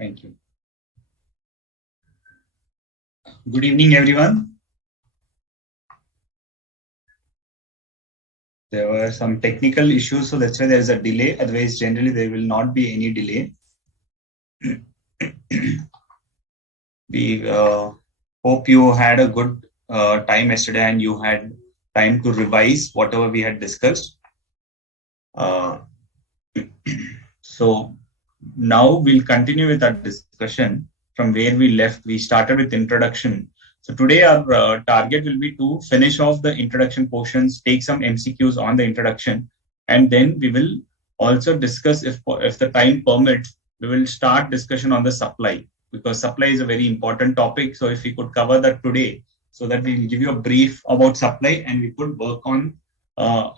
Thank you. Good evening, everyone. There were some technical issues, so that's why there is a delay. Otherwise, generally, there will not be any delay. We hope you had a good time yesterday and you had time to revise whatever we had discussed. So now we'll continue with our discussion from where we left. We started with introduction. So today our target will be to finish off the introduction portions, take some MCQs on the introduction, and then we will also discuss, if the time permits, we will start discussion on the supply, because supply is a very important topic. So if we could cover that today, so that we will give you a brief about supply and we could work on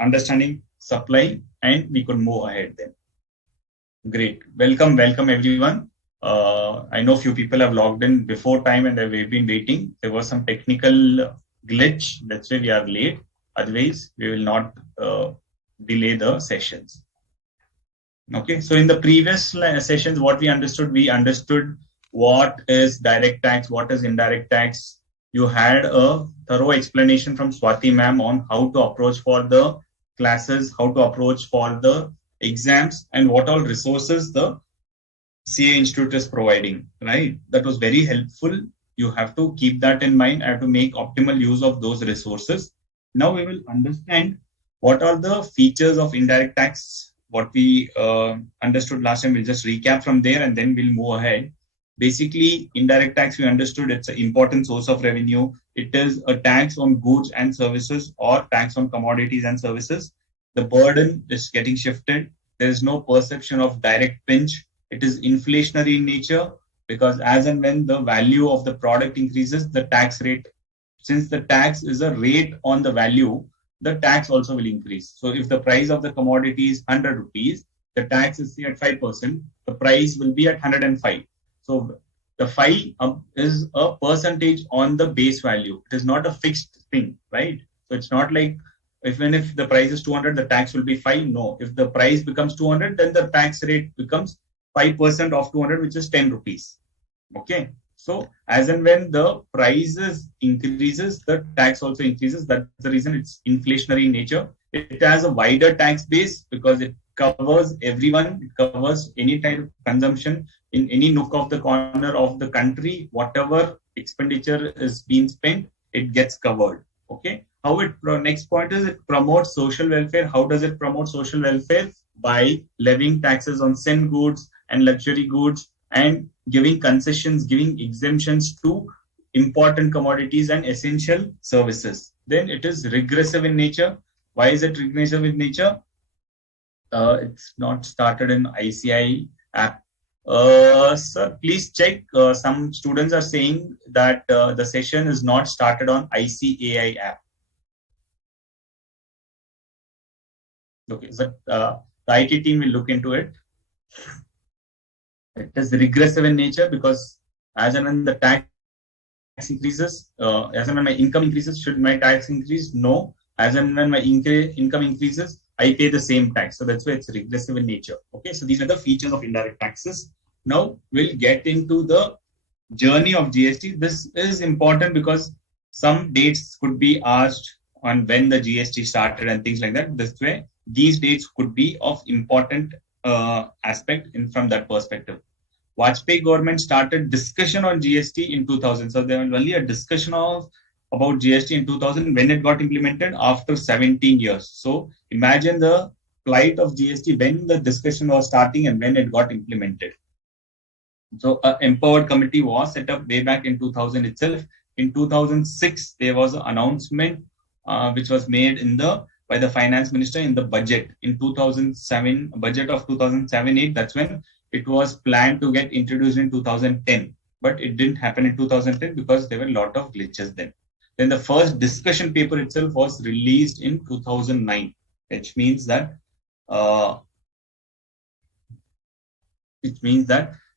understanding supply and we could move ahead then. Great. Welcome everyone. I know few people have logged in before time and we've been waiting. There was some technical glitch. That's why we are late. Otherwise, we will not delay the sessions. Okay. So in the previous sessions, what we understood what is direct tax, what is indirect tax. You had a thorough explanation from Swati ma'am on how to approach for the classes, how to approach for the exams, and what all resources the CA Institute is providing, right? That was very helpful. You have to keep that in mind. I have to make optimal use of those resources. Now we will understand what are the features of indirect tax. What we understood last time, we'll just recap from there and then we'll move ahead. Basically, indirect tax, we understood it's an important source of revenue. It is a tax on goods and services or tax on commodities and services. The burden is getting shifted. There is no perception of direct pinch. It is inflationary in nature, because as and when the value of the product increases, the tax rate, since the tax is a rate on the value, the tax also will increase. So if the price of the commodity is 100 rupees, the tax is at 5%, the price will be at 105. So the 5 is a percentage on the base value. It is not a fixed thing, right? So it's not like even if the price is 200, the tax will be 5. No, if the price becomes 200, then the tax rate becomes 5% of 200, which is 10 rupees. Okay. So as and when the prices increases, the tax also increases. That's the reason it's inflationary in nature. It has a wider tax base because it covers everyone. It covers any type of consumption in any nook of the corner of the country. Whatever expenditure is being spent, it gets covered. Okay. How it next point is it promotes social welfare. How does it promote social welfare? By levying taxes on sin goods and luxury goods and giving concessions, giving exemptions to important commodities and essential services. Then it is regressive in nature. Why is it regressive in nature? It's not started in ICI app. Sir, please check. Some students are saying that the session is not started on ICAI app. Okay, so the IT team will look into it. It is regressive in nature because as and when the tax increases, as and when my income increases, should my tax increase? No. As and when my income increases, I pay the same tax. So that's why it's regressive in nature. Okay, so these are the features of indirect taxes. Now we'll get into the journey of GST. This is important because some dates could be asked on when the GST started and things like that. This way, these dates could be of important aspect from that perspective. Vajpayee government started discussion on GST in 2000. So there was only a discussion about GST in 2000 when it got implemented after 17 years. So imagine the plight of GST when the discussion was starting and when it got implemented. So an empowered committee was set up way back in 2000 itself. In 2006, there was an announcement which was made by the finance minister in the budget in 2007, budget of 2007-8. That's when it was planned to get introduced in 2010, but it didn't happen in 2010 because there were a lot of glitches then. Then the first discussion paper itself was released in 2009, which means that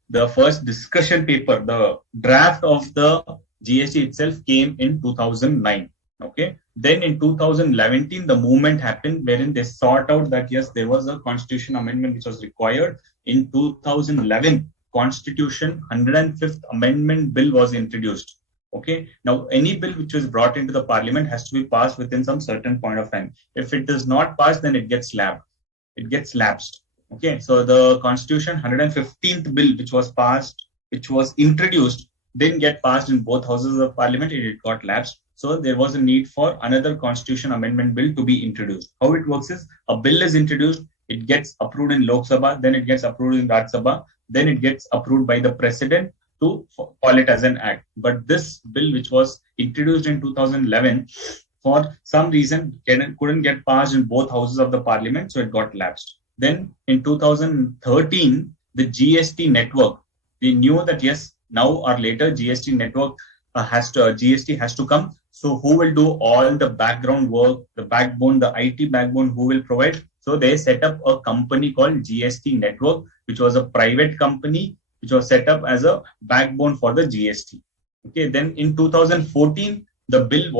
the first discussion paper, the draft of the GST itself came in 2009. Okay. Then in 2011, the movement happened wherein they sought out that yes, there was a constitution amendment which was required. In 2011, Constitution 105th Amendment Bill was introduced. Okay. Now, any bill which was brought into the Parliament has to be passed within some certain point of time. If it is not passed, then it gets lapsed. It gets lapsed. Okay. So the Constitution 115th bill, which was passed, which was introduced, didn't get passed in both houses of Parliament. It got lapsed. So there was a need for another Constitution Amendment Bill to be introduced. How it works is a bill is introduced, it gets approved in Lok Sabha, then it gets approved in Rajya Sabha, then it gets approved by the President to call it as an act. But this bill, which was introduced in 2011, for some reason couldn't get passed in both houses of the Parliament, so it got lapsed. Then in 2013, the GST network, they knew that yes, now or later GST network GST has to come. So who will do all the background work, the backbone, the IT backbone, who will provide? So they set up a company called GST Network, which was a private company, which was set up as a backbone for the GST. Okay, then in 2014, the bill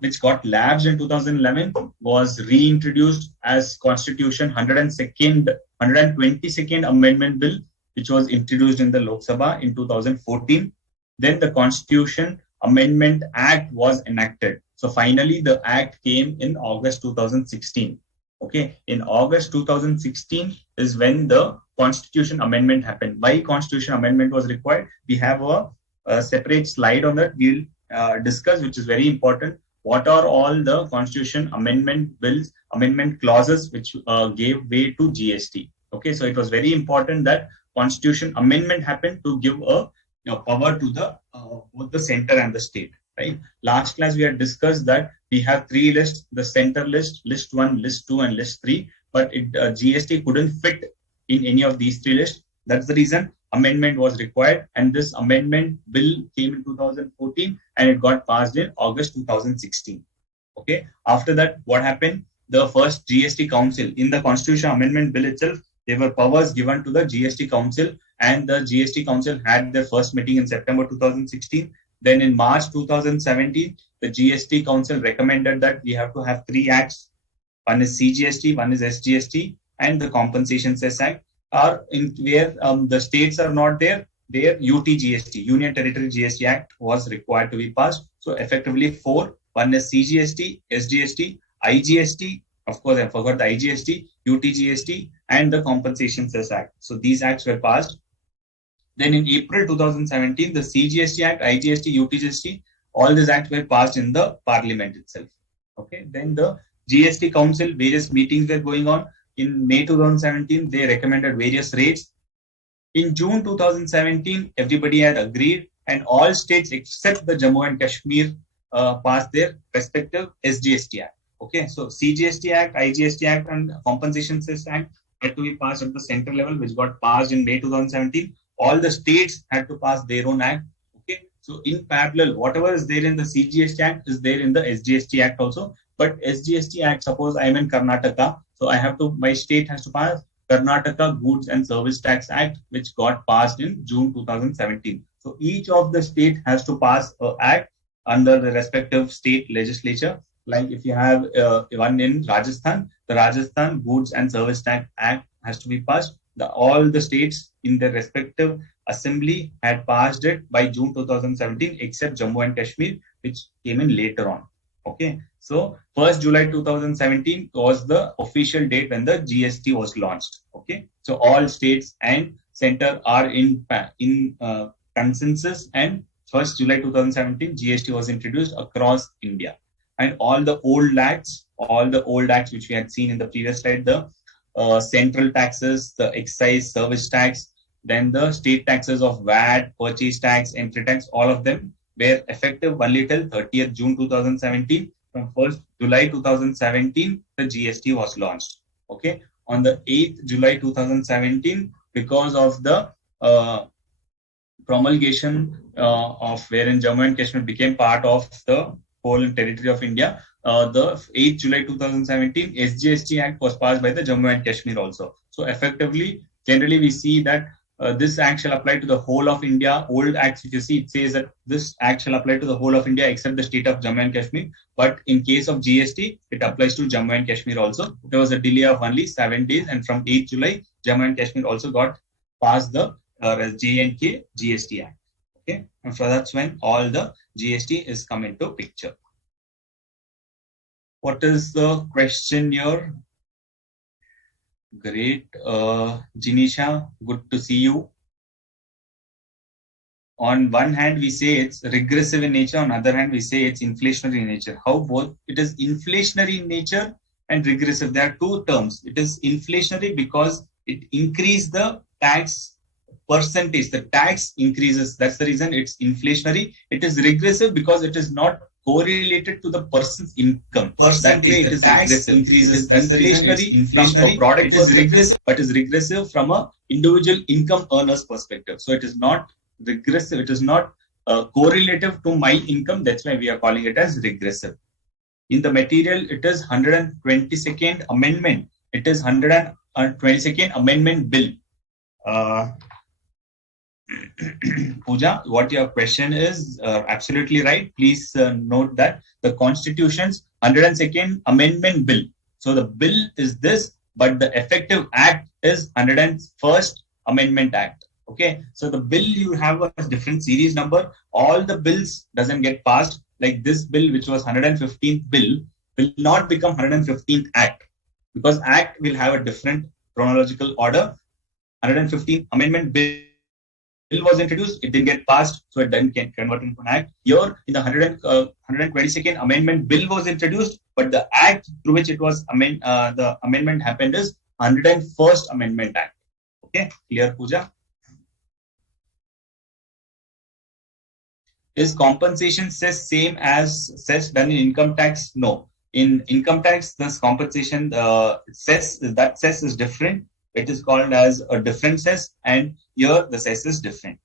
which got lapsed in 2011 was reintroduced as Constitution 122nd Amendment Bill, which was introduced in the Lok Sabha in 2014. Then the Constitution Amendment Act was enacted. So finally, the act came in August 2016. Okay, in August 2016 is when the Constitution Amendment happened. Why Constitution Amendment was required? We have a separate slide on that. We'll discuss, which is very important. What are all the Constitution Amendment bills, amendment clauses which gave way to GST? Okay, so it was very important that Constitution Amendment happened to give a power to the both the center and the state. Right. Last class we had discussed that we have three lists: the center list, list 1, list 2, and list 3. But GST couldn't fit in any of these three lists. That's the reason amendment was required, and this amendment bill came in 2014 and it got passed in August 2016. Okay. After that, what happened? The first GST Council in the Constitution Amendment Bill itself, there were powers given to the GST Council, and the GST Council had their first meeting in September 2016. Then in March 2017, the GST Council recommended that we have to have three acts. One is CGST, one is SGST, and the Compensation Cess Act. Or in where the states are not there, their UTGST, Union Territory GST Act, was required to be passed. So effectively four. One is CGST, SGST, IGST. Of course, I forgot the IGST, UTGST, and the Compensation Cess Act. So these acts were passed. Then in April 2017, the CGST Act, IGST, UTGST, all these acts were passed in the Parliament itself. Okay. Then the GST Council, various meetings were going on. In May 2017, they recommended various rates. In June 2017, everybody had agreed, and all states except the Jammu and Kashmir passed their respective SGST Act. Okay. So CGST Act, IGST Act, and Compensation Cess Act had to be passed at the center level, which got passed in May 2017. All the states had to pass their own act. Okay, so in parallel, whatever is there in the CGST Act is there in the SGST Act also. But SGST Act, suppose I'm in Karnataka, so my state has to pass Karnataka Goods and Service Tax Act, which got passed in June 2017. So each of the state has to pass an act under the respective state legislature. Like if you have one in Rajasthan, the Rajasthan Goods and Service Tax Act has to be passed. All the states in their respective assembly had passed it by June 2017, except Jammu and Kashmir, which came in later on. Okay, so 1st July 2017 was the official date when the GST was launched. Okay, so all states and center are in consensus, and 1st July 2017 GST was introduced across India. And all the old acts which we had seen in the previous slide, the central taxes, the excise, service tax, then the state taxes of VAT, purchase tax, entry tax, all of them were effective only till 30th June 2017. From 1st July 2017, the GST was launched. Okay, on the 8th July 2017, because of the promulgation of wherein Jammu and Kashmir became part of the whole territory of India, the 8th July 2017 SGST Act was passed by the Jammu and Kashmir also. So effectively, generally we see that this act shall apply to the whole of India. Old acts, if you see, it says that this act shall apply to the whole of India except the state of Jammu and Kashmir. But in case of GST, it applies to Jammu and Kashmir also. There was a delay of only 7 days, and from 8th July, Jammu and Kashmir also got passed the as J&K GST Act. Okay, and so that's when all the GST is come into picture. What is the question here? Great, Jinisha, good to see you. On one hand, we say it's regressive in nature. On the other hand, we say it's inflationary in nature. How both? It is inflationary in nature and regressive. There are two terms. It is inflationary because it increases the tax percentage. The tax increases. That's the reason it's inflationary. It is regressive because it is not correlated to the person's income. That way, it is tax increases. That's the reason it's inflationary. Product it is regressive, but is regressive from a individual income earner's perspective. So it is not regressive. It is not correlative to my income. That's why we are calling it as regressive. In the material, it is 122nd amendment. It is 122nd amendment bill. Pooja, what your question is absolutely right. Please note that the Constitution's 102nd amendment bill. So the bill is this, but the effective act is 101st Amendment Act. Okay, so the bill you have a different series number. All the bills doesn't get passed. Like this bill, which was 115th bill, will not become 115th act because act will have a different chronological order. 115th amendment bill was introduced, it didn't get passed, so it didn't get converted into an act. Here, in the 122nd amendment bill was introduced, but the act through which it was the amendment happened is 101st Amendment Act. Okay, clear, Pooja? Is compensation cess same as cess done in income tax? No. In income tax, this compensation cess is different. It is called as a different cess, and here the cess is different.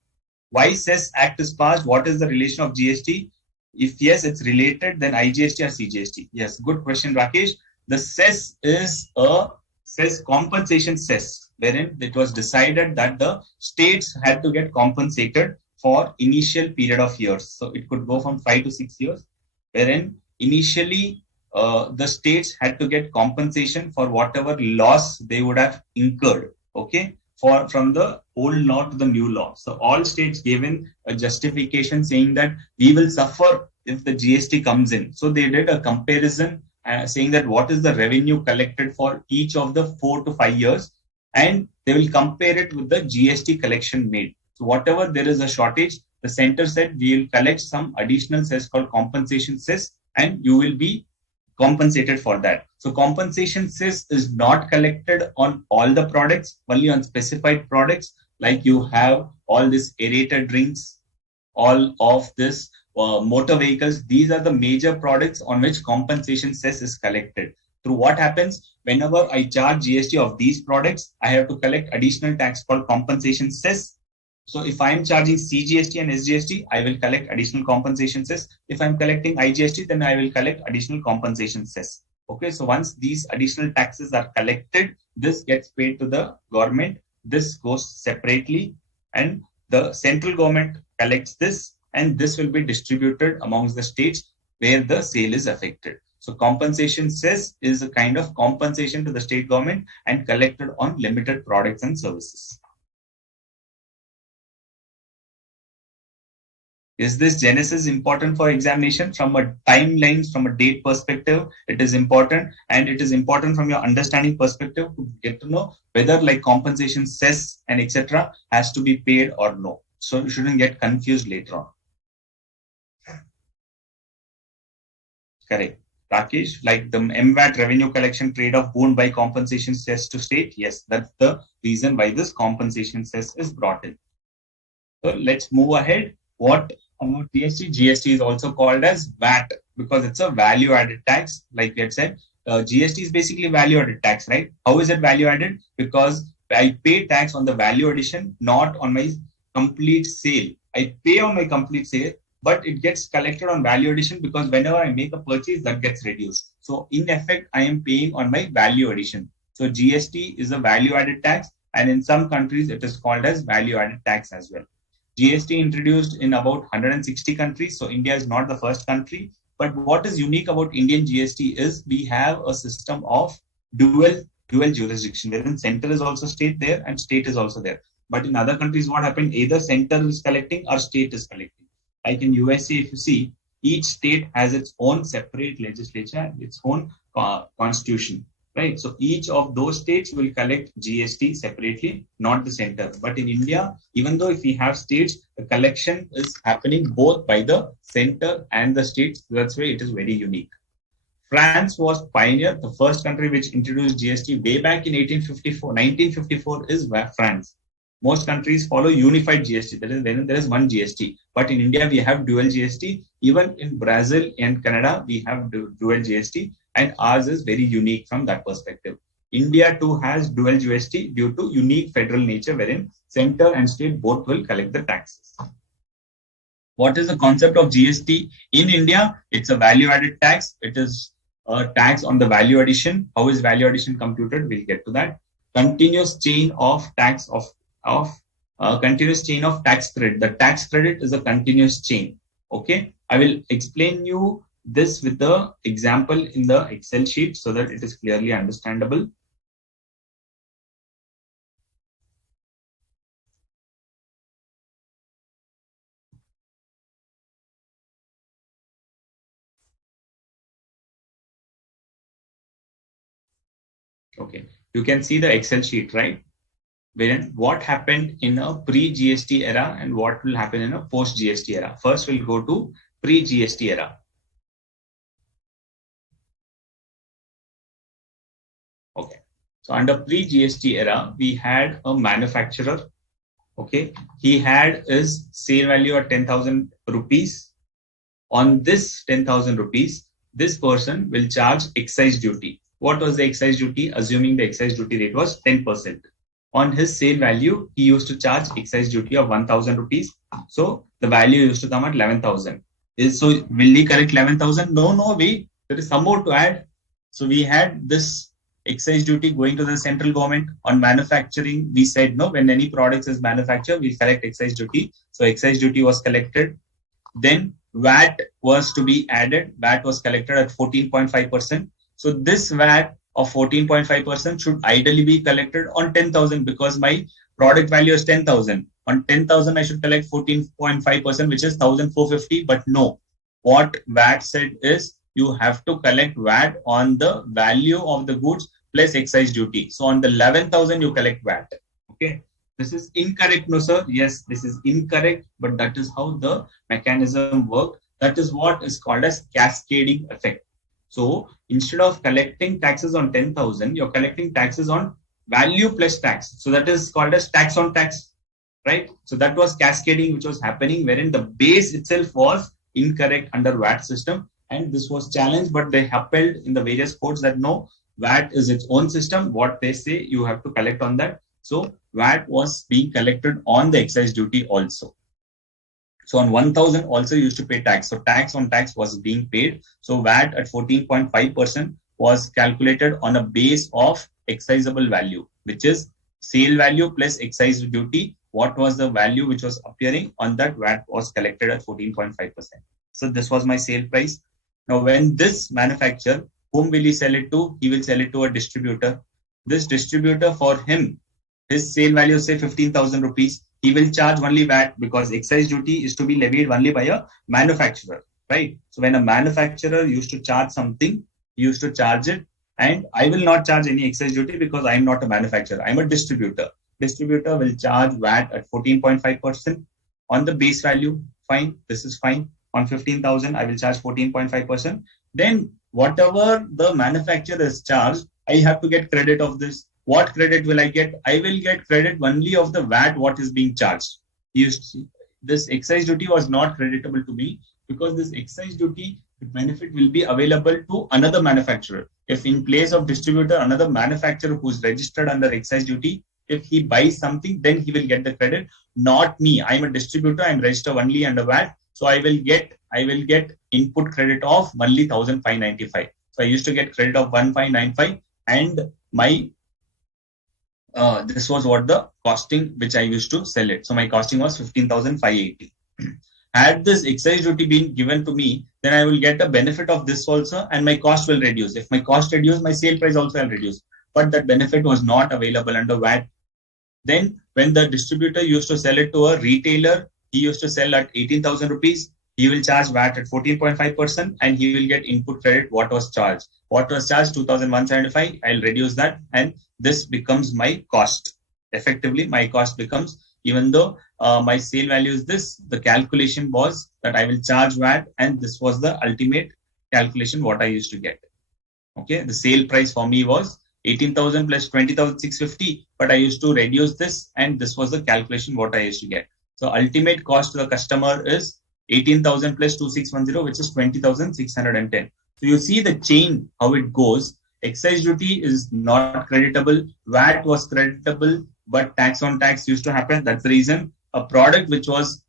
Why cess act is passed? What is the relation of GST? If yes, it's related, then IGST or CGST. Yes, good question, Rakesh. The cess is a cess compensation cess, wherein it was decided that the states had to get compensated for initial period of years. So it could go from 5 to 6 years, wherein initially the states had to get compensation for whatever loss they would have incurred, okay, from the old law to the new law. So all states gave in a justification saying that we will suffer if the GST comes in. So they did a comparison saying that what is the revenue collected for each of the 4 to 5 years, and they will compare it with the GST collection made. So whatever there is a shortage, the center said we will collect some additional cess called compensation cess, and you will be compensated for that. So compensation cess is not collected on all the products, only on specified products. Like you have all these aerated drinks, all of this motor vehicles. These are the major products on which compensation cess is collected. Through what happens, whenever I charge GST of these products, I have to collect additional tax called compensation cess. So if I am charging Cgst and Sgst, I will collect additional compensation cess. If I'm collecting IGST, then I will collect additional compensation cess. Okay, so once these additional taxes are collected, this gets paid to the government. This goes separately, and the central government collects this, and this will be distributed amongst the states where the sale is affected. So compensation cess is a kind of compensation to the state government and collected on limited products and services. Is this genesis important for examination? From a timelines, from a date perspective, it is important, and it is important from your understanding perspective to get to know whether like compensation cess and etc. has to be paid or no. So you shouldn't get confused later on. Correct. Rakesh, like the MVAT revenue collection trade-off borne by compensation cess to state. Yes, that's the reason why this compensation cess is brought in. So let's move ahead. What about GST? GST is also called as VAT because it's a value-added tax. Like we had said, GST is basically value-added tax, right? How is it value-added? Because I pay tax on the value addition, not on my complete sale. I pay on my complete sale, but it gets collected on value addition because whenever I make a purchase, that gets reduced. So in effect, I am paying on my value addition. So GST is a value-added tax, and in some countries, it is called as value-added tax as well. GST introduced in about 160 countries. So India is not the first country. But what is unique about Indian GST is we have a system of dual jurisdiction, wherein center is also state there and state is also there. But in other countries, what happened? Either center is collecting or state is collecting. Like in USA, if you see, each state has its own separate legislature, its own constitution, right? So each of those states will collect GST separately, not the center. But in India, even though if we have states, the collection is happening both by the center and the states. That's why it is very unique. France was pioneer, the first country which introduced GST way back in 1854. 1954 is France. Most countries follow unified GST. That is, when there is one GST. But in India, we have dual GST. Even in Brazil and Canada, we have dual GST. And ours is very unique from that perspective. India too has dual GST due to unique federal nature, wherein center and state both will collect the taxes. What is the concept of GST in India? It's a value-added tax. It is a tax on the value addition. How is value addition computed? We'll get to that. Continuous chain of tax continuous chain of tax credit. The tax credit is a continuous chain. Okay, I will explain you this with the example in the Excel sheet so that it is clearly understandable. Okay, you can see the Excel sheet, right? Wherein what happened in a pre-GST era and what will happen in a post-GST era. First, we'll go to pre-GST era. Okay, so under pre-GST era, we had a manufacturer. Okay, he had his sale value at 10,000 rupees. On this 10,000 rupees, this person will charge excise duty. What was the excise duty? Assuming the excise duty rate was 10%. On his sale value, he used to charge excise duty of 1,000 rupees. So the value used to come at 11,000. So will he collect 11,000? No, wait. There is some more to add. So we had this excise duty going to the central government. On manufacturing, we said no, when any products is manufactured, we collect excise duty. So excise duty was collected. Then VAT was to be added. VAT was collected at 14.5%. So this VAT of 14.5% should ideally be collected on 10,000 because my product value is 10,000. On 10,000, I should collect 14.5%, which is 1,450. But no, what VAT said is you have to collect VAT on the value of the goods plus excise duty. So on the 11,000, you collect VAT. Okay. This is incorrect, no sir. Yes, this is incorrect, but that is how the mechanism works. That is what is called as cascading effect. So instead of collecting taxes on 10,000, you're collecting taxes on value plus tax. So that is called as tax on tax, right? So that was cascading, which was happening wherein the base itself was incorrect under VAT system. And this was challenged, but they upheld in the various courts that no, VAT is its own system. What they say, you have to collect on that. So VAT was being collected on the excise duty also. So on 1,000 also used to pay tax. So tax on tax was being paid. So VAT at 14.5% was calculated on a base of excisable value, which is sale value plus excise duty. What was the value which was appearing on that VAT was collected at 14.5%. So this was my sale price. Now when this manufacturer, whom will he sell it to? He will sell it to a distributor. This distributor, for him, his sale value say 15,000 rupees. He will charge only VAT because excise duty is to be levied only by a manufacturer, right? So when a manufacturer used to charge something, he used to charge it, and I will not charge any excise duty because I am not a manufacturer. I'm a distributor. Distributor will charge VAT at 14.5% on the base value. Fine, this is fine. On 15,000, I will charge 14.5%. Then whatever the manufacturer is charged, I have to get credit of this. What credit will I get? I will get credit only of the VAT what is being charged. This excise duty was not creditable to me because this excise duty benefit will be available to another manufacturer. If in place of distributor, another manufacturer who's registered under excise duty, if he buys something, then he will get the credit, not me. I'm a distributor, I'm registered only under VAT. So I will get input credit of only 1,595. So I used to get credit of 1,595 and my this was what the costing which I used to sell it. So my costing was 15,580. Had this excise duty been given to me, then I will get a benefit of this also and my cost will reduce. If my cost reduce, my sale price also will reduce. But that benefit was not available under VAT. Then when the distributor used to sell it to a retailer, he used to sell at 18,000 rupees. He will charge VAT at 14.5% and he will get input credit what was charged. What was charged 2,175, I'll reduce that and this becomes my cost. Effectively, my cost becomes, even though my sale value is this, the calculation was that I will charge VAT and this was the ultimate calculation what I used to get. Okay, the sale price for me was 18,000 plus 20,650, but I used to reduce this and this was the calculation what I used to get. So ultimate cost to the customer is 18,000 plus 2610, which is 20,610. So you see the chain, how it goes. Excise duty is not creditable. VAT was creditable, but tax on tax used to happen. That's the reason a product which was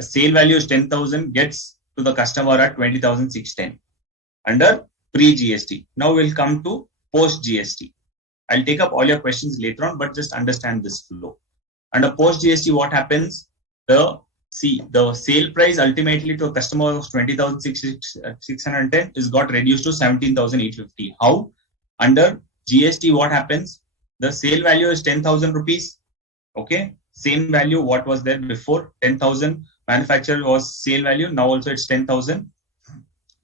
sale value is 10,000 gets to the customer at 20,610 under pre-GST. Now we'll come to post-GST. I'll take up all your questions later on, but just understand this flow. Under post-GST, what happens? The sale price ultimately to a customer of 20,610 is got reduced to 17,850. How? Under GST, what happens? The sale value is 10,000 rupees. Okay, same value what was there before, 10,000. Manufacturer was sale value. Now also it's 10,000.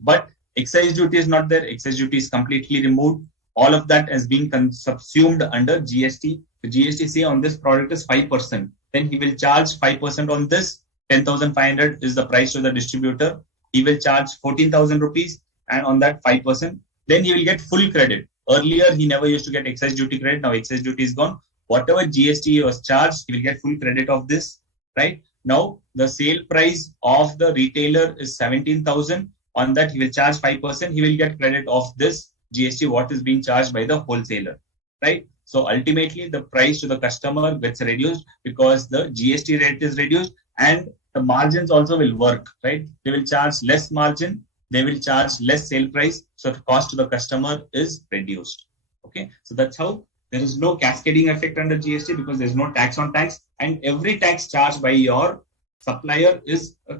But excise duty is not there. Excise duty is completely removed. All of that has been subsumed under GST. The GST say on this product is 5%. Then he will charge 5% on this. 10,500 is the price to the distributor. He will charge 14,000 rupees and on that 5%. Then he will get full credit. Earlier, he never used to get excise duty credit. Now excise duty is gone. Whatever GST was charged, he will get full credit of this, right? Now, the sale price of the retailer is 17,000. On that, he will charge 5%. He will get credit of this GST, what is being charged by the wholesaler, right? So ultimately, the price to the customer gets reduced because the GST rate is reduced and the margins also will work, right? They will charge less margin. They will charge less sale price. So the cost to the customer is reduced. Okay. So that's how there is no cascading effect under GST because there's no tax on tax and every tax charged by your supplier is a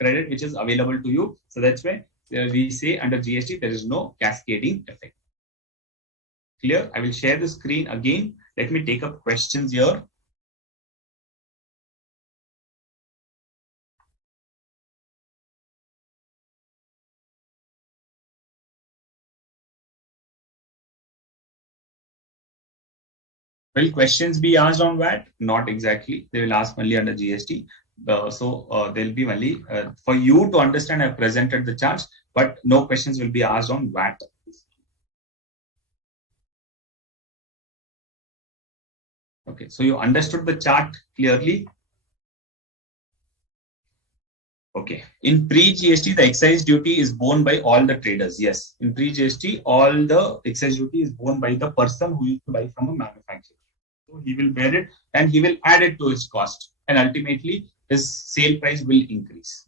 credit which is available to you. So that's why we say under GST there is no cascading effect. Clear? I will share the screen again. Let me take up questions here. Will questions be asked on VAT? Not exactly. They will ask only under GST. They'll be only for you to understand. I've presented the charts, but no questions will be asked on VAT. Okay, so you understood the chart clearly. Okay, in pre-GST, the excise duty is borne by all the traders. Yes, in pre-GST, all the excise duty is borne by the person who used to buy from a manufacturer. So he will bear it and he will add it to his cost, and ultimately his sale price will increase.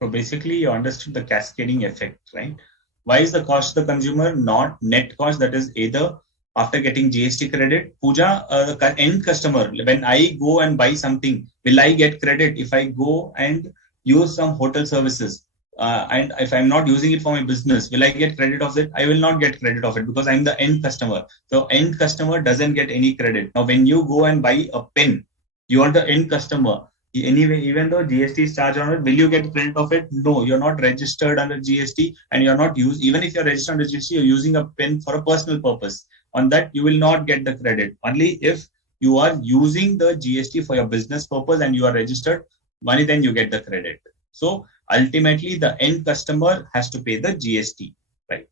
So basically, you understood the cascading effect, right? Why is the cost to the consumer not net cost? That is either after getting GST credit, Pooja, the end customer, when I go and buy something, will I get credit if I go and use some hotel services? And if I'm not using it for my business, will I get credit of it? I will not get credit of it because I'm the end customer. So end customer doesn't get any credit. Now, when you go and buy a pen, you are the end customer. Anyway, even though GST is charged on it, will you get credit of it? No, you're not registered under GST and you're not used. Even if you're registered under GST, you're using a pen for a personal purpose. On that, you will not get the credit. Only if you are using the GST for your business purpose and you are registered, only then you get the credit. So ultimately, the end customer has to pay the GST, right?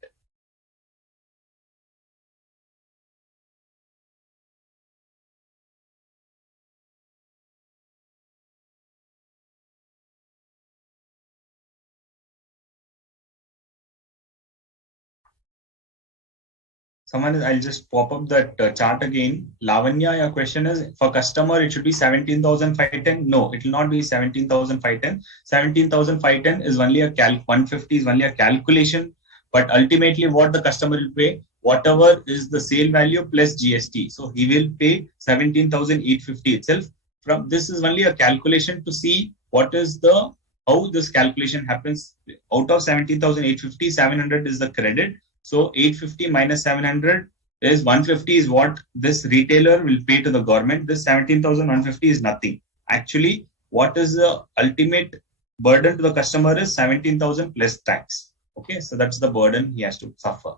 I'll just pop up that chart again. Lavanya, your question is for customer, it should be 17,510. No, it will not be 17,510. 17,510 is only a 150 is only a calculation. But ultimately, what the customer will pay, whatever is the sale value plus GST. So he will pay 17,850 itself. From this is only a calculation to see what is the how this calculation happens. Out of 17,850, 700 is the credit. So 850 minus 700 is 150 is what this retailer will pay to the government. This 17,150 is nothing. Actually, what is the ultimate burden to the customer is 17,000 plus tax. Okay, so that's the burden he has to suffer.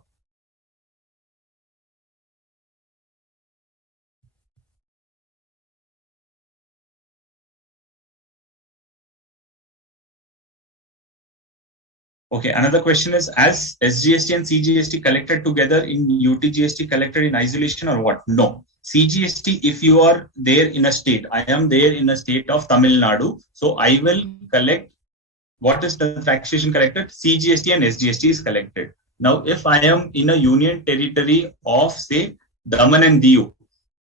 Okay, another question is, as SGST and CGST collected together in UTGST collected in isolation or what? No. CGST, if you are there in a state, I am there in a state of Tamil Nadu, so I will collect what is the taxation collected? CGST and SGST is collected. Now, if I am in a union territory of, say, Daman and Diu,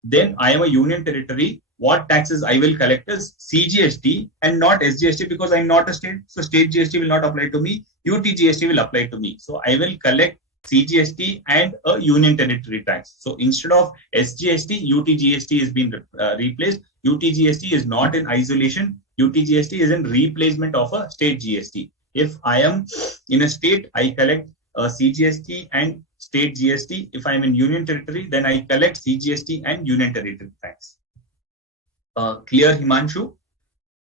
then I am a union territory. What taxes I will collect is CGST and not SGST because I'm not a state. So state GST will not apply to me. UTGST will apply to me. So I will collect CGST and a union territory tax. So instead of SGST, UTGST is being replaced. UTGST is not in isolation. UTGST is in replacement of a state GST. If I am in a state, I collect CGST and state GST. If I am in union territory, then I collect CGST and union territory tax. Clear, Himanshu?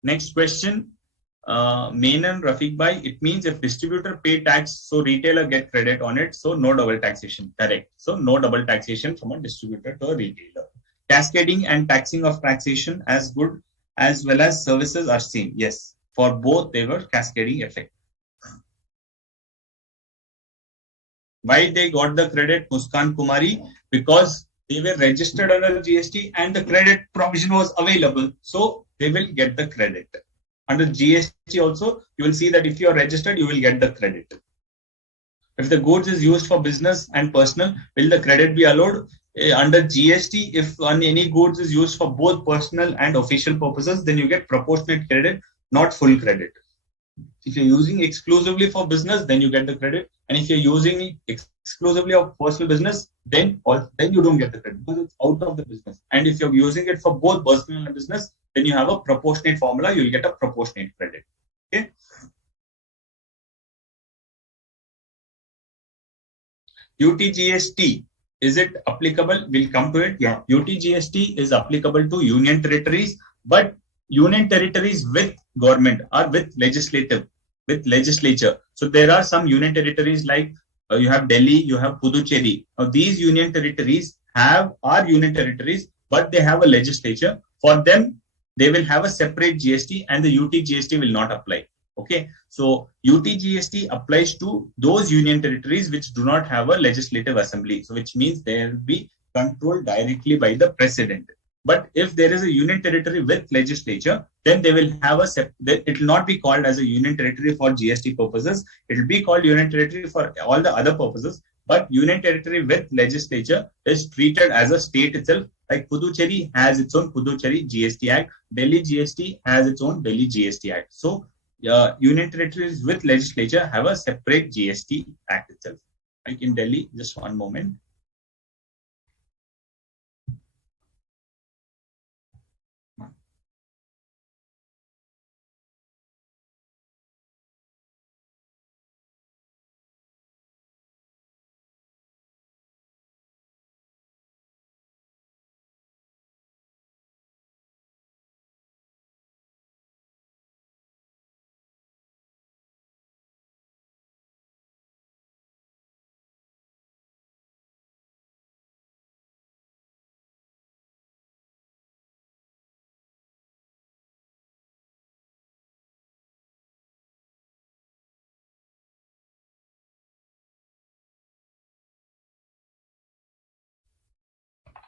Next question. Menon Rafiq Bhai, it means if distributor pay tax, so retailer get credit on it, so no double taxation. Correct. So no double taxation from a distributor to a retailer. Cascading and taxing of taxation as good as well as services are same. Yes, for both they were cascading effect. Why they got the credit, Muskan Kumari? Because they were registered under GST and the credit provision was available, so they will get the credit. Under GST also, you will see that if you are registered, you will get the credit. If the goods is used for business and personal, will the credit be allowed? Under GST, if any goods is used for both personal and official purposes, then you get proportionate credit, not full credit. If you're using exclusively for business, then you get the credit. And if you're using exclusively of personal business, then you don't get the credit because it's out of the business. And if you're using it for both personal and business, then you have a proportionate formula. You'll get a proportionate credit. Okay. UTGST, is it applicable? We'll come to it. Yeah. UTGST is applicable to union territories, but union territories with government or with legislature. So there are some union territories like you have Delhi, you have Puducherry. Now these union territories are union territories, but they have a legislature. For them, they will have a separate GST and the UTGST will not apply. Okay, so UTGST applies to those union territories which do not have a legislative assembly. So which means they will be controlled directly by the president. But if there is a union territory with legislature, then they will have it will not be called as a union territory for GST purposes. It will be called union territory for all the other purposes. But union territory with legislature is treated as a state itself. Like Puducherry has its own Puducherry GST Act. Delhi GST has its own Delhi GST Act. So union territories with legislature have a separate GST Act itself. Like in Delhi, just one moment.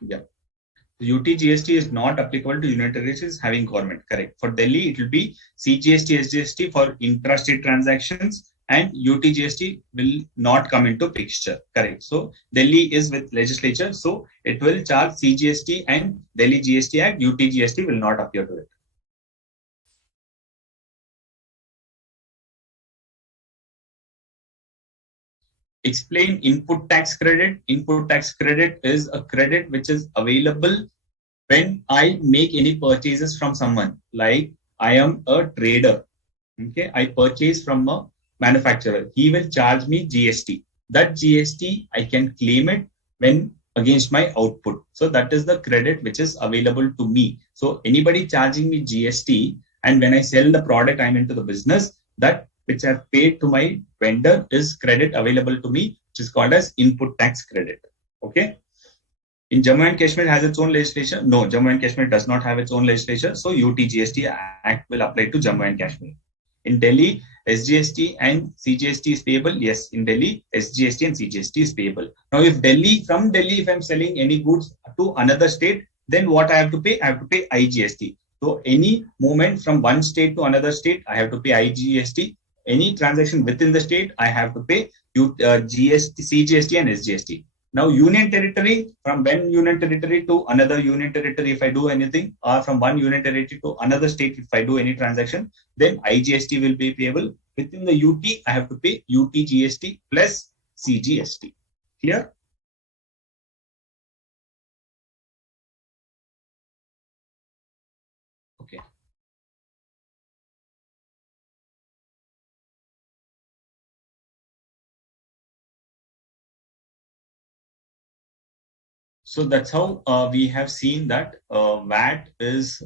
Yeah. UTGST is not applicable to union territories having government. Correct. For Delhi, it will be CGST, SGST for intrastate transactions and UTGST will not come into picture. Correct. So Delhi is with legislature, so it will charge CGST and Delhi GST Act. UTGST will not appear to it. Explain input tax credit. Input tax credit is a credit which is available when I make any purchases from someone. Like I am a trader. Okay, I purchase from a manufacturer. He will charge me GST. That GST I can claim it when against my output. So that is the credit which is available to me. So anybody charging me GST, and when I sell the product, I'm into the business, that which I've paid to my vendor is credit available to me, which is called as input tax credit. Okay. In Jammu and Kashmir has its own legislation. No, Jammu and Kashmir does not have its own legislation. So UTGST Act will apply to Jammu and Kashmir. In Delhi, SGST and CGST is payable. Yes, in Delhi, SGST and CGST is payable. Now, if I'm selling any goods to another state, then what I have to pay? I have to pay IGST. So any movement from one state to another state, I have to pay IGST. Any transaction within the state, I have to pay GST, CGST and SGST. Now, union territory, from one union territory to another union territory, if I do anything, or from one union territory to another state, if I do any transaction, then IGST will be payable. Within the UT, I have to pay UTGST plus CGST. Clear? Okay. So that's how we have seen that VAT is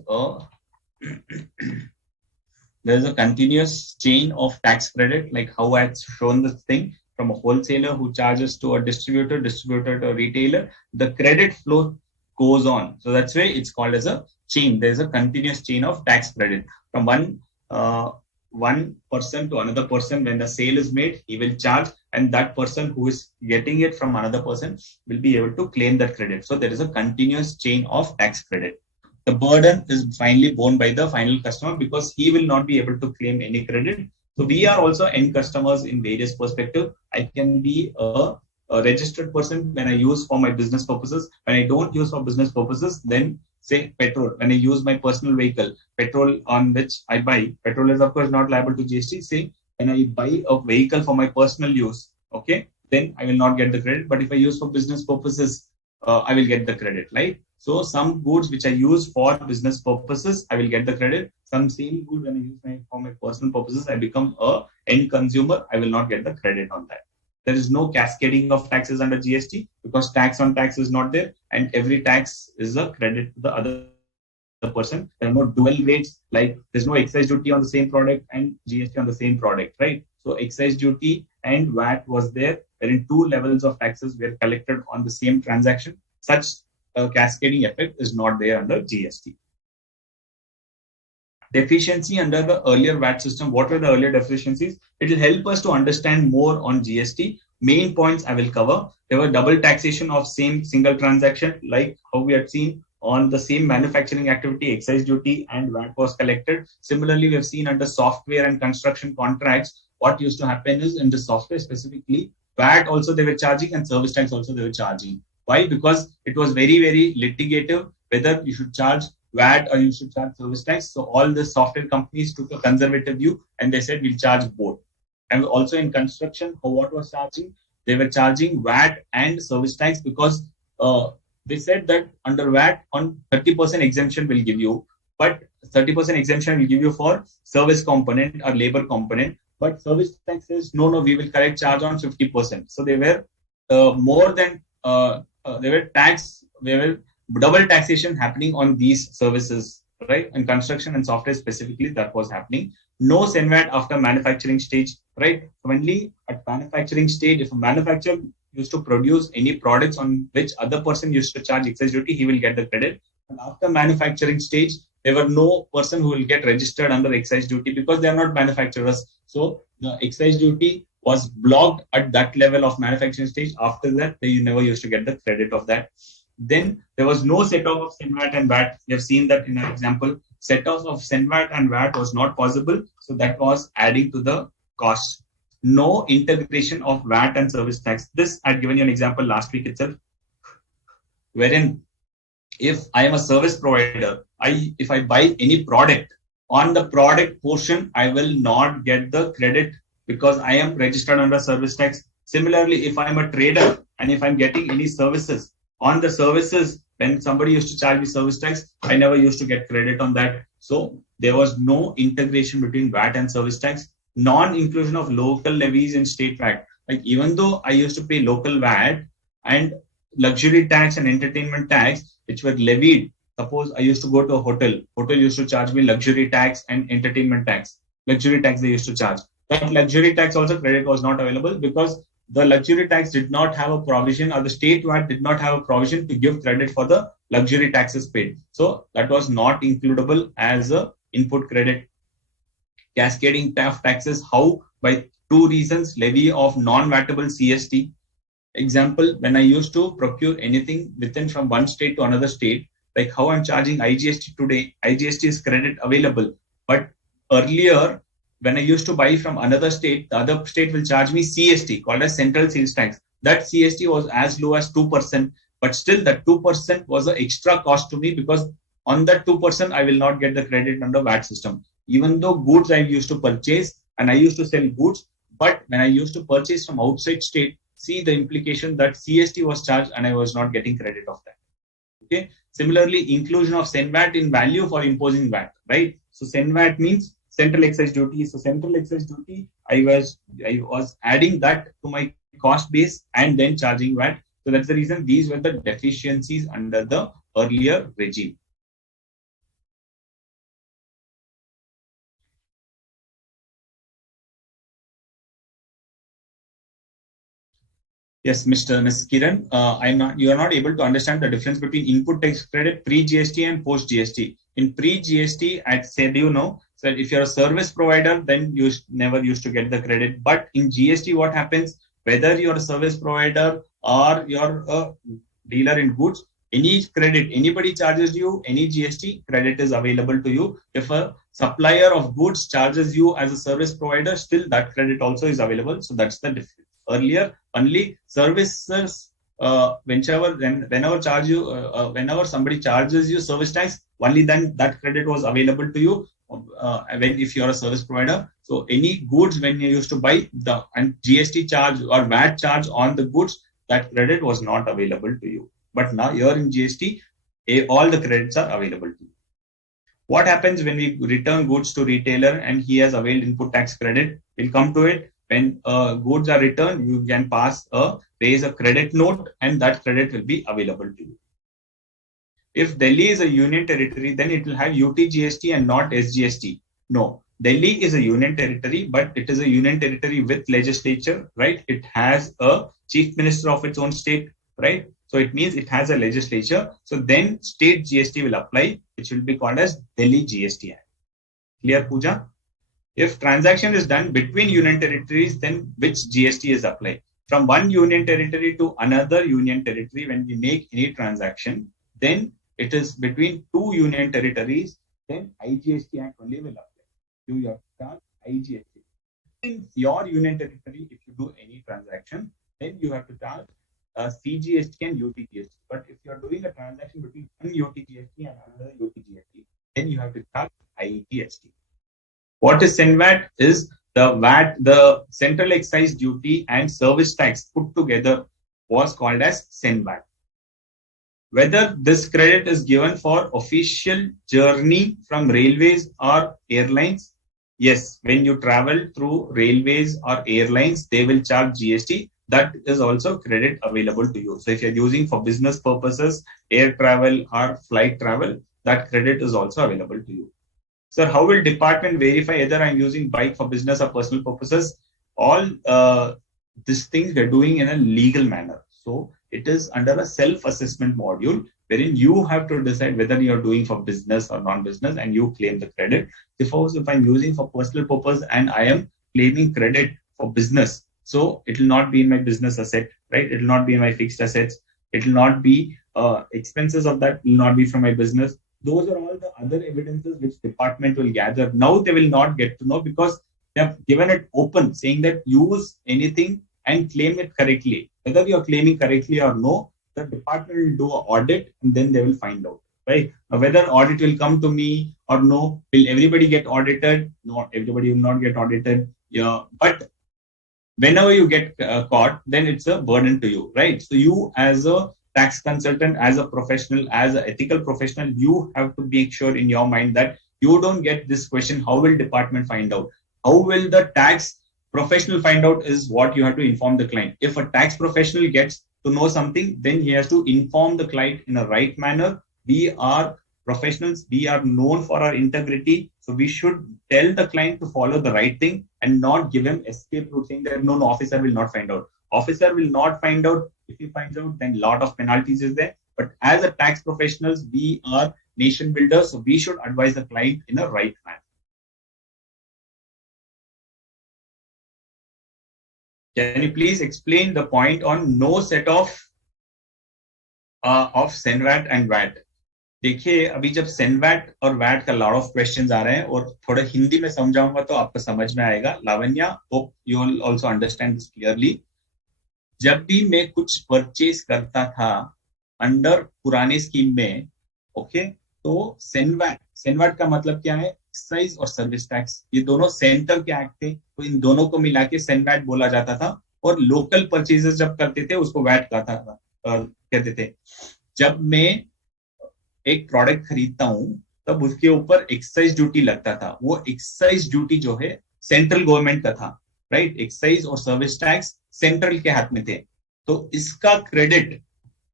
there's a continuous chain of tax credit, like how I've shown this thing from a wholesaler who charges to a distributor, distributor to a retailer. The credit flow goes on. So that's why it's called as a chain. There's a continuous chain of tax credit from one person to another person. When the sale is made, he will charge, and that person who is getting it from another person will be able to claim that credit. So there is a continuous chain of tax credit. The burden is finally borne by the final customer because he will not be able to claim any credit. So we are also end customers in various perspectives. I can be a registered person when I use for my business purposes. When I don't use for business purposes, then say petrol. When I use my personal vehicle, petrol on which I buy, petrol is of course not liable to GST. Say when I buy a vehicle for my personal use, okay, then I will not get the credit. But if I use for business purposes, I will get the credit, right? So some goods which I use for business purposes, I will get the credit. Some same good when I use for my personal purposes, I become a end consumer, I will not get the credit on that. There is no cascading of taxes under GST because tax on tax is not there, and every tax is a credit to the other person. There are no dual rates, like there's no excise duty on the same product and GST on the same product, right? So excise duty and VAT was there, wherein two levels of taxes were collected on the same transaction. Such a cascading effect is not there under GST. Deficiency under the earlier VAT system. What were the earlier deficiencies? It will help us to understand more on GST. Main points I will cover. There were double taxation of same single transaction, like how we had seen on the same manufacturing activity, excise duty and VAT was collected. Similarly, we have seen under software and construction contracts, what used to happen is in the software specifically, VAT also they were charging and service tax also they were charging. Why? Because it was very, very litigative whether you should charge VAT or you should charge service tax. So all the software companies took a conservative view and they said we'll charge both. And also in construction, what was charging? They were charging VAT and service tax because they said that under VAT on 30% exemption will give you, but 30% exemption will give you for service component or labor component. But service tax says no, we will collect charge on 50%. So they were more than they were double taxation happening on these services, right? In construction and software specifically, that was happening. No SENVAT after manufacturing stage, right? Only at manufacturing stage, if a manufacturer used to produce any products on which other person used to charge excise duty, he will get the credit. And after manufacturing stage, there were no person who will get registered under excise duty because they are not manufacturers. So the excise duty was blocked at that level of manufacturing stage. After that, they never used to get the credit of that. Then there was no set-off of SENVAT and VAT. We have seen that in an example. Set-off of SENVAT and VAT was not possible. So that was adding to the cost. no integration of VAT and service tax. This I'd given you an example last week itself, wherein if I am a service provider, if I buy any product, on the product portion, I will not get the credit because I am registered under service tax. Similarly, if I'm a trader and if I'm getting any services, on the services, when somebody used to charge me service tax, I never used to get credit on that. So there was no integration between VAT and service tax, non-inclusion of local levies in state VAT. Like even though I used to pay local VAT and luxury tax and entertainment tax, which were levied. Suppose I used to go to a hotel used to charge me luxury tax and entertainment tax. Luxury tax they used to charge. That luxury tax also credit was not available because the luxury tax did not have a provision, or the state VAT did not have a provision to give credit for the luxury taxes paid. So that was not includable as a input credit. Cascading of taxes, how? By two reasons: levy of non-vatable CST. Example, when I used to procure anything within from one state to another state, like how I'm charging IGST today, IGST is credit available. But earlier, when I used to buy from another state, the other state will charge me CST, called as Central Sales Tax. That CST was as low as 2%, but still that 2% was an extra cost to me because on that 2%, I will not get the credit under VAT system. Even though goods I used to purchase and I used to sell goods, but when I used to purchase from outside state, see the implication that CST was charged and I was not getting credit of that. Okay. Similarly, inclusion of SENVAT in value for imposing VAT, right? So SENVAT means central excise duty. So central excise duty, I was adding that to my cost base and then charging VAT. So that's the reason these were the deficiencies under the earlier regime. Yes, Ms. Kiran, you are not able to understand the difference between input tax credit pre-GST and post-GST. In pre-GST, I said, so if you're a service provider, then you never used to get the credit. But in GST, what happens? Whether you're a service provider or you're a dealer in goods, any credit, anybody charges you, any GST credit is available to you. If a supplier of goods charges you as a service provider, still that credit also is available. So that's the difference. Earlier, only services, whenever somebody charges you service tax, only then that credit was available to you. If you're a service provider, so any goods when you used to buy and GST charge or VAT charge on the goods, that credit was not available to you. But now here in GST, all the credits are available to you. What happens when we return goods to retailer and he has availed input tax credit? We'll come to it. When goods are returned, you can raise a credit note and that credit will be available to you. If Delhi is a union territory, then it will have UTGST and not SGST. No, Delhi is a union territory, but it is a union territory with legislature, right? It has a chief minister of its own state, right? So it means it has a legislature. So then state GST will apply, which will be called as Delhi GST Act. Clear, Pooja? If transaction is done between union territories, then which GST is applied? From one union territory to another union territory, when we make any transaction, then it is between two union territories, then IGST Act only will apply. You have to charge IGST. In your union territory, if you do any transaction, then you have to charge Cgst and UTGST. But if you are doing a transaction between one UTGST and another UTGST, then you have to charge IGST. What is SENVAT? Is the VAT, the central excise duty and service tax put together was called as SENVAT. Whether this credit is given for official journey from railways or airlines, yes, when you travel through railways or airlines, they will charge GST. That is also credit available to you. So if you're using for business purposes, air travel or flight travel, that credit is also available to you. Sir, how will department verify whether I'm using bike for business or personal purposes? All these things we're doing in a legal manner. So it is under a self-assessment module wherein you have to decide whether you're doing for business or non-business and you claim the credit. Suppose if I'm using for personal purpose and I am claiming credit for business, so it will not be in my business asset, right? It will not be in my fixed assets. It will not be expenses of that will not be from my business. Those are all the other evidences which department will gather. Now they will not get to know because They have given it open, saying that use anything and claim it correctly. Whether you are claiming correctly or no, the department will do an audit and then they will find out. Right? Now, whether audit will come to me or no, will everybody get audited? No, everybody will not get audited. Yeah, but whenever you get caught, then it's a burden to you, right? So you as a tax consultant, as a professional, as an ethical professional, you have to make sure in your mind that you don't get this question, how will department find out? How will the tax professional find out is what you have to inform the client. If a tax professional gets to know something, then he has to inform the client in a right manner. We are professionals, we are known for our integrity, so we should tell the client to follow the right thing and not give him escape route saying that no, officer will not find out. Officer will not find out. If he finds out, then lot of penalties is there. But as a tax professionals, we are nation builders, so we should advise the client in a right manner. Can you please explain the point on no set of SENVAT and VAT? देखिए अभी जब CENVAT और VAT का lot of questions आ रहे हैं और थोड़ा हिंदी में समझाऊंगा तो आपको समझ में आएगा. Lavanya, hope you will also understand this clearly. जब भी मैं कुछ परचेज करता था अंडर पुराने स्कीम में, ओके, तो सेनवैट का मतलब क्या है? एक्साइज और सर्विस टैक्स, ये दोनों सेंटर के एक्ट थे, तो इन दोनों को मिला के सेनवैट बोला जाता था. और लोकल परचेजेस जब करते थे उसको वैट कहते थे. जब मैं एक प्रोडक्ट खरीदता हूं तब उसके ऊपर एक्साइज ड्यूटी लगता था. वो एक्साइज ड्यूटी जो है सेंट्रल गवर्नमेंट का था, राइट? एक्साइज और सर्विस टैक्स सेंट्रल के हाथ में थे. तो इसका credit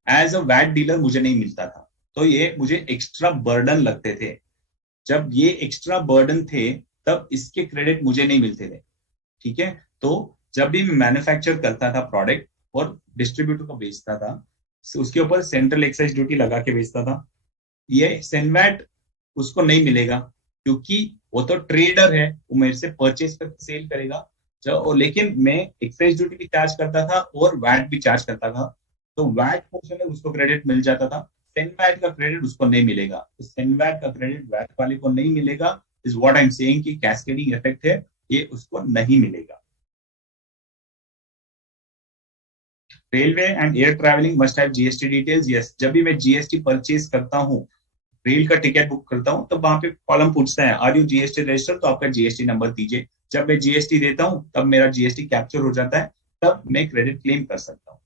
as a VAT dealer मुझे नहीं मिलता था. तो ये मुझे एक्स्ट्रा बर्डन लगते थे. जब ये एक्स्ट्रा बर्डन थे तब इसके क्रेडिट मुझे नहीं मिलते थे. ठीक है? तो जब भी मैं मैन्युफैक्चर करता था प्रोडक्ट और डिस्ट्रीब्यूटर को बेचता था, उसके ऊपर सेंट्रल एक्साइज ड्यूटी लगा के बेचता था. ये सेनवैट उसको नहीं मिलेगा क्योंकि वो तो ट्रेडर है, वो मेरे से परचेज करके सेल करेगा. लेकिन मैं एक्साइज ड्यूटी भी चार्ज करता था और वैट भी चार्ज करता था, तो वैट पोर्शन में उसको क्रेडिट मिल जाता था. सेनवैट का क्रेडिट उसको नहीं मिलेगा. तो सेनवैट का क्रेडिट वैट वाले को नहीं मिलेगा. Is what I am saying कि कैस्केडिंग इफेक्ट है, ये उसको नहीं मिलेगा. Railway and air travelling must have GST details. Yes, जब भी मैं जीएसटी परचेज करता हूँ, रेल का टिकट बुक करता हूँ, तब वहां पे कॉलम पूछता है आर यू जीएसटी रजिस्टर्ड, तो आपका जीएसटी नंबर दीजिए. जब मैं जीएसटी देता हूँ तब मेरा जीएसटी कैप्चर हो जाता है, तब मैं क्रेडिट क्लेम कर सकता हूँ.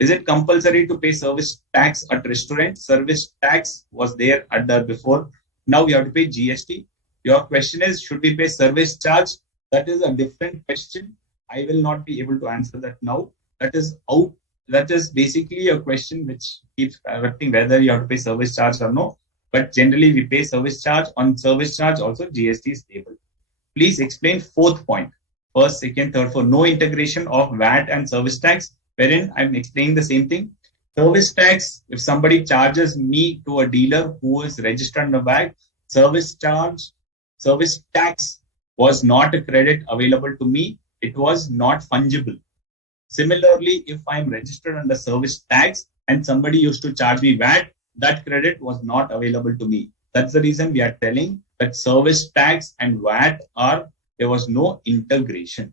Is it compulsory to pay service tax at restaurant? Service tax was there at the before. Now we have to pay GST. Your question is, should we pay service charge? That is a different question. I will not be able to answer that now. That is out. That is basically a question which keeps correcting whether you have to pay service charge or no. But generally we pay service charge. On service charge also GST is payable. Please explain fourth point. First, second, third, fourth. No integration of VAT and service tax. Wherein I'm explaining the same thing. Service tax, if somebody charges me to a dealer who is registered under VAT, service tax was not a credit available to me. It was not fungible. Similarly, if I'm registered under service tax and somebody used to charge me VAT, that credit was not available to me. That's the reason we are telling that service tax and VAT there was no integration.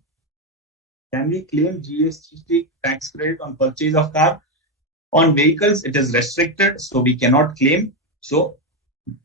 Can we claim GST tax credit on purchase of car? On vehicles, it is restricted, so we cannot claim. So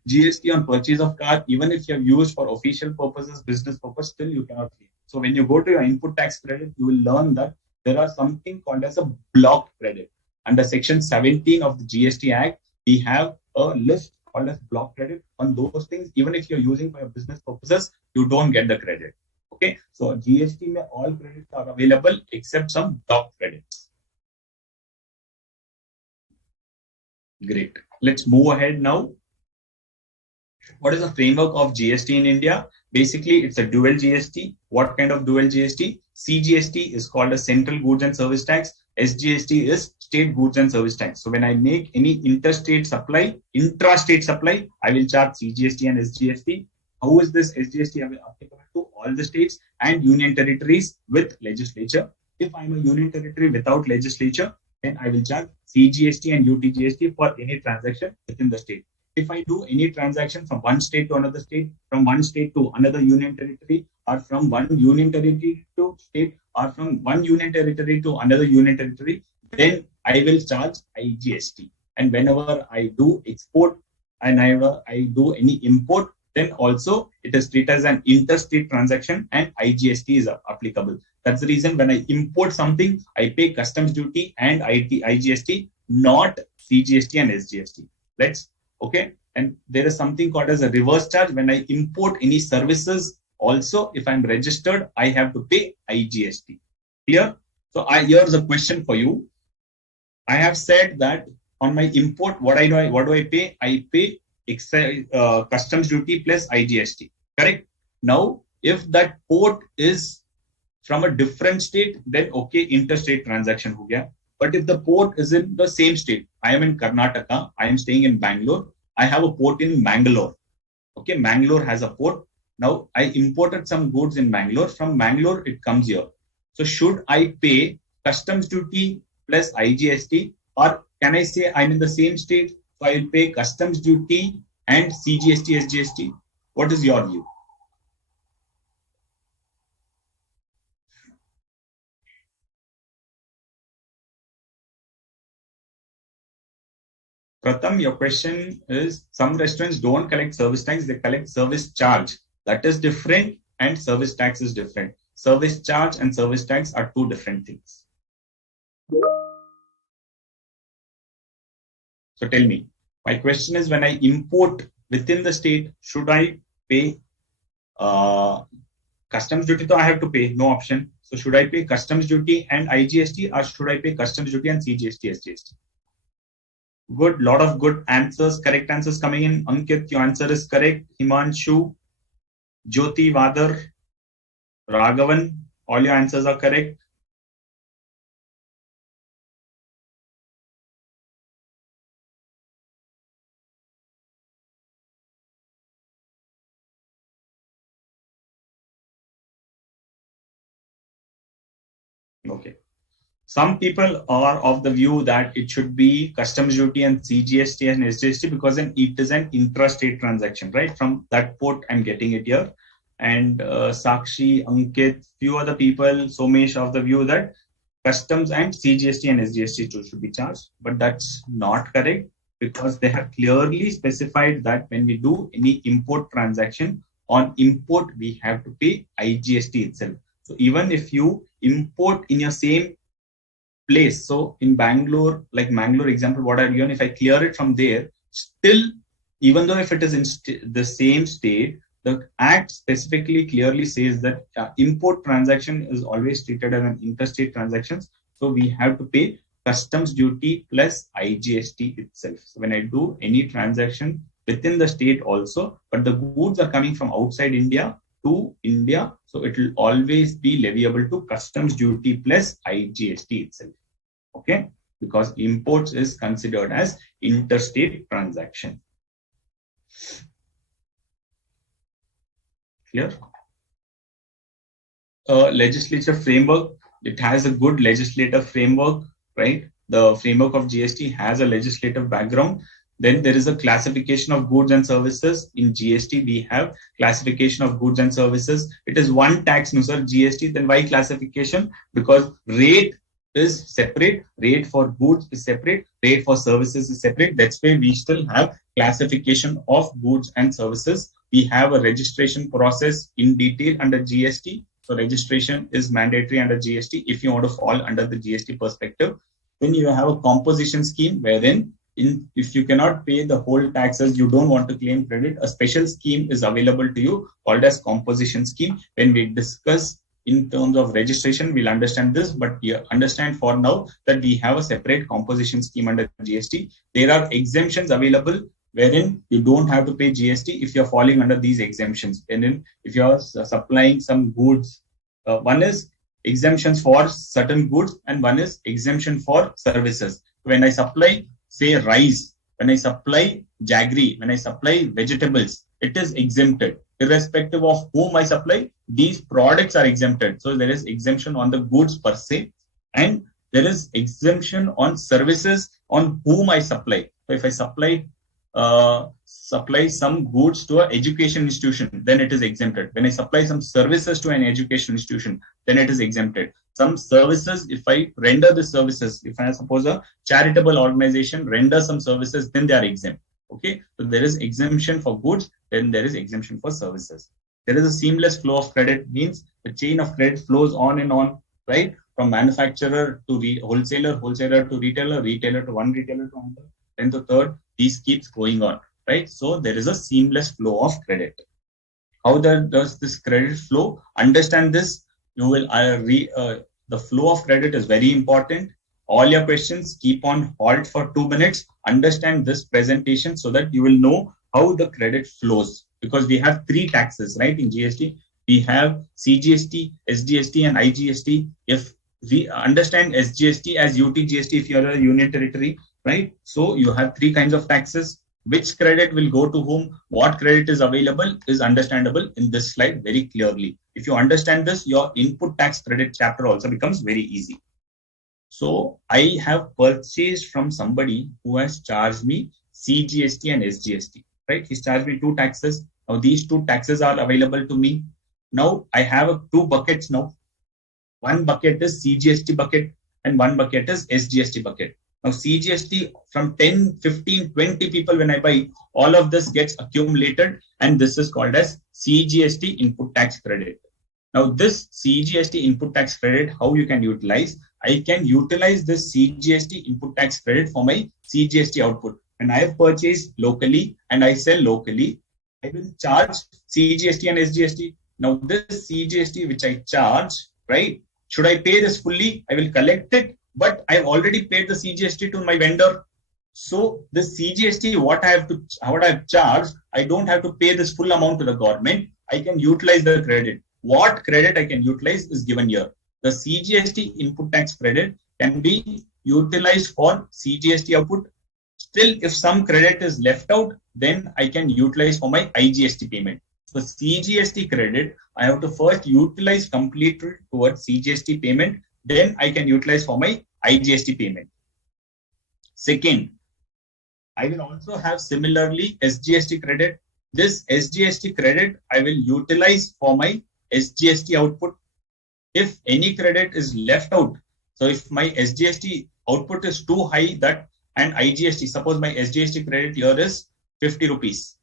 GST on purchase of car, even if you have used for official purposes, business purpose, still you cannot claim. So when you go to your input tax credit, you will learn that there are something called as a block credit. Under section 17 of the GST Act, we have a list called as block credit. On those things, even if you're using for your business purposes, you don't get the credit. Okay, so GST mein all credits are available except some block credits. Great. Let's move ahead now. What is the framework of GST in India? Basically, it's a dual GST. What kind of dual GST? Cgst is called a central goods and service tax. SGST is state goods and service tax. So when I make any intrastate supply, I will charge Cgst and SGST. How is this SGST applicable to all the states and union territories with legislature? If I'm a union territory without legislature, then I will charge CGST and UTGST for any transaction within the state. if I do any transaction from one state to another state, from one state to another union territory, or from one union territory to state, or from one union territory to another union territory, then I will charge IGST. And whenever I do export and I do any import, then also it is treated as an interstate transaction and IGST is applicable. That's the reason when I import something, I pay customs duty and IGST, not CGST and SGST. Okay. And there is something called as a reverse charge. When I import any services, also if I'm registered, I have to pay IGST. Clear? So here's a question for you. I have said that on my import, what do I pay? I pay customs duty plus IGST. Correct? Now, if that port is from a different state, then okay, interstate transaction ho gaya. But if the port is in the same state, I am in Karnataka, I am staying in Bangalore, I have a port in Mangalore. Okay, Mangalore has a port. Now, I imported some goods in Mangalore. From Mangalore, it comes here. So, should I pay customs duty plus IGST, or can I say I'm in the same state, so I will pay customs duty and CGST, SGST? What is your view? Pratham, your question is, some restaurants don't collect service tax, they collect service charge. That is different, and service tax is different. Service charge and service tax are two different things. So tell me, my question is, when I import within the state, should I pay customs duty? So I have to pay, no option. So should I pay customs duty and IGST, or should I pay customs duty and CGST, SGST? Good, lot of good answers, correct answers coming in. Ankit, your answer is correct. Himanshu, Jyoti, Vadar, Raghavan, all your answers are correct. Okay. Some people are of the view that it should be customs duty and CGST and SGST because then it is an intrastate transaction, right? From that port, I'm getting it here. And Sakshi, Ankit, few other people, Somesh, of the view that customs and CGST and SGST too should be charged. But that's not correct, because they have clearly specified that when we do any import transaction, on import, we have to pay IGST itself. So even if you import in your same place, so in Bangalore, like Mangalore example, what I've given, if I clear it from there, still, even though if it is in the same state, the Act specifically clearly says that import transaction is always treated as an interstate transaction. So we have to pay customs duty plus IGST itself. So when I do any transaction within the state also, but the goods are coming from outside India to India, so it will always be leviable to customs duty plus IGST itself. Okay, because imports is considered as interstate transaction. Clear? Legislature framework, it has a good legislative framework, right? The framework of GST has a legislative background. Then there is a classification of goods and services. In GST, we have classification of goods and services. It is one tax, no sir, GST. Then why classification? Because rate is separate, rate for goods is separate, rate for services is separate. That's why we still have classification of goods and services. We have a registration process in detail under GST. So registration is mandatory under GST. If you want to fall under the GST perspective, then you have a composition scheme wherein if you cannot pay the whole taxes, you don't want to claim credit, a special scheme is available to you called as composition scheme. When we discuss in terms of registration, we'll understand this, but you understand for now that we have a separate composition scheme under GST. There are exemptions available wherein you don't have to pay GST if you're falling under these exemptions. And then if you're supplying some goods, one is exemptions for certain goods and one is exemption for services. When I supply, say, rice, when I supply jaggery, when I supply vegetables, it is exempted. Irrespective of whom I supply, these products are exempted. So there is exemption on the goods per se, and there is exemption on services on whom I supply. So if I supply supply some goods to an education institution, then it is exempted. When I supply some services to an education institution, then it is exempted. Some services, if I render the services, if I suppose a charitable organization render some services, then they are exempt. Okay, so there is exemption for goods, then there is exemption for services. There is a seamless flow of credit, means the chain of credit flows on and on, right? From manufacturer to wholesaler, wholesaler to retailer, retailer to one retailer to another, then to third. These keeps going on, right? So there is a seamless flow of credit. How does this credit flow? Understand this. You will the flow of credit is very important. All your questions keep on hold for 2 minutes. Understand this presentation so that you will know how the credit flows. Because we have 3 taxes, right? In GST, we have Cgst, SGST, and IGST. If we understand SGST as UTGST, if you are a union territory, right? So you have 3 kinds of taxes. Which credit will go to whom, what credit is available is understandable in this slide very clearly. If you understand this, your input tax credit chapter also becomes very easy. So I have purchased from somebody who has charged me Cgst and SGST, right? He's charged me 2 taxes. Now these 2 taxes are available to me. Now I have 2 buckets now. One bucket is Cgst bucket and one bucket is SGST bucket. Now Cgst from 10, 15, 20 people when I buy, all of this gets accumulated and this is called as Cgst input tax credit. Now this Cgst input tax credit, how you can utilize? I can utilize this Cgst input tax credit for my Cgst output. When I have purchased locally and I sell locally, I will charge Cgst and SGST. Now this Cgst which I charge, right? Should I pay this fully? I will collect it, but I've already paid the Cgst to my vendor. So the Cgst, what I've charged, I don't have to pay this full amount to the government. I can utilize the credit. What credit I can utilize is given here. The Cgst input tax credit can be utilized for Cgst output. Still, if some credit is left out, then I can utilize for my IGST payment. So Cgst credit, I have to first utilize completely towards Cgst payment. Then I can utilize for my IGST payment. Second, I will also have similarly SGST credit. This SGST credit I will utilize for my SGST output. If any credit is left out, so if my SGST output is too high that and IGST, suppose my SGST credit here is 50 rupees.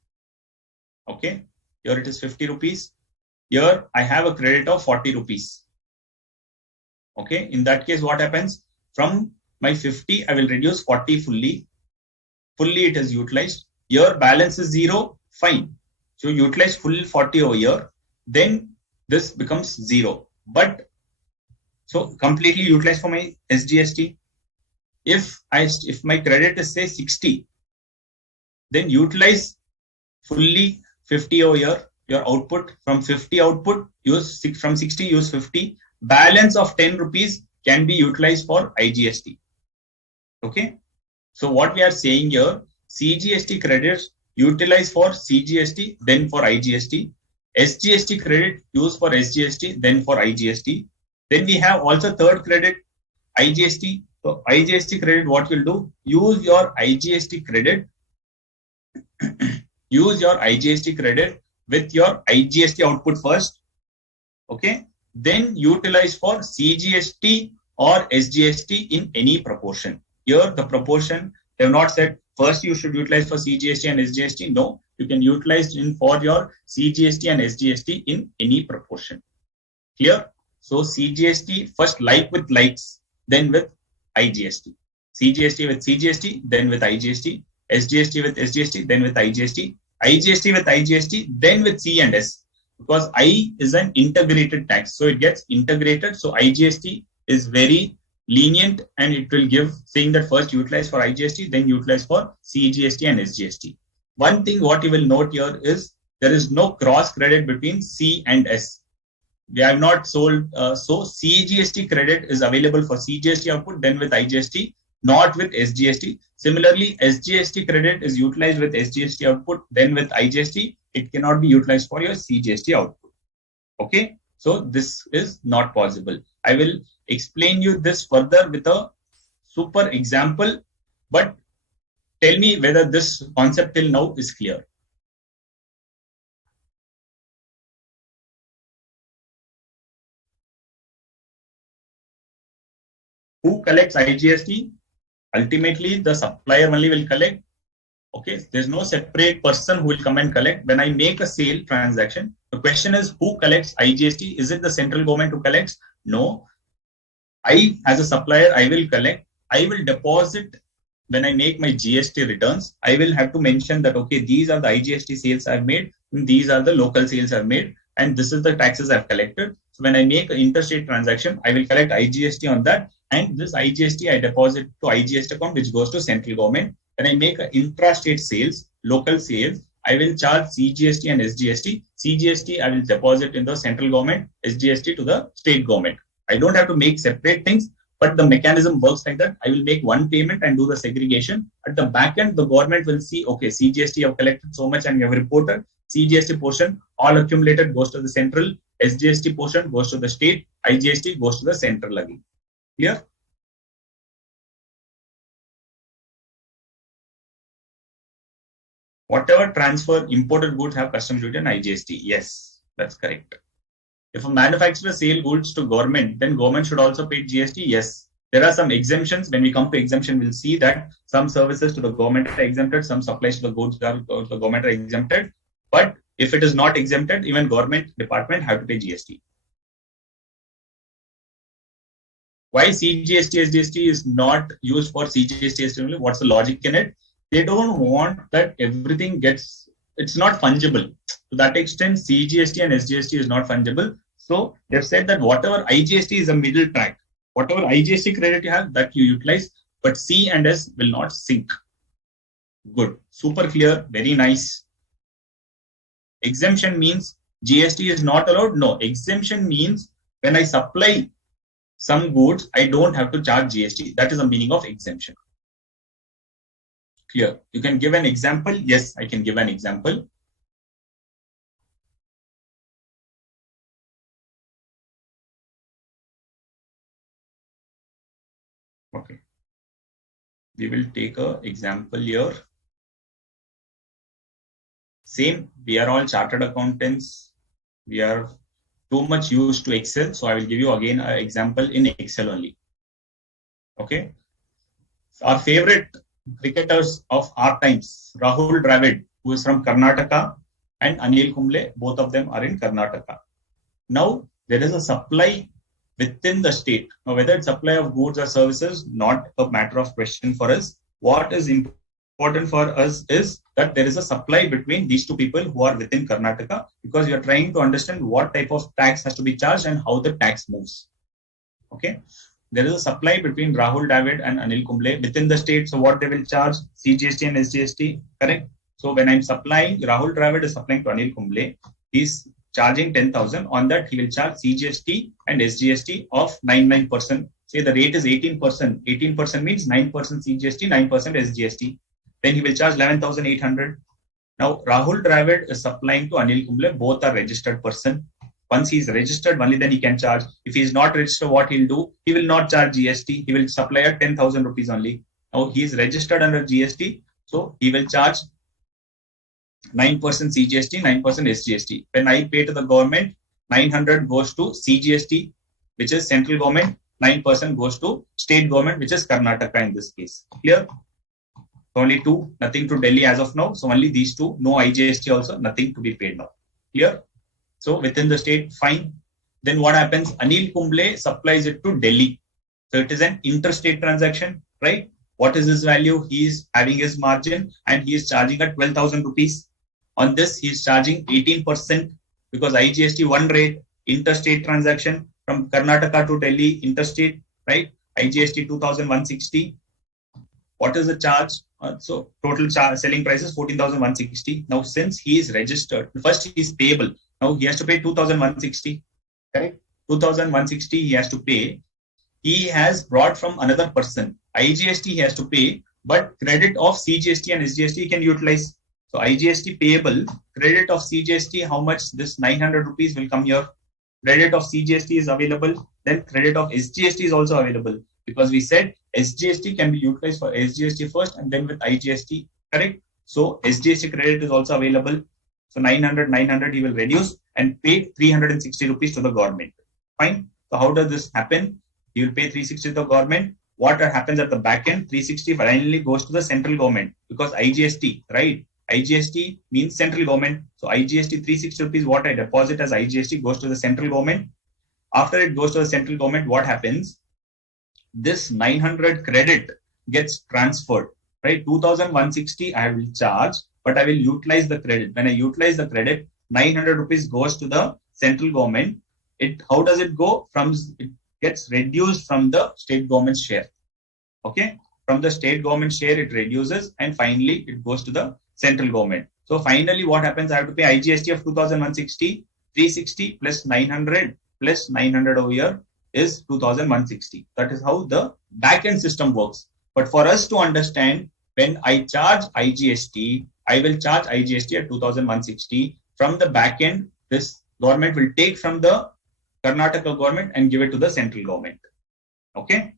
Okay, here it is 50 rupees. Here I have a credit of 40 rupees. Okay, in that case, what happens? From my 50, I will reduce 40 fully. Fully it is utilized. Here balance is 0, fine. So utilize full 40 over here. Then this becomes 0. But so completely utilized for my SGST. If my credit is say 60, then utilize fully 50 over here. Your output from 50 output, use from 60, use 50. Balance of 10 rupees can be utilized for IGST. Okay. So what we are saying here, Cgst credits utilize for Cgst, then for IGST. SGST credit used for SGST, then for IGST. Then we have also third credit, IGST. So IGST credit, what you'll do? Use your IGST credit. Use your IGST credit with your IGST output first. Okay. Then utilize for Cgst or SGST in any proportion. Here the proportion, they have not said first you should utilize for Cgst and SGST. No, you can utilize in for your Cgst and SGST in any proportion. Clear? So Cgst first like with likes, then with IGST. Cgst with Cgst, then with IGST. SGST with SGST, then with IGST. IGST with IGST, then with C and S. Because I is an integrated tax, so it gets integrated. So IGST is very lenient and it will give saying that first utilize for IGST, then utilize for CGST and SGST. One thing what you will note here is there is no cross credit between C and S. They have not sold, so CGST credit is available for CGST output, then with IGST, not with SGST. Similarly, SGST credit is utilized with SGST output, then with IGST. It cannot be utilized for your CGST output. Okay, so this is not possible. I will explain you this further with a super example, but Tell me whether this concept till now is clear. Who collects IGST? Ultimately, the supplier only will collect. Okay, there's no separate person who will come and collect. When I make a sale transaction, the question is who collects IGST? Is it the central government who collects? No. I, as a supplier, I will collect. I will deposit when I make my GST returns. I will have to mention that, okay, these are the IGST sales I've made, and these are the local sales I've made, and this is the taxes I've collected. So when I make an interstate transaction, I will collect IGST on that, and this IGST I deposit to IGST account, which goes to central government. When I make an intrastate sales, local sales, I will charge CGST and SGST. CGST I will deposit in the central government, SGST to the state government. I don't have to make separate things, but the mechanism works like that. I will make one payment and do the segregation. At the back end, the government will see, okay, CGST have collected so much and you have reported. CGST portion, all accumulated, goes to the central. SGST portion goes to the state. IGST goes to the central again. Clear? Whatever transfer, imported goods have customs duty and IGST. Yes, that's correct. If a manufacturer sell goods to government, then government should also pay GST. Yes, there are some exemptions. When we come to exemption, we'll see that some services to the government are exempted, some supplies to the goods to the government are exempted. But if it is not exempted, even government department have to pay GST. Why CGST, SGST is not used for CGST, SGST only? What's the logic in it? They don't want that everything gets, it's not fungible. To that extent, CGST and SGST is not fungible. So they've said that whatever IGST is a middle track, whatever IGST credit you have, that you utilize, but C and S will not sync. Good, super clear, very nice. Exemption means GST is not allowed? No, exemption means when I supply some goods, I don't have to charge GST. That is the meaning of exemption. Clear. You can give an example. Yes, I can give an example. Okay. We will take an example here. Same, we are all chartered accountants. We are too much used to Excel. So I will give you again an example in Excel only. Okay. Our favorite cricketers of our times, Rahul Dravid, who is from Karnataka, and Anil Kumble, both of them are in Karnataka. Now, there is a supply within the state. Now, whether it's supply of goods or services, not a matter of question for us. What is important for us is that there is a supply between these two people who are within Karnataka, because you are trying to understand what type of tax has to be charged and how the tax moves. Okay. There is a supply between Rahul Dravid and Anil Kumble within the state. So what they will charge, CGST and SGST, correct? So when I'm supplying, Rahul Dravid is supplying to Anil Kumble. He's charging 10,000. On that, he will charge CGST and SGST of 99%. Say the rate is 18%. 18% means 9% CGST, 9% SGST. Then he will charge 11,800. Now, Rahul Dravid is supplying to Anil Kumble. Both are registered person. Once he is registered, only then he can charge. If he is not registered, what he'll do? He will not charge GST. He will supply at 10,000 rupees only. Now he is registered under GST, so he will charge 9% CGST, 9% SGST. When I pay to the government, 900 goes to CGST, which is central government. 9% goes to state government, which is Karnataka in this case. Clear? Only two, nothing to Delhi as of now. So only these two, no IGST also, nothing to be paid now. Clear? So within the state, fine. Then what happens? Anil Kumble supplies it to Delhi. So it is an interstate transaction, right? What is his value? He is having his margin and he is charging at 12,000 rupees. On this, he is charging 18% because IGST one rate, interstate transaction from Karnataka to Delhi, interstate, right? IGST 2,160. What is the charge? So total selling price is 14,160. Now, since he is registered, first he is payable. Now he has to pay 2,160. Correct? 2,160 he has to pay. He has brought from another person. IGST he has to pay, but credit of CGST and SGST he can utilize. So IGST payable, credit of CGST, how much? This 900 rupees will come here. Credit of CGST is available. Then credit of SGST is also available, because we said SGST can be utilized for SGST first and then with IGST, correct? So SGST credit is also available. So 900 he will reduce and pay 360 rupees to the government. Fine. So how does this happen? He will pay 360 to the government. What happens at the back end? 360 finally goes to the central government because IGST, right? IGST means central government. So IGST 360 rupees, what I deposit as IGST goes to the central government. After it goes to the central government, what happens? This 900 credit gets transferred, right? 2,160 I will charge, but I will utilize the credit. When I utilize the credit, 900 rupees goes to the central government. How does it go? It gets reduced from the state government share. Okay, from the state government share it reduces, and finally it goes to the central government. So finally, what happens? I have to pay IGST of 2,160, 360 plus 900 over here is 2,160. That is how the backend system works. But for us to understand, when I charge IGST, I will charge IGST at 2,160. From the backend, this government will take from the Karnataka government and give it to the central government. Okay.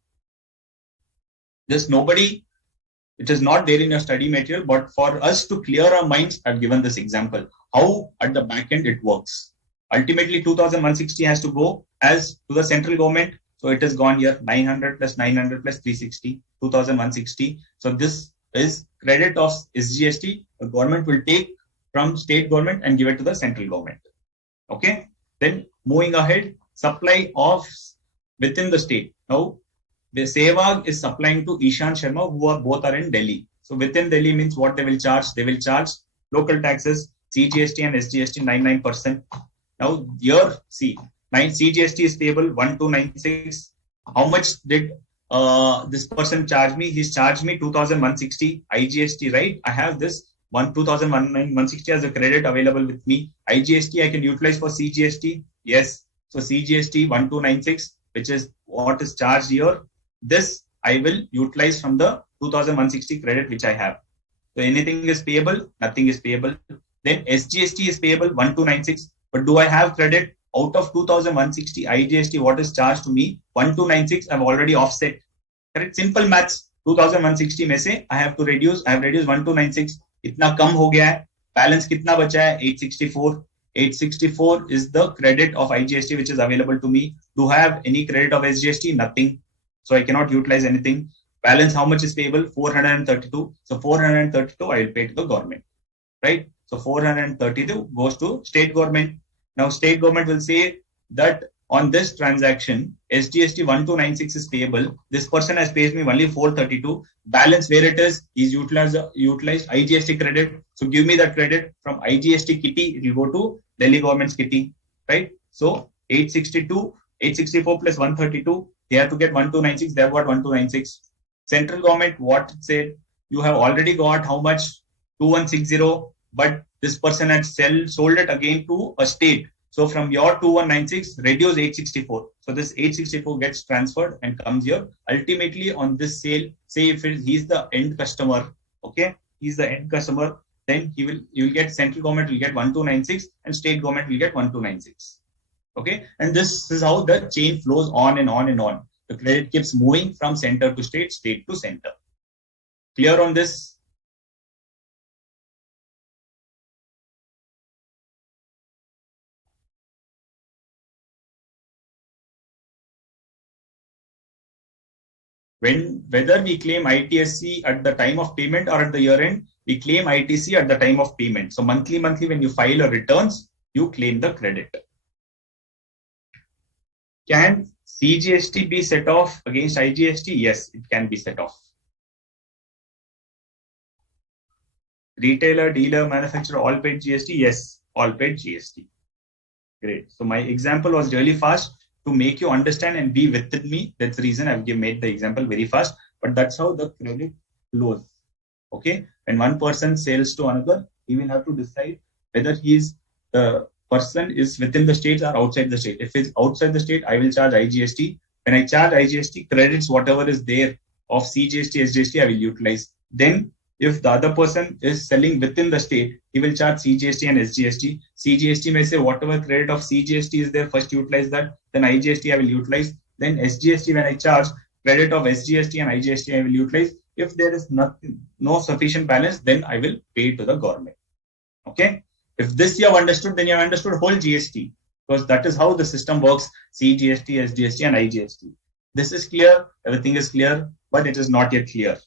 It is not there in your study material, but for us to clear our minds, I've given this example, how at the back end it works. Ultimately, 2,160 has to go as to the central government. So it has gone here, 900 plus 900 plus 360, 2,160. So this is credit of SGST. The government will take from state government and give it to the central government. Okay. Then moving ahead, supply of within the state. Now, the Sehwag is supplying to Ishan Sharma, who both are in Delhi. So within Delhi means what they will charge? They will charge local taxes, Cgst and SGST 99%. Now here, see, Cgst is payable 1296. How much did this person charge me? He's charged me 2,160 IGST, right? I have this 2,160 as a credit available with me. IGST I can utilize for Cgst. Yes. So Cgst 1296, which is what is charged here. This I will utilize from the 2,160 credit which I have. So anything is payable, nothing is payable. Then SGST is payable 1296. But do I have credit? Out of 2,160 IGST, what is charged to me? 1296 I've already offset. Correct? Simple maths. 2,160 में से I have reduced 1296. इतना कम हो गया है. Balance कितना बचा है? 864. 864 is the credit of IGST which is available to me. Do I have any credit of SGST? Nothing. So I cannot utilize anything. Balance how much is payable? 432. So 432 I will pay to the government. Right? So 432 goes to state government. Now state government will say that on this transaction, SGST 1296 is payable. This person has paid me only 432. Balance where it is, he's utilized IGST credit. So give me that credit from IGST kitty. It will go to Delhi government's kitty. Right? So 864 plus 132. They have to get 1296. They have got 1296. Central government, what it said, you have already got how much? 2160. But this person had sold it again to a state. So from your 2196, reduce 864. So this 864 gets transferred and comes here. Ultimately on this sale, say if he's the end customer, okay, he's the end customer, then you will get central government will get 1296 and state government will get 1296. Okay, and this is how the chain flows on and on and on. The credit keeps moving from center to state, state to center. Clear on this? Whether we claim ITSC at the time of payment or at the year end, we claim ITC at the time of payment. So monthly, when you file a returns, you claim the credit. Can CGST be set off against IGST? Yes, it can be set off. Retailer, dealer, manufacturer, all paid GST? Yes, all paid GST. Great. So my example was really fast to make you understand and be with me. That's the reason I've made the example very fast. But that's how the credit flows. Okay. When one person sells to another, he will have to decide whether the person is within the states or outside the state. If it's outside the state, I will charge IGST. When I charge IGST, credits whatever is there of CGST, SGST, I will utilize. Then if the other person is selling within the state, he will charge CGST and SGST. CGST may say whatever credit of CGST is there, first utilize that. Then IGST I will utilize. Then SGST when I charge, credit of SGST and IGST I will utilize. If there is no sufficient balance, then I will pay to the government. Okay. If this you have understood, then you have understood whole GST, because that is how the system works: Cgst, SGST, and IGST. This is clear. Everything is clear, but it is not yet clear,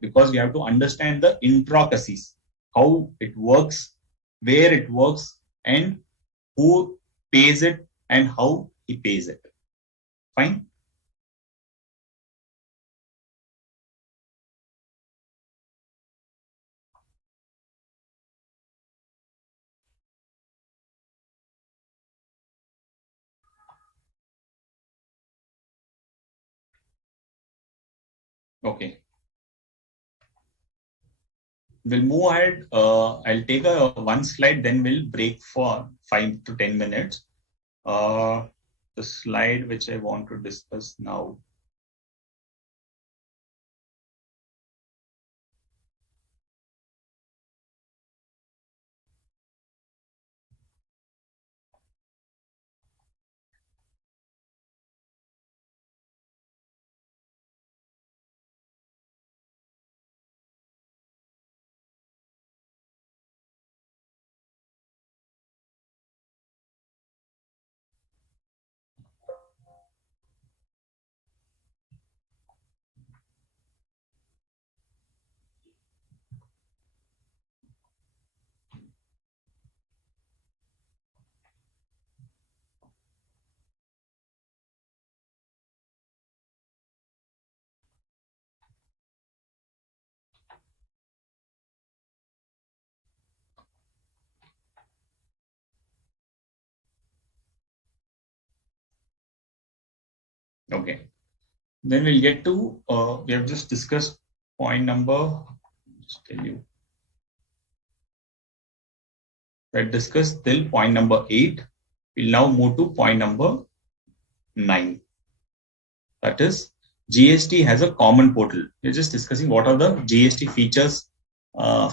because we have to understand the intricacies, how it works, where it works, and who pays it and how he pays it. Fine. Okay. We'll move ahead. I'll take one slide, then we'll break for 5 to 10 minutes. The slide which I want to discuss now. Okay. Then we'll get to, we have just discussed point number, just tell you. We have discussed till point number 8. We'll now move to point number 9. That is, GST has a common portal. We're just discussing what are the GST features,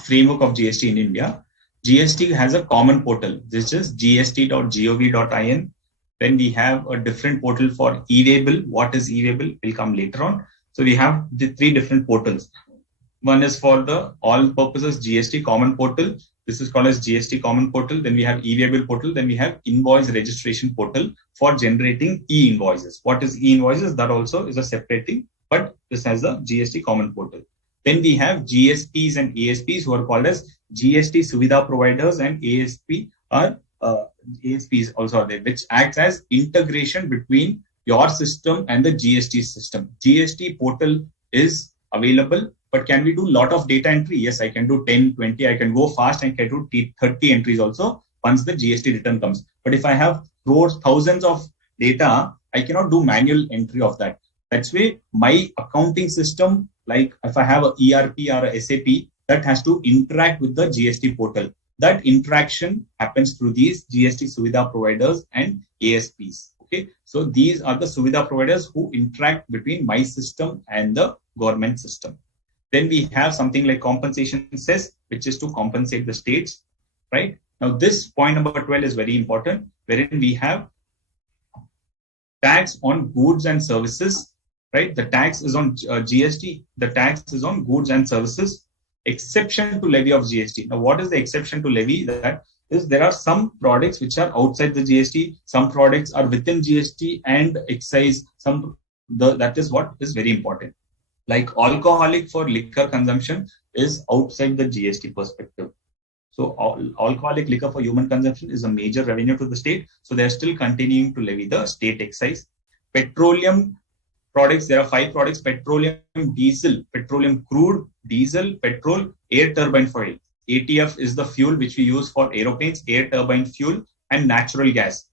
framework of GST in India. GST has a common portal. This is gst.gov.in. Then we have a different portal for e-waybill. What is e-waybill? Will come later on. So we have the 3 different portals. One is for the all purposes GST common portal. This is called as GST common portal. Then we have e-waybill portal. Then we have invoice registration portal for generating e-invoices. What is e-invoices? That also is a separate thing, but this has the GST common portal. Then we have GSPs and ASPs, who are called as GST Suvidha providers, and ASPs also are there, which acts as integration between your system and the GST system. GST portal is available, but can we do a lot of data entry? Yes, I can do 10, 20. I can go fast and can do 30 entries also once the GST return comes. But if I have crores, thousands of data, I cannot do manual entry of that. That's why my accounting system, like if I have a ERP or a SAP, that has to interact with the GST portal. That interaction happens through these GST Suvidha providers and ASPs. Okay, so these are the Suvidha providers who interact between my system and the government system. Then we have something like compensation cess, which is to compensate the states, right? Now this point number 12 is very important, wherein we have tax on goods and services, right? The tax is on GST. The tax is on goods and services, exception to levy of GST. Now, what is the exception to levy? That is, there are some products which are outside the GST. Some products are within GST and excise. That is what is very important. Like alcoholic for liquor consumption is outside the GST perspective. So alcoholic liquor for human consumption is a major revenue to the state. So they're still continuing to levy the state excise. Petroleum products, there are 5 products: petroleum diesel, petroleum crude, diesel, petrol, air turbine fuel. ATF is the fuel which we use for aeroplanes, air turbine fuel, and natural gas.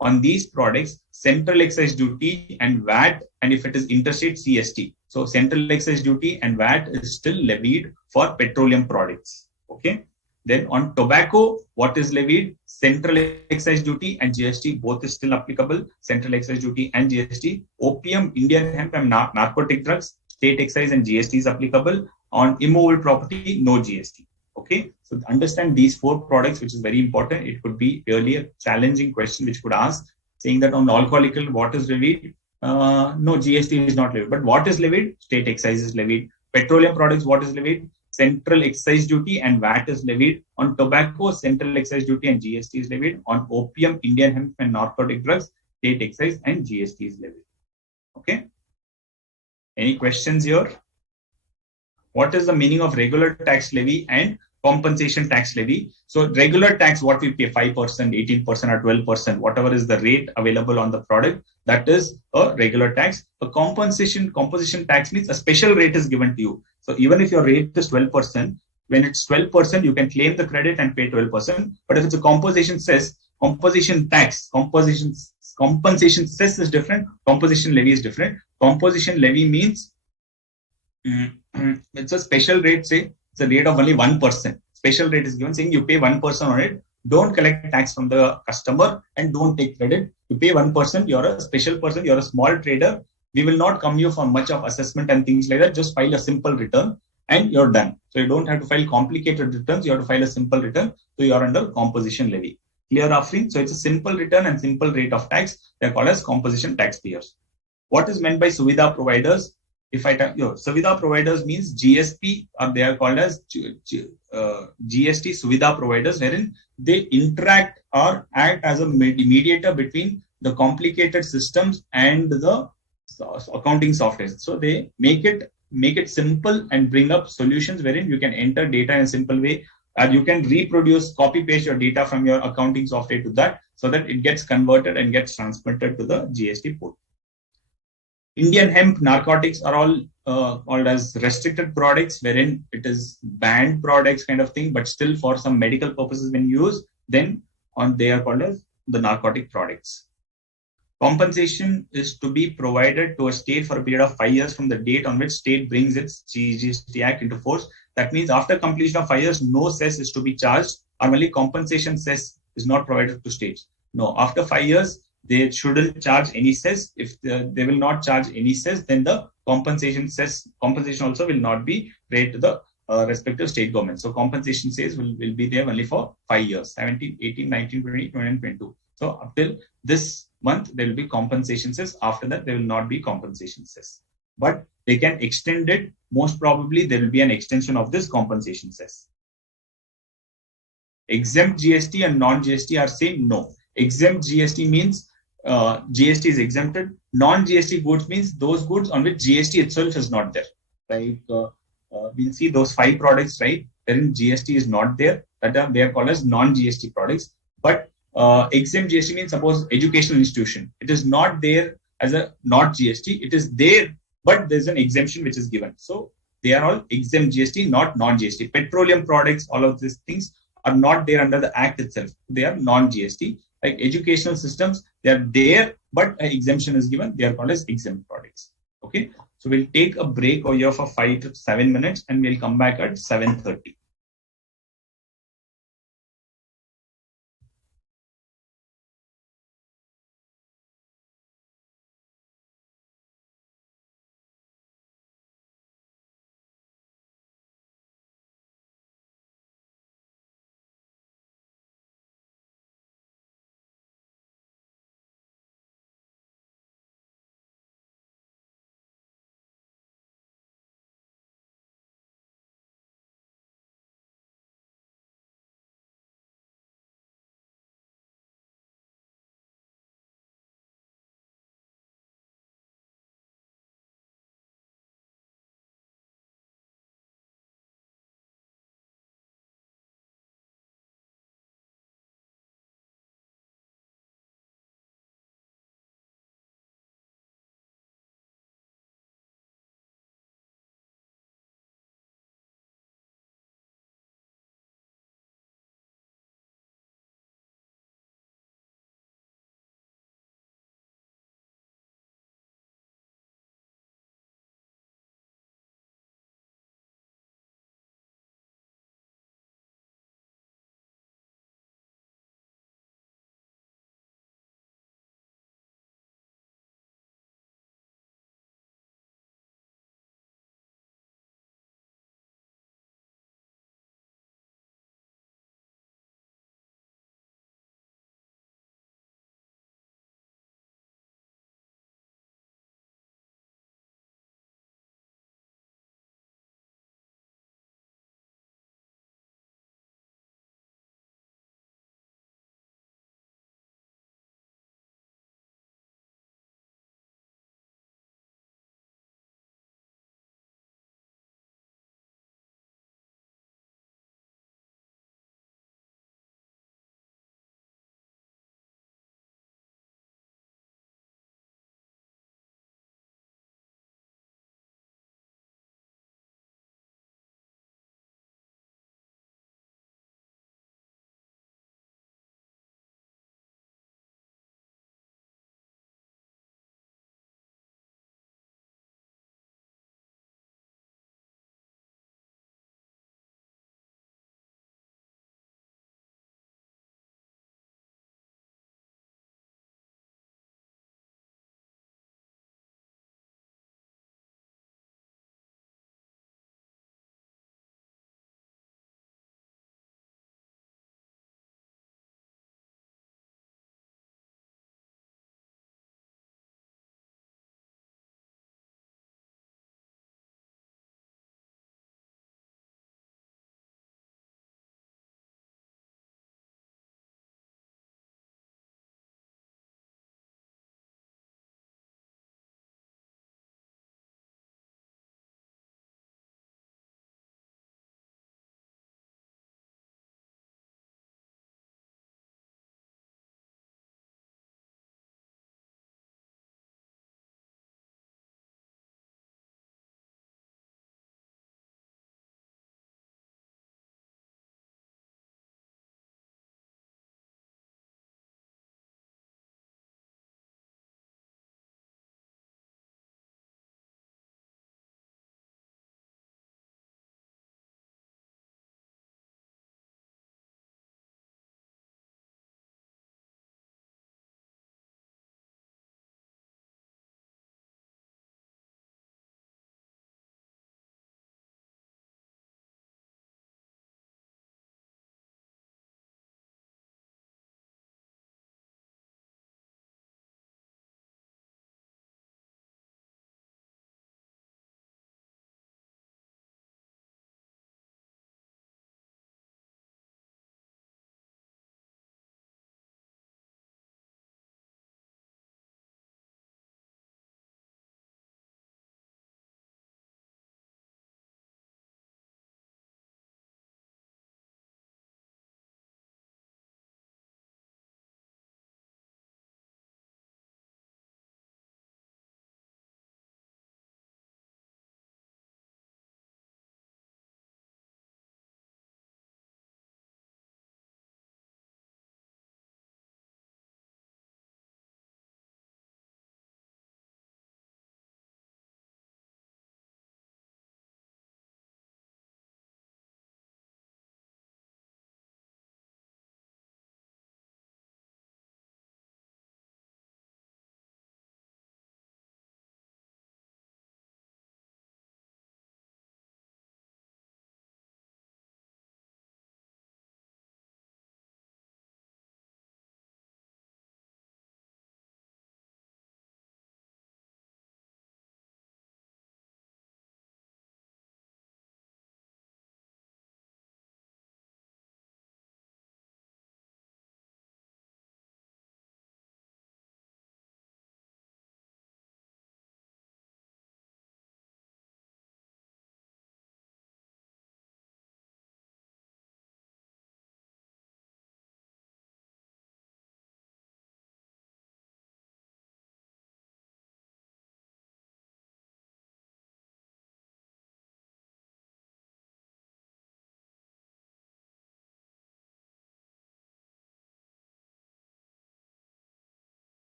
On these products, central excise duty and VAT, and if it is interstate, CST. So central excise duty and VAT is still levied for petroleum products. Okay. Then on tobacco, what is levied? Central excise duty and GST, both is still applicable. Central excise duty and GST. Opium, Indian hemp, and narcotic drugs, state excise and GST is applicable. On immovable property, no GST. Okay. So understand these 4 products, which is very important. It could be really a challenging question which could ask, saying that on alcoholic, what is levied? No, GST is not levied. But what is levied? State excise is levied. Petroleum products, what is levied? Central excise duty and VAT is levied. On tobacco, central excise duty and GST is levied. On opium, Indian hemp and narcotic drugs, state excise and GST is levied. Okay. Any questions here? What is the meaning of regular tax levy and compensation tax levy? So regular tax, what we pay 5%, 18% or 12%, whatever is the rate available on the product, that is a regular tax. A composition tax means a special rate is given to you. So even if your rate is 12%, when it's 12%, you can claim the credit and pay 12%. But if it's a composition cess, composition tax, compensation cess is different, composition levy is different. Composition levy means it's a special rate, say it's a rate of only 1%. Special rate is given saying you pay 1% on it. Don't collect tax from the customer and don't take credit. You pay 1%. You're a special person. You're a small trader. We will not come you for much of assessment and things like that. Just file a simple return and you're done. So you don't have to file complicated returns. You have to file a simple return. So you're under composition levy. Clear, Afrin? So it's a simple return and simple rate of tax. They're called as composition taxpayers. What is meant by Suvidha providers? If I tell you, Suvidha providers means GSP, or they are called as GST Suvidha providers, wherein they interact or act as a mediator between the complicated systems and the accounting software. So they make it simple and bring up solutions wherein you can enter data in a simple way, and you can reproduce, copy paste your data from your accounting software to that, so that it gets converted and gets transmitted to the GST port. Indian hemp narcotics are all called as restricted products, wherein it is banned products kind of thing, but still for some medical purposes when used, then they are called as the narcotic products. Compensation is to be provided to a state for a period of 5 years from the date on which state brings its GST Act into force. That means after completion of 5 years, no cess is to be charged, or only compensation cess is not provided to states. No, after 5 years, they shouldn't charge any cess. If they will not charge any cess, then the compensation also will not be paid to the respective state government. So compensation cess will be there only for 5 years, 17, 18, 19, 20, 21, 22. So up till this month, there will be compensation cess. After that, there will not be compensation cess. But they can extend it. Most probably, there will be an extension of this compensation cess. Exempt GST and non-GST are same? No. Exempt GST means GST is exempted. Non-GST goods means those goods on which GST itself is not there. Right? We'll see those 5 products, right, wherein GST is not there. They are called as non-GST products. But exempt GST means, suppose educational institution. It is not there as a not GST. It is there, but there's an exemption which is given. So they are all exempt GST, not non-GST. Petroleum products, all of these things are not there under the Act itself. They are non-GST. Like educational systems, they are there, but an exemption is given. They are called as exempt products. Okay. So we'll take a break over here for 5 to 7 minutes and we'll come back at 7:30.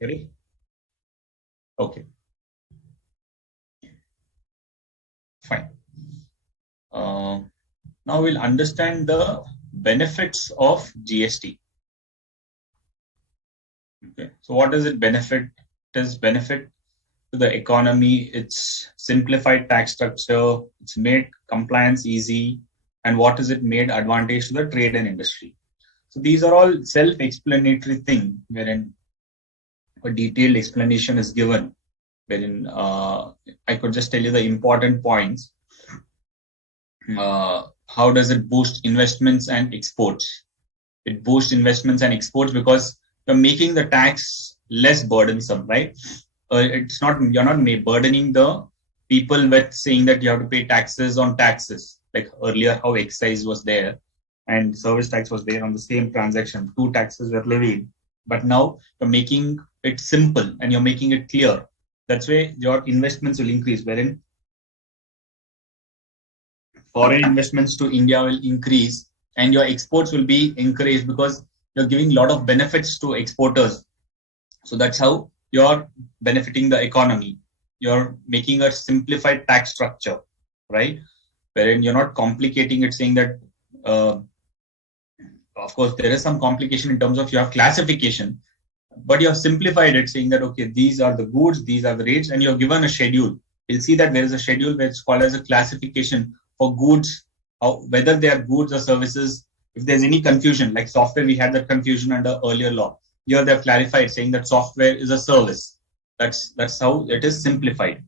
Ready? Okay, fine. Uh, Now we'll understand the benefits of GST. Okay. So what does it benefit? It is benefit to the economy. It's simplified tax structure. It's made compliance easy. And what is it made advantage to the trade and industry? So these are all self-explanatory thing wherein a detailed explanation is given. Wherein I could just tell you the important points. How does it boost investments and exports? It boosts investments and exports because you're making the tax less burdensome, right? It's not, you're not burdening the people with saying that you have to pay taxes on taxes. Like earlier, how excise was there and service tax was there on the same transaction. Two taxes were levied, but now you're making it simple and you're making it clear. That's why your investments will increase. Wherein foreign investments to India will increase and your exports will be encouraged because you're giving a lot of benefits to exporters. So that's how you're benefiting the economy. You're making a simplified tax structure, right? Wherein you're not complicating it, saying that, of course, there is some complication in terms of your classification, but you have simplified it, saying that, okay, these are the goods, these are the rates, and you're given a schedule. You'll see that there is a schedule where it's called as a classification for goods, whether they are goods or services. If there's any confusion, like software, we had that confusion under earlier law. Here they've clarified, saying that software is a service. That's how it is simplified.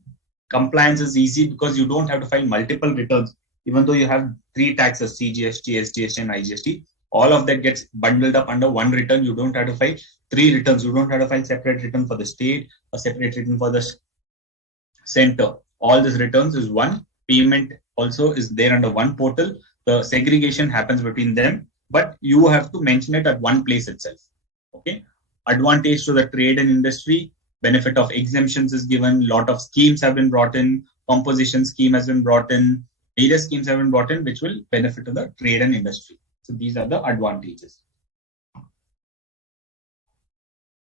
Compliance is easy because you don't have to file multiple returns, even though you have three taxes: Cgst, SGST, and IGST. All of that gets bundled up under one return. You don't have to file three returns. You don't have to file separate return for the state, a separate return for the center. All these returns is one. Payment also is there under one portal. The segregation happens between them, but you have to mention it at one place itself. Okay. Advantage to the trade and industry. Benefit of exemptions is given. Lot of schemes have been brought in. Composition scheme has been brought in. Various schemes have been brought in, which will benefit to the trade and industry. So these are the advantages.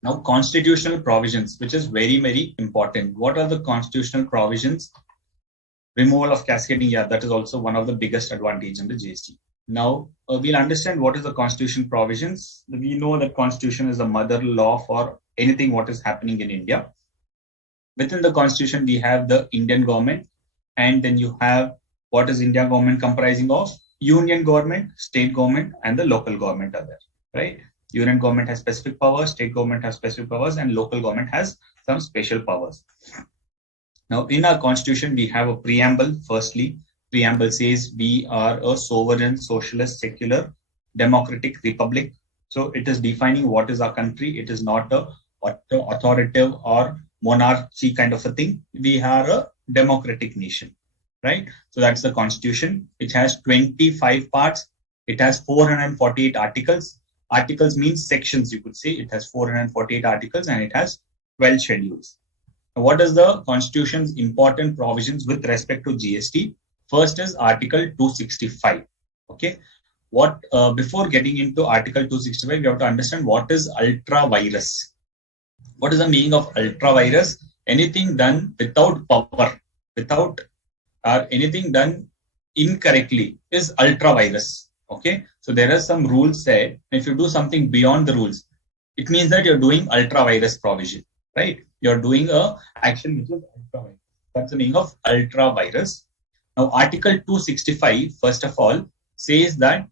Now, constitutional provisions, which is very, very important. What are the constitutional provisions? Removal of cascading, yeah, that is also one of the biggest advantages in the GST. Now, we'll understand what is the constitution provisions. We know that constitution is the mother law for anything what is happening in India. Within the constitution, we have the Indian government, and then you have what is India government comprising of? Union government, state government, and the local government are there, right? Union government has specific powers, state government has specific powers, and local government has some special powers. Now, in our constitution, we have a preamble. Firstly, preamble says we are a sovereign, socialist, secular, democratic republic. So it is defining what is our country. It is not a authoritative or monarchy kind of a thing. We are a democratic nation, right? So that's the constitution. It has 25 parts. It has 448 articles. Articles means sections, you could say. It has 448 articles and it has 12 schedules. Now, what is the constitution's important provisions with respect to GST? First is Article 265. Okay. What before getting into Article 265, we have to understand what is ultra virus. What is the meaning of ultra virus? Anything done without power, without anything done incorrectly is ultra virus. Okay. So there are some rules said. If you do something beyond the rules, it means that you're doing ultra virus provision, right? You're doing a action which is ultra virus. That's the meaning of ultra virus. Now, Article 265, first of all, says that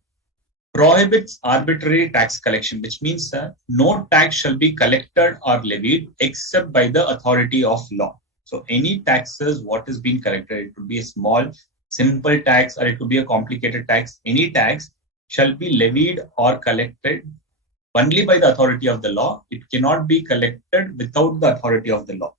prohibits arbitrary tax collection, which means that no tax shall be collected or levied except by the authority of law. So any taxes, what is being collected, it could be a small, simple tax or it could be a complicated tax. Any tax shall be levied or collected only by the authority of the law. It cannot be collected without the authority of the law.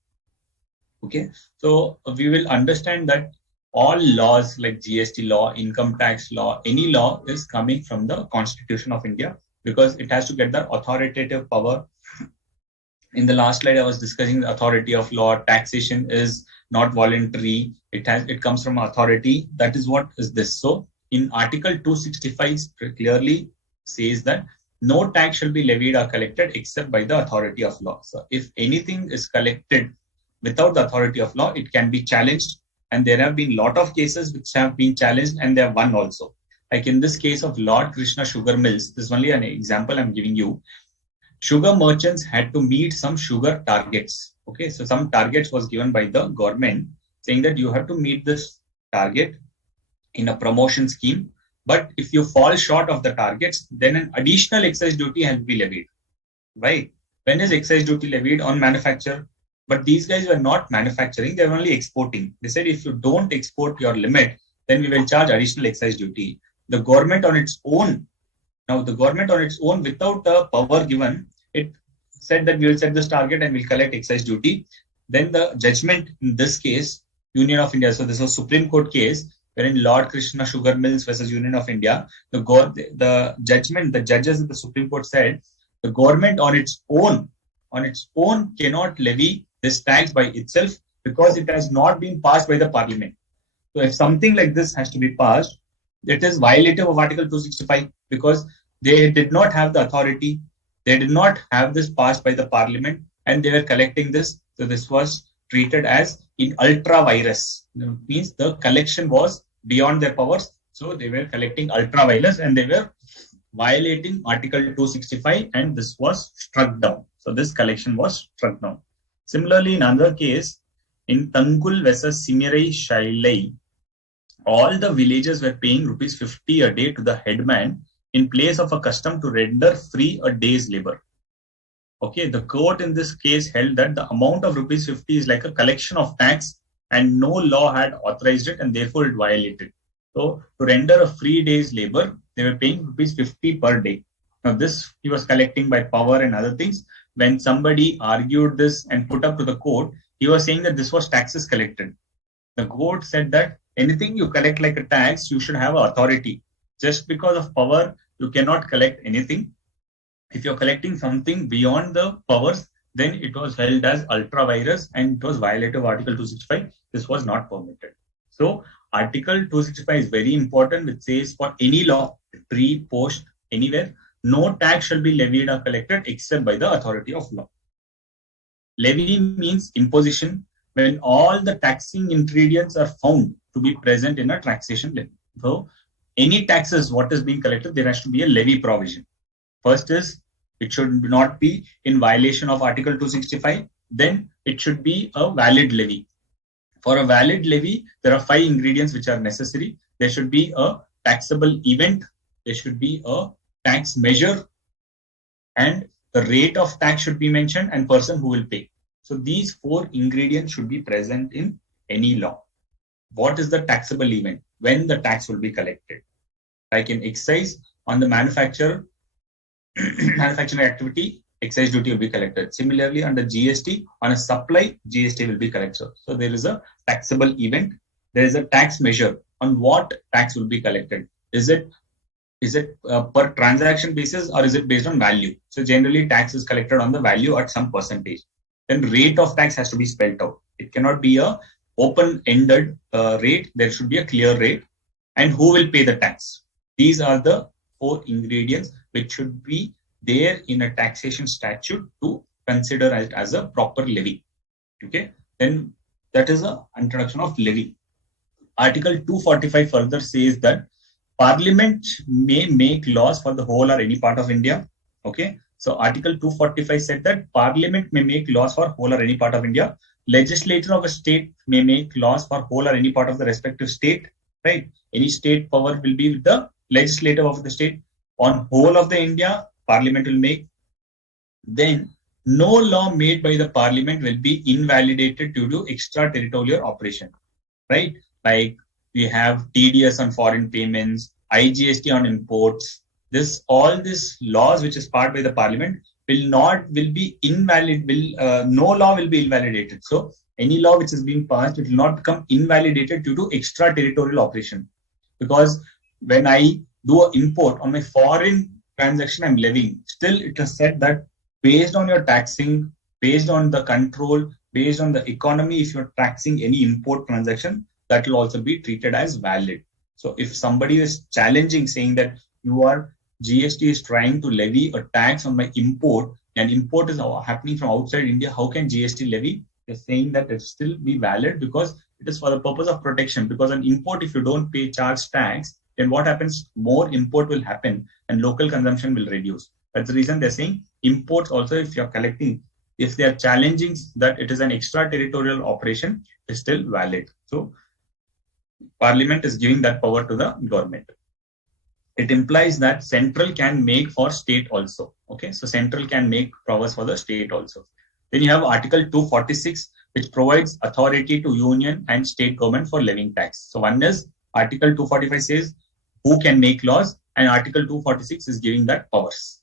Okay, so we will understand that all laws like GST law, income tax law, any law is coming from the Constitution of India because it has to get the authoritative power. In the last slide, I was discussing the authority of law. Taxation is not voluntary. It comes from authority. That is what is this. So in Article 265 clearly says that no tax shall be levied or collected except by the authority of law. So if anything is collected without the authority of law, it can be challenged. And there have been a lot of cases which have been challenged and they have won also. Like in this case of Lord Krishna Sugar Mills, this is only an example I'm giving you. Sugar merchants had to meet some sugar targets. Okay, so some targets was given by the government saying that you have to meet this target in a promotion scheme. But if you fall short of the targets, then an additional excise duty has to be levied. Right? When is excise duty levied? On manufacture? But these guys were not manufacturing, they were only exporting. They said if you don't export your limit, then we will charge additional excise duty. The government on its own, without the power given, it said that we will set this target and we'll collect excise duty. Then the judgment in this case, Union of India, so this was Supreme Court case, wherein Lord Krishna Sugar Mills versus Union of India, the judgment, the judges of the Supreme Court said, the government on its own cannot levy this tax by itself because it has not been passed by the parliament. So if something like this has to be passed, it is violative of Article 265 because they did not have the authority. They did not have this passed by the parliament and they were collecting this. So this was treated as in ultra virus. It means the collection was beyond their powers. So they were collecting ultra virus and they were violating Article 265 and this was struck down. So this collection was struck down. Similarly, in another case, in Tangul versus Simirai Shailai, all the villagers were paying rupees 50 a day to the headman in place of a custom to render free a day's labor. Okay, the court in this case held that the amount of rupees 50 is like a collection of tax and no law had authorized it and therefore it violated. So to render a free day's labor, they were paying rupees 50 per day. Now this he was collecting by power and other things. When somebody argued this and put up to the court, he was saying that this was taxes collected. The court said that anything you collect like a tax, you should have authority. Just because of power, you cannot collect anything. If you're collecting something beyond the powers, then it was held as ultra virus and it was violative of Article 265. This was not permitted. So Article 265 is very important. It says for any law, pre, post, anywhere, no tax shall be levied or collected except by the authority of law. Levy means imposition when all the taxing ingredients are found to be present in a taxation levy. So any taxes, what is being collected, there has to be a levy provision. First is, it should not be in violation of Article 265. Then it should be a valid levy. For a valid levy, there are 5 ingredients which are necessary. There should be a taxable event. There should be a tax measure. And the rate of tax should be mentioned and person who will pay. So these 4 ingredients should be present in any law. What is the taxable event? When the tax will be collected. Like in excise, on the manufacturing activity, excise duty will be collected. Similarly, under GST, on a supply, GST will be collected. So there is a taxable event. There is a tax measure on what tax will be collected. Is it per transaction basis or is it based on value? So generally, tax is collected on the value at some percentage. Then rate of tax has to be spelled out. It cannot be a open-ended rate. There should be a clear rate. And who will pay the tax? These are the 4 ingredients which should be there in a taxation statute to consider it as a proper levy. Okay, then that is the introduction of levy. Article 245 further says that Parliament may make laws for the whole or any part of India. Okay, so Article 245 said that Parliament may make laws for whole or any part of India. Legislature of a state may make laws for whole or any part of the respective state. Right, any state power will be with the legislative of the state. On whole of the India, Parliament will make. Then no law made by the Parliament will be invalidated due to extraterritorial operation. Right, like we have TDS on foreign payments, IGST on imports. All these laws which is passed by the Parliament will be invalid. No law will be invalidated. So any law which is being passed, it will not become invalidated due to extraterritorial operation. Because when I do an import on my foreign transaction, I'm levying. Still, it is said that based on your taxing, based on the control, based on the economy, if you're taxing any import transaction, that will also be treated as valid. So if somebody is challenging, saying that you are GST is trying to levy a tax on my import, and import is happening from outside India, how can GST levy? They're saying that it still be valid because it is for the purpose of protection. Because on import, if you don't pay charge tax, then what happens? More import will happen and local consumption will reduce. That's the reason they're saying imports also, if you're collecting, if they are challenging that it is an extraterritorial operation, is still valid. So Parliament is giving that power to the government. It implies that central can make for state also. Okay, so central can make powers for the state also. Then you have Article 246, which provides authority to union and state government for levying tax. So one is Article 245 says who can make laws, and Article 246 is giving that powers.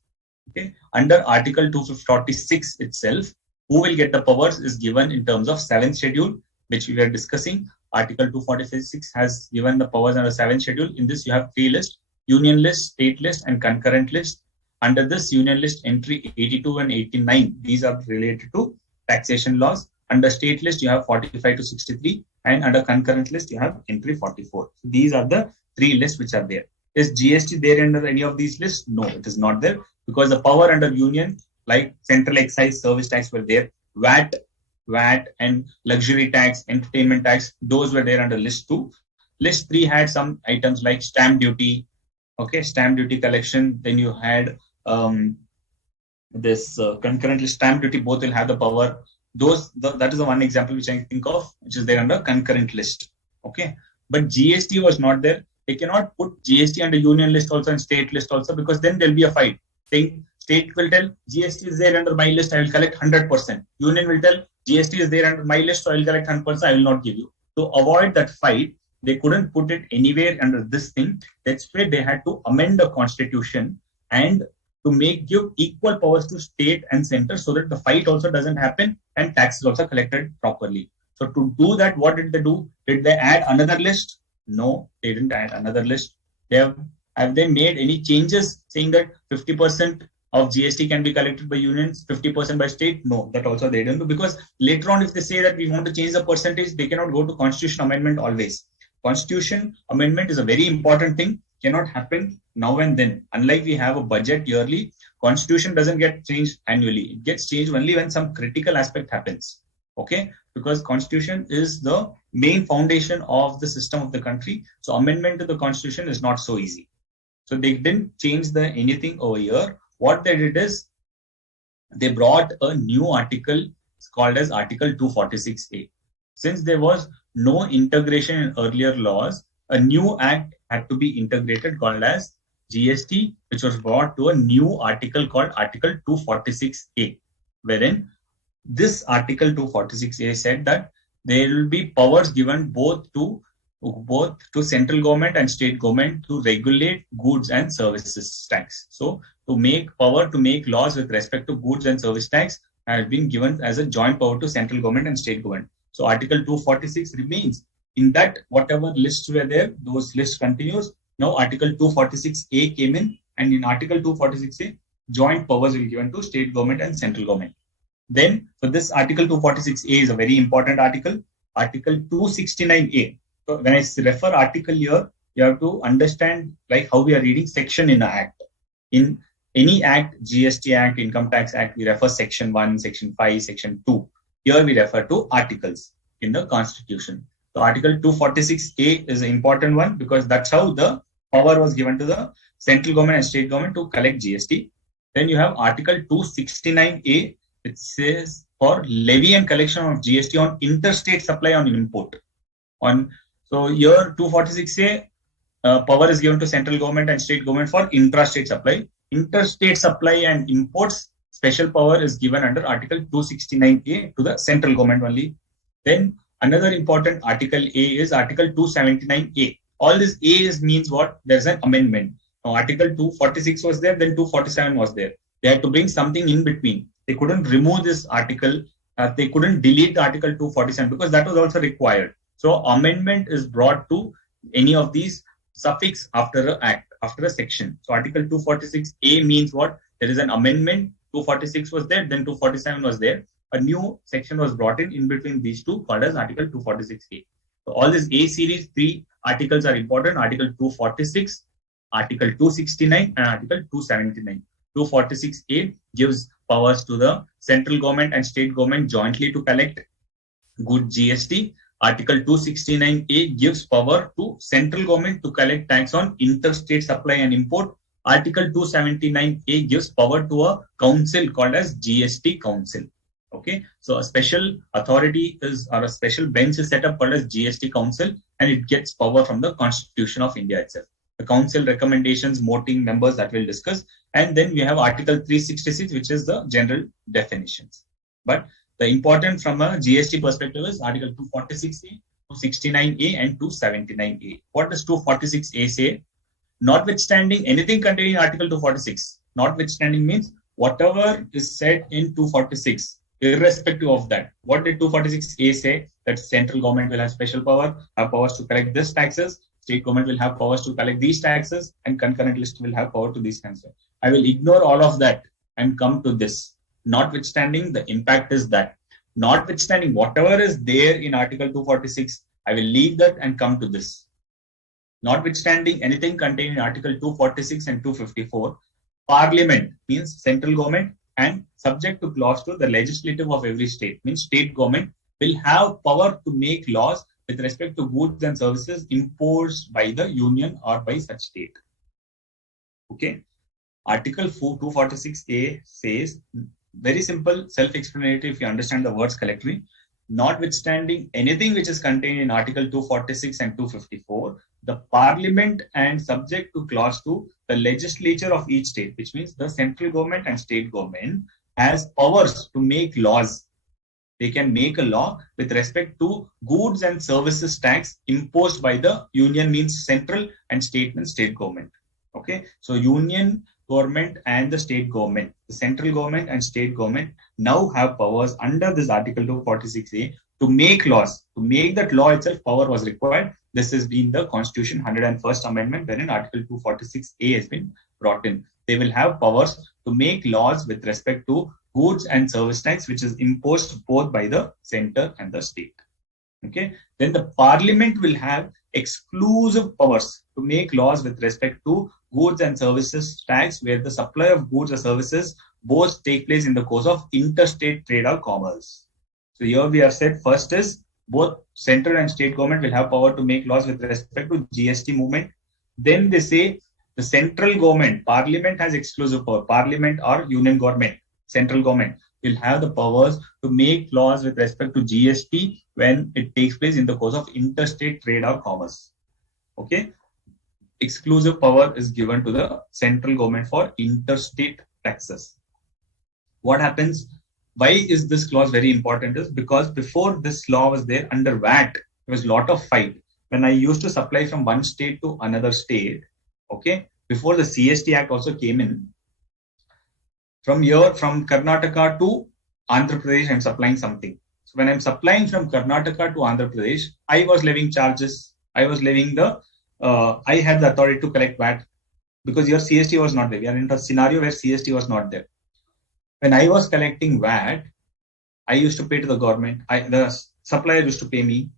Okay, under Article 246 itself, who will get the powers is given in terms of 7th schedule, which we are discussing. Article 246 has given the powers under 7th schedule. In this, you have 3 lists: union list, state list, and concurrent list. Under this union list, entry 82 and 89, these are related to taxation laws. Under state list, you have 45 to 63, and under concurrent list, you have entry 44. So these are the 3 lists which are there. Is GST there under any of these lists? No, it is not there, because the power under union, like central excise, service tax were there. VAT and luxury tax, entertainment tax, those were there under list 2. List 3 had some items like stamp duty, okay, stamp duty collection. Then you had this concurrent list, stamp duty, both will have the power. That is the one example which I think of, which is there under concurrent list. Okay, but GST was not there. They cannot put GST under union list also and state list also, because then there'll be a fight. Saying state will tell GST is there under my list, I will collect 100%. Union will tell GST is there under my list, so I will collect 100%, I will not give you. To avoid that fight, they couldn't put it anywhere under this thing. That's why they had to amend the constitution and to give equal powers to state and center, so that the fight also doesn't happen and tax is also collected properly. So to do that, what did they do? Did they add another list? No, they didn't add another list. Have they made any changes saying that 50% of GST can be collected by unions, 50% by state? No, that also they didn't do, because later on, if they say that we want to change the percentage, they cannot go to constitution amendment always. Constitution amendment is a very important thing, cannot happen now and then. Unlike we have a budget yearly, constitution doesn't get changed annually. It gets changed only when some critical aspect happens. Okay, because constitution is the main foundation of the system of the country. So amendment to the constitution is not so easy. So they didn't change anything over here. What they did is they brought a new article called as Article 246A. Since there was no integration in earlier laws, a new act had to be integrated called as GST, which was brought to a new article called Article 246A, wherein this Article 246A said that there will be powers given both to central government and state government to regulate goods and services tax. So to make laws with respect to goods and service tax has been given as a joint power to central government and state government. So Article 246 remains. In that, whatever lists were there, those lists continues. Now Article 246A came in, and in Article 246A, joint powers will be given to state government and central government. Then, so this Article 246A is a very important article. Article 269A. So when I refer article here, you have to understand like how we are reading section in an act. In any act, GST Act, Income Tax Act, we refer section 1, section 5, section 2. Here we refer to articles in the Constitution. So Article 246A is an important one, because that's how the power was given to the central government and state government to collect GST. Then you have Article 269A. It says for levy and collection of GST on interstate supply on import. So here 246A, power is given to central government and state government for intrastate supply. Interstate supply and imports, special power is given under Article 269A to the central government only. Then another important article A is Article 279A. All this A means what? There's an amendment. Now, Article 246 was there, then 247 was there. They had to bring something in between. They couldn't remove this article. They couldn't delete the Article 247 because that was also required. So amendment is brought to any of these suffix after an act, after a section. So Article 246A means what? There is an amendment. 246 was there, then 247 was there. A new section was brought in between these two, called as Article 246A. So all this A series, 3 articles are important. Article 246, Article 269 and Article 279. 246A gives powers to the central government and state government jointly to collect good GST. Article 269A gives power to central government to collect tax on interstate supply and import. Article 279A gives power to a council called as GST Council. Okay, so a special authority is or a special bench is set up called as GST Council, and it gets power from the Constitution of India itself. The council recommendations, voting members that we'll discuss, and then we have Article 366, which is the general definitions. But the important from a GST perspective is Article 246A, 269A, and 279A. What does 246A say? Notwithstanding anything contained in Article 246, notwithstanding means whatever is said in 246, irrespective of that. What did 246A say? That central government will have special power, have powers to collect this taxes, state government will have powers to collect these taxes, and concurrent list will have power to these taxes. I will ignore all of that and come to this. Notwithstanding, the impact is that. Notwithstanding whatever is there in Article 246, I will leave that and come to this. Notwithstanding anything contained in Article 246 and 254, Parliament means central government, and subject to clause 2, the legislative of every state means state government will have power to make laws with respect to goods and services imposed by the union or by such state. Okay. Article 246A says, very simple, self-explanatory if you understand the words collectively. Notwithstanding anything which is contained in Article 246 and 254, the Parliament and subject to clause 2, the legislature of each state, which means the central government and state government, has powers to make laws. They can make a law with respect to goods and services tax imposed by the union means central and state means state government. Okay, so union government and the state government, the central government and state government now have powers under this Article 246A to make laws. To make that law itself, power was required. This is in the Constitution 101st Amendment, wherein Article 246A has been brought in. They will have powers to make laws with respect to goods and service tax, which is imposed both by the center and the state. Okay. Then the Parliament will have exclusive powers to make laws with respect to goods and services tax, where the supply of goods or services both take place in the course of interstate trade or commerce. So here we have said first is both central and state government will have power to make laws with respect to GST movement. Then they say the central government, Parliament has exclusive power. Parliament or union government, central government will have the powers to make laws with respect to GST when it takes place in the course of interstate trade or commerce. Okay. Exclusive power is given to the central government for interstate taxes. What happens? Why is this clause very important? Is because before this law was there under VAT, there was a lot of fight. When I used to supply from one state to another state, okay, before the CST Act also came in, from here, from Karnataka to Andhra Pradesh, I'm supplying something. So when I'm supplying from Karnataka to Andhra Pradesh, I was levying charges. I was levying I had the authority to collect VAT because your CST was not there. We are in a scenario where CST was not there. When I was collecting VAT, I used to pay to the government. The supplier used to pay me.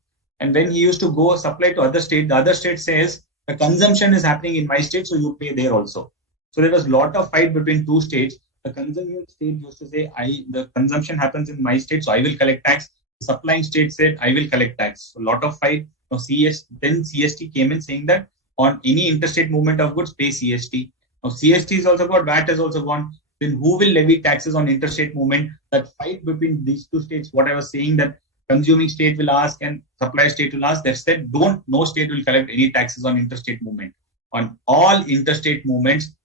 And when he used to go supply to other state, the other state says the consumption is happening in my state, so you pay there also. So there was a lot of fight between two states. The consuming state used to say, the consumption happens in my state, so I will collect tax. The supplying state said, I will collect tax. So a lot of fight. Now then CST came in saying that on any interstate movement of goods, pay CST. Now CST is also got, VAT has also gone. Then who will levy taxes on interstate movement? That fight between these two states, what I was saying, that consuming state will ask and supply state will ask, they've said, no state will collect any taxes on interstate movement. On all interstate movements,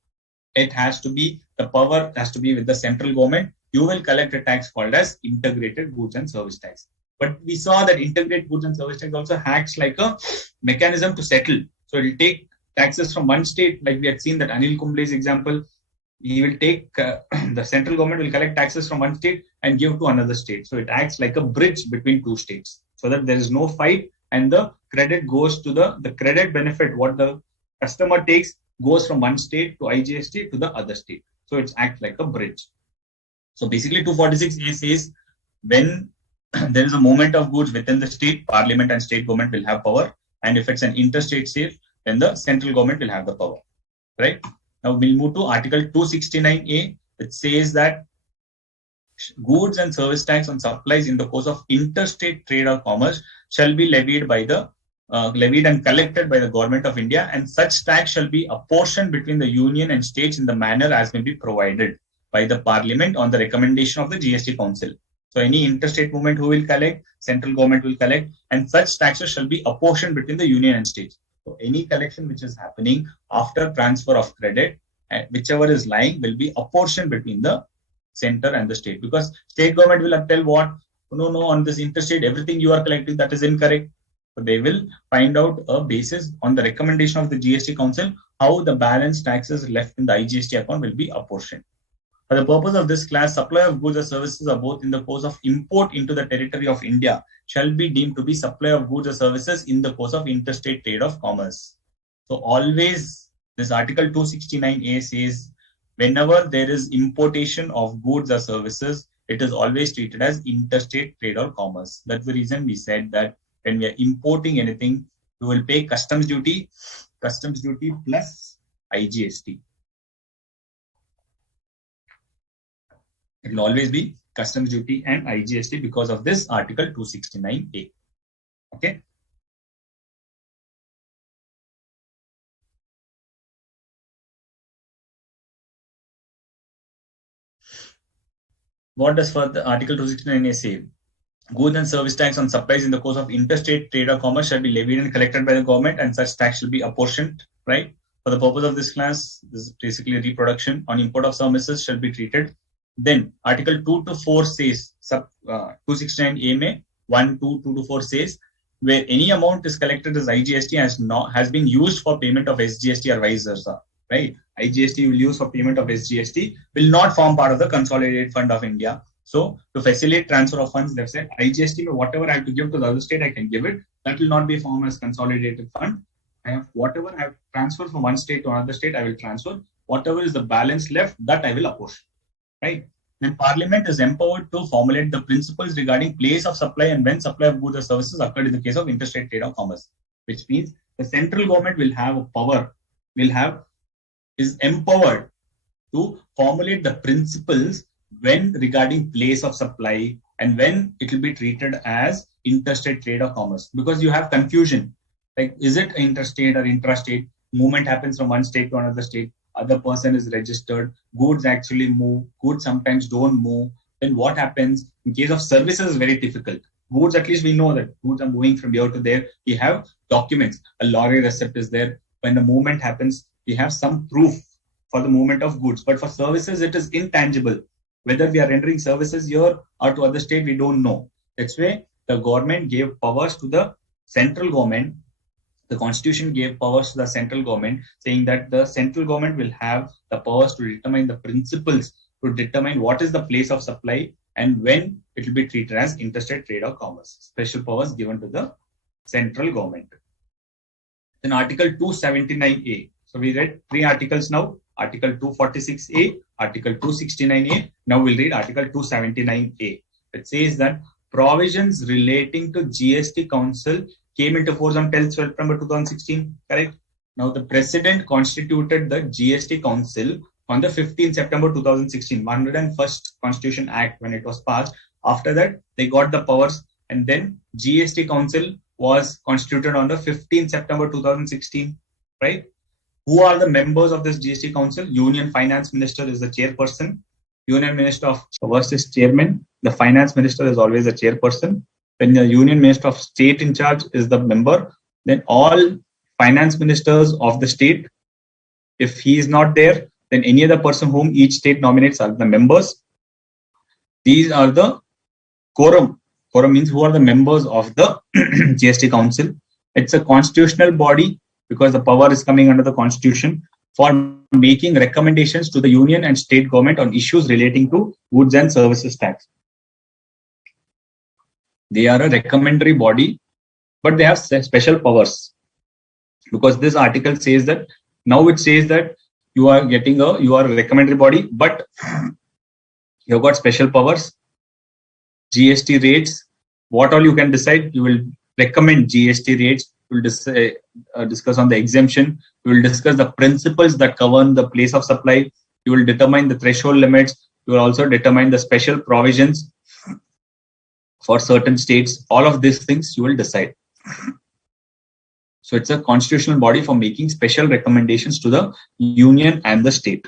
it has to be, the power has to be with the central government. You will collect a tax called as integrated goods and service tax. But we saw that integrated goods and service tax also acts like a mechanism to settle. So it will take taxes from one state, like we had seen that Anil Kumble's example. He will take, the central government will collect taxes from one state and give to another state. So it acts like a bridge between two states so that there is no fight and the credit goes to the credit benefit, what the customer takes goes from one state to IGST to the other state. So it acts like a bridge. So basically 246A says when there is a movement of goods within the state, Parliament and state government will have power. And if it's an interstate state, then the central government will have the power. right? Now we'll move to Article 269A, which says that goods and service tax on supplies in the course of interstate trade or commerce shall be levied and collected by the government of India, and such tax shall be apportioned between the union and states in the manner as may be provided by the Parliament on the recommendation of the GST Council. So any interstate movement who will collect, central government will collect, and such taxes shall be apportioned between the union and states. So any collection which is happening after transfer of credit, whichever is lying, will be apportioned between the center and the state, because state government will tell what, no, on this interstate, everything you are collecting, that is incorrect. So they will find out a basis on the recommendation of the GST Council how the balance taxes left in the IGST account will be apportioned. For the purpose of this class, supply of goods or services are both in the course of import into the territory of India shall be deemed to be supply of goods or services in the course of interstate trade of commerce. So always this Article 269A says whenever there is importation of goods or services, it is always treated as interstate trade or commerce. That's the reason we said that when we are importing anything, we will pay customs duty plus IGST. It will always be customs duty and IGST because of this Article 269A. Okay. What does for the Article 269A say? Goods and service tax on supplies in the course of interstate trade or commerce shall be levied and collected by the government, and such tax shall be apportioned, right? For the purpose of this class, this is basically a reproduction on import of services shall be treated. Then Article 2 to 4 says, 269A may 1, 2, 2 to 4 says, where any amount is collected as IGST has been used for payment of SGST or vice versa, right? IGST will use for payment of SGST will not form part of the consolidated fund of India. So to facilitate transfer of funds, they've said IGST, whatever I have to give to the other state, I can give it. That will not be formed as consolidated fund. I have whatever I have transferred from one state to another state, I will transfer. Whatever is the balance left, that I will apportion. Right? Then Parliament is empowered to formulate the principles regarding place of supply and when supply of goods or services occurred in the case of interstate trade or commerce, which means the central government will have a power, is empowered to formulate the principles when regarding place of supply and when it will be treated as interstate trade or commerce, because you have confusion. Like, is it interstate or intrastate? Movement happens from one state to another state. Other person is registered, goods actually move, goods sometimes don't move. Then what happens? In case of services, is very difficult. Goods, at least we know that goods are moving from here to there. We have documents. A lorry receipt is there. When the movement happens, we have some proof for the movement of goods. But for services, it is intangible. Whether we are rendering services here or to other state, we don't know. That's why the government gave powers to the central government. The constitution gave powers to the central government, saying that the central government will have the powers to determine the principles, to determine what is the place of supply and when it will be treated as interstate trade or commerce. Special powers given to the central government. Then Article 279A. So we read 3 articles now. Article 246A, Article 269A. Now we'll read Article 279A. It says that provisions relating to GST Council came into force on 10th September 2016, correct? Now the President constituted the GST Council on the 15th September 2016, 101st Constitution Act when it was passed. After that, they got the powers, and then GST Council was constituted on the 15th September 2016, right? Who are the members of this GST Council? Union Finance Minister is the chairperson. Union Minister of First is chairman. The Finance Minister is always a chairperson. When the Union Minister of State in charge is the member, then all finance ministers of the state, if he is not there, then any other person whom each state nominates are the members. These are the quorum. Quorum means who are the members of the GST Council. It's a constitutional body because the power is coming under the Constitution for making recommendations to the union and state government on issues relating to goods and services tax. They are a recommendatory body, but they have special powers, because this article says that now it says that you are a recommendatory body, but you have got special powers. GST rates, what all you can decide, you will recommend GST rates. we'll discuss on the exemption, we will discuss the principles that govern the place of supply, you will determine the threshold limits, you will also determine the special provisions for certain states. All of these things you will decide. So it's a constitutional body for making special recommendations to the union and the state.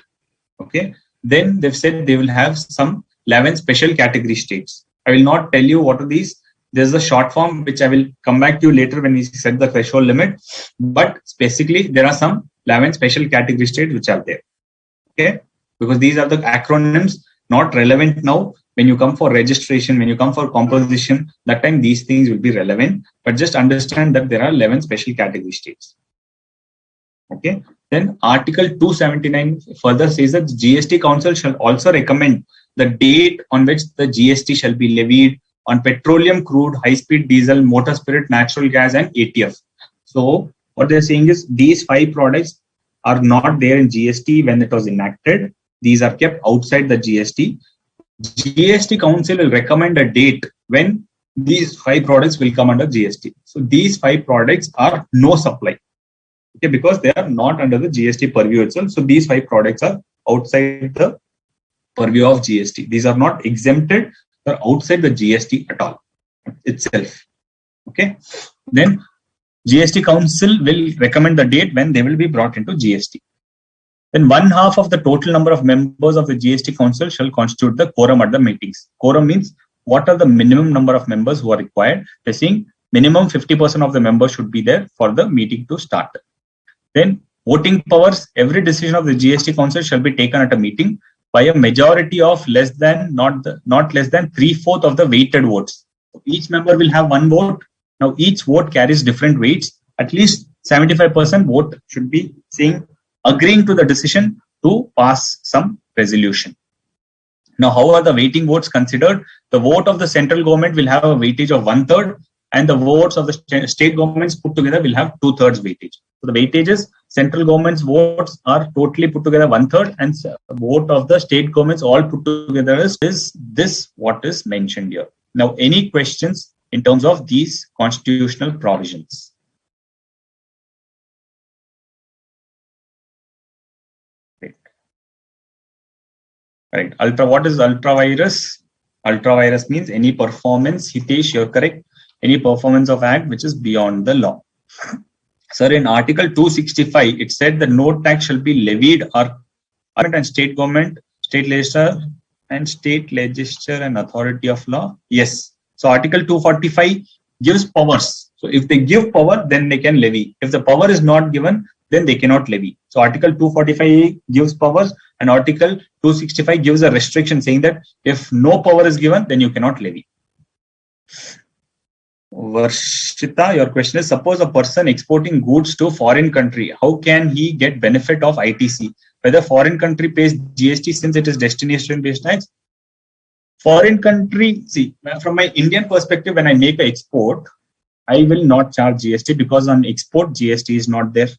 Okay. Then they've said they will have some 11 special category states. I will not tell you what are these. There's a short form which I will come back to you later when we set the threshold limit. But basically, there are some 11 special category states which are there. Okay. Because these are the acronyms not relevant now. When you come for registration, when you come for composition, that time these things will be relevant. But just understand that there are 11 special category states. Okay. Then Article 279 further says that the GST Council shall also recommend the date on which the GST shall be levied on petroleum, crude, high-speed diesel, motor spirit, natural gas, and ATF. So what they're saying is these 5 products are not there in GST when it was enacted. These are kept outside the GST. GST Council will recommend a date when these 5 products will come under GST. So these 5 products are no supply. Okay, because they are not under the GST purview itself. So these 5 products are outside the purview of GST. These are not exempted. They're outside the GST at all itself. Okay. Then GST Council will recommend the date when they will be brought into GST. Then 1/2 of the total number of members of the GST Council shall constitute the quorum at the meetings. Quorum means what are the minimum number of members who are required. They're saying minimum 50% of the members should be there for the meeting to start. Then voting powers, every decision of the GST Council shall be taken at a meeting by a majority of not less than 3/4 of the weighted votes. So each member will have 1 vote. Now each vote carries different weights. At least 75% vote should be saying agreeing to the decision to pass some resolution. Now how are the weighting votes considered? The vote of the central government will have a weightage of 1/3 and the votes of the state governments put together will have 2/3 weightage. So the weightages, central government's votes are totally put together 1/3 and vote of the state governments all put together is this what is mentioned here. Now any questions in terms of these constitutional provisions? Right. What is ultra virus? Ultra virus means any performance, Hitesh, you're correct. Any performance of act which is beyond the law. Sir, in Article 265, it said that no tax shall be levied or and state government, state legislature and authority of law. Yes. So Article 245 gives powers. So if they give power, then they can levy. If the power is not given, then they cannot levy. So Article 245 gives powers and Article 265 gives a restriction saying that if no power is given, then you cannot levy. Varshita, your question is, suppose a person exporting goods to foreign country, how can he get benefit of ITC? Whether foreign country pays GST since it is destination-based tax? Foreign country, see, from my Indian perspective, when I make an export, I will not charge GST because on export, GST is not there,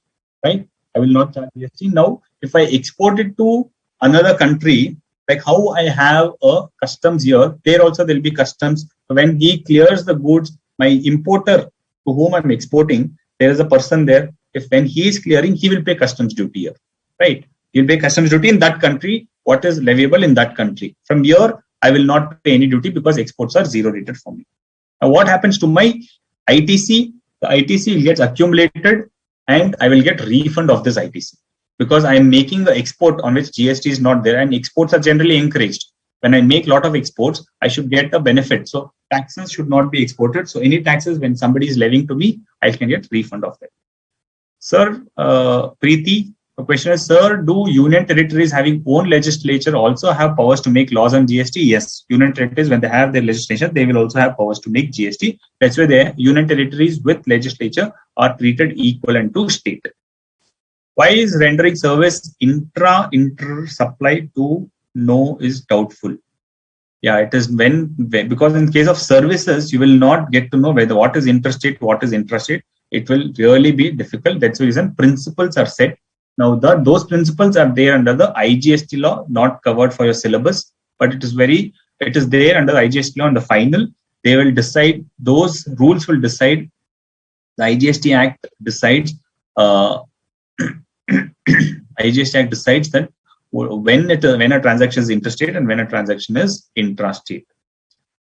right? I will not charge GST. Now, if I export it to another country, like how I have a customs here, there also there will be customs. When he clears the goods, my importer to whom I'm exporting, there is a person there. If when he is clearing, he will pay customs duty here, right? He will pay customs duty in that country, what is leviable in that country. From here, I will not pay any duty because exports are zero rated for me. Now, what happens to my ITC? The ITC gets accumulated and I will get refund of this ITC because I am making the export on which GST is not there and exports are generally encouraged. When I make a lot of exports, I should get a benefit. So taxes should not be exported. So any taxes when somebody is levying to me, I can get refund of that. Sir, Preeti, the question is, sir, do union territories having own legislature also have powers to make laws on GST? Yes, union territories, when they have their legislation, they will also have powers to make GST. That's why the union territories with legislature are treated equivalent to state. Why is rendering service inter supply to know is doubtful? Yeah, it is when because in case of services, you will not get to know whether what is interstate, what is intrastate. It will really be difficult. That's the reason principles are set. Now, those principles are there under the IGST law, not covered for your syllabus, but it is there under the IGST law. And the final, they will decide, those rules will decide The IGST Act decides uh, IGST Act decides that when a transaction is interstate and when a transaction is intrastate.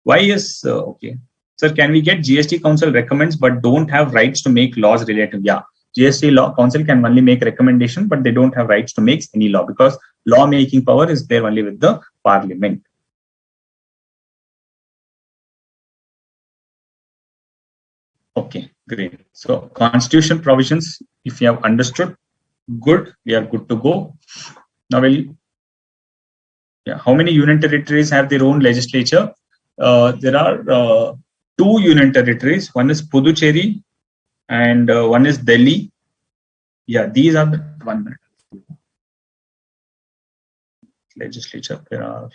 Why is okay? Sir, can we get GST Council recommends but don't have rights to make laws related? Yeah, GST Law Council can only make recommendation, but they don't have rights to make any law because law making power is there only with the Parliament. Okay, great. So constitution provisions, if you have understood, good, we are good to go. Now how many union territories have their own legislature? There are two union territories. One is Puducherry and one is Delhi. Yeah, these are the 1 minute. Legislature. There are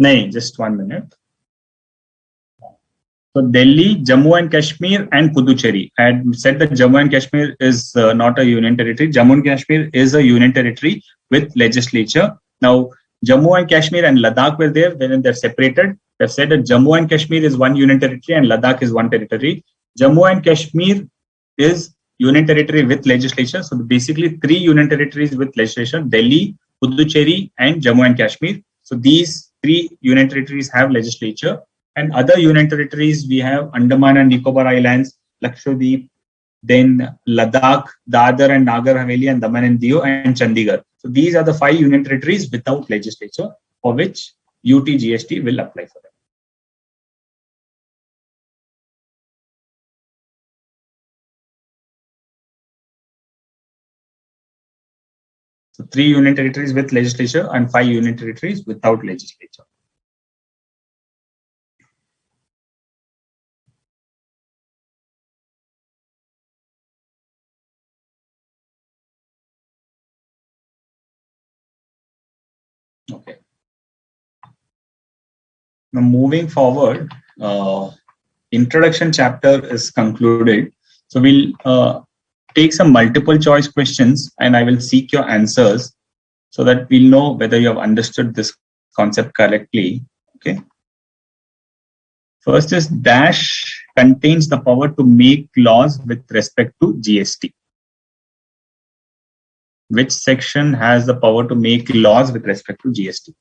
no, just 1 minute. So Delhi, Jammu and Kashmir, and Puducherry. I had said that Jammu and Kashmir is not a union territory. Jammu and Kashmir is a union territory with legislature. Now, Jammu and Kashmir and Ladakh were there when they're separated. They've said that Jammu and Kashmir is one union territory and Ladakh is one territory. Jammu and Kashmir is union territory with legislature. So basically, three union territories with legislation: Delhi, Puducherry, and Jammu and Kashmir. So these three union territories have legislature. And other union territories, we have Andaman and Nicobar Islands, Lakshadweep, then Ladakh, Dadar and Nagar Haveli, and Daman and Diu, and Chandigarh. So these are the 5 union territories without legislature, for which UT-GST will apply for them. So 3 union territories with legislature and 5 union territories without legislature. Okay. Now moving forward, introduction chapter is concluded. So we'll take some multiple choice questions and I will seek your answers so that we'll know whether you have understood this concept correctly. Okay. First is dash contains the power to make laws with respect to GST. Which section has the power to make laws with respect to GST?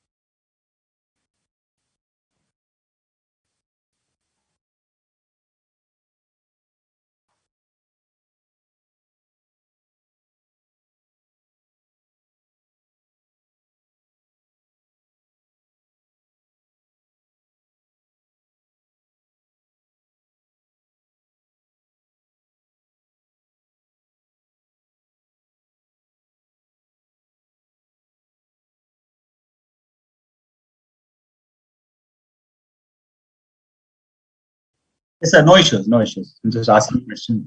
Yes, sir. No issues. No issues. I'm just asking questions.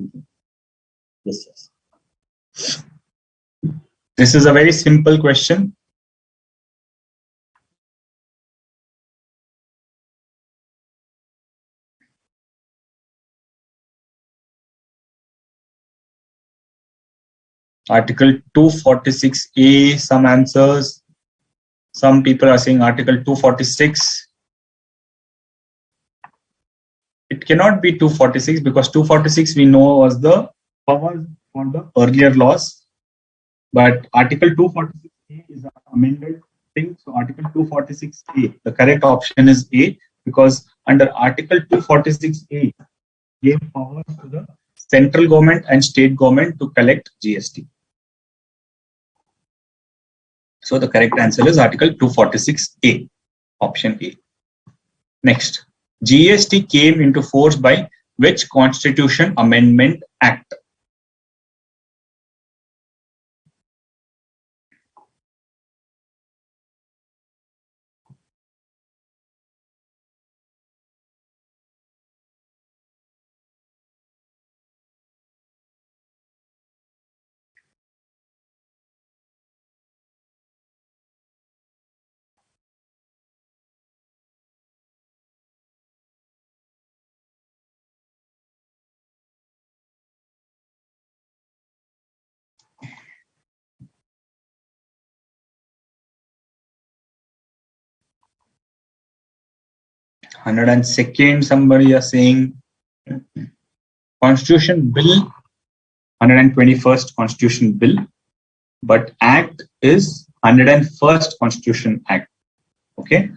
Yes, yes. This is a very simple question. Article 246A, some answers. Some people are saying Article 246. It cannot be 246 because 246 we know was the power for the earlier laws. But Article 246A is an amended thing. So Article 246A, the correct option is A because under Article 246A gave powers to the central government and state government to collect GST. So the correct answer is Article 246A, option A. Next, GST came into force by which Constitution Amendment Act? 102nd, somebody are saying Constitution Bill, 121st Constitution Bill, but Act is 101st Constitution Act. Okay,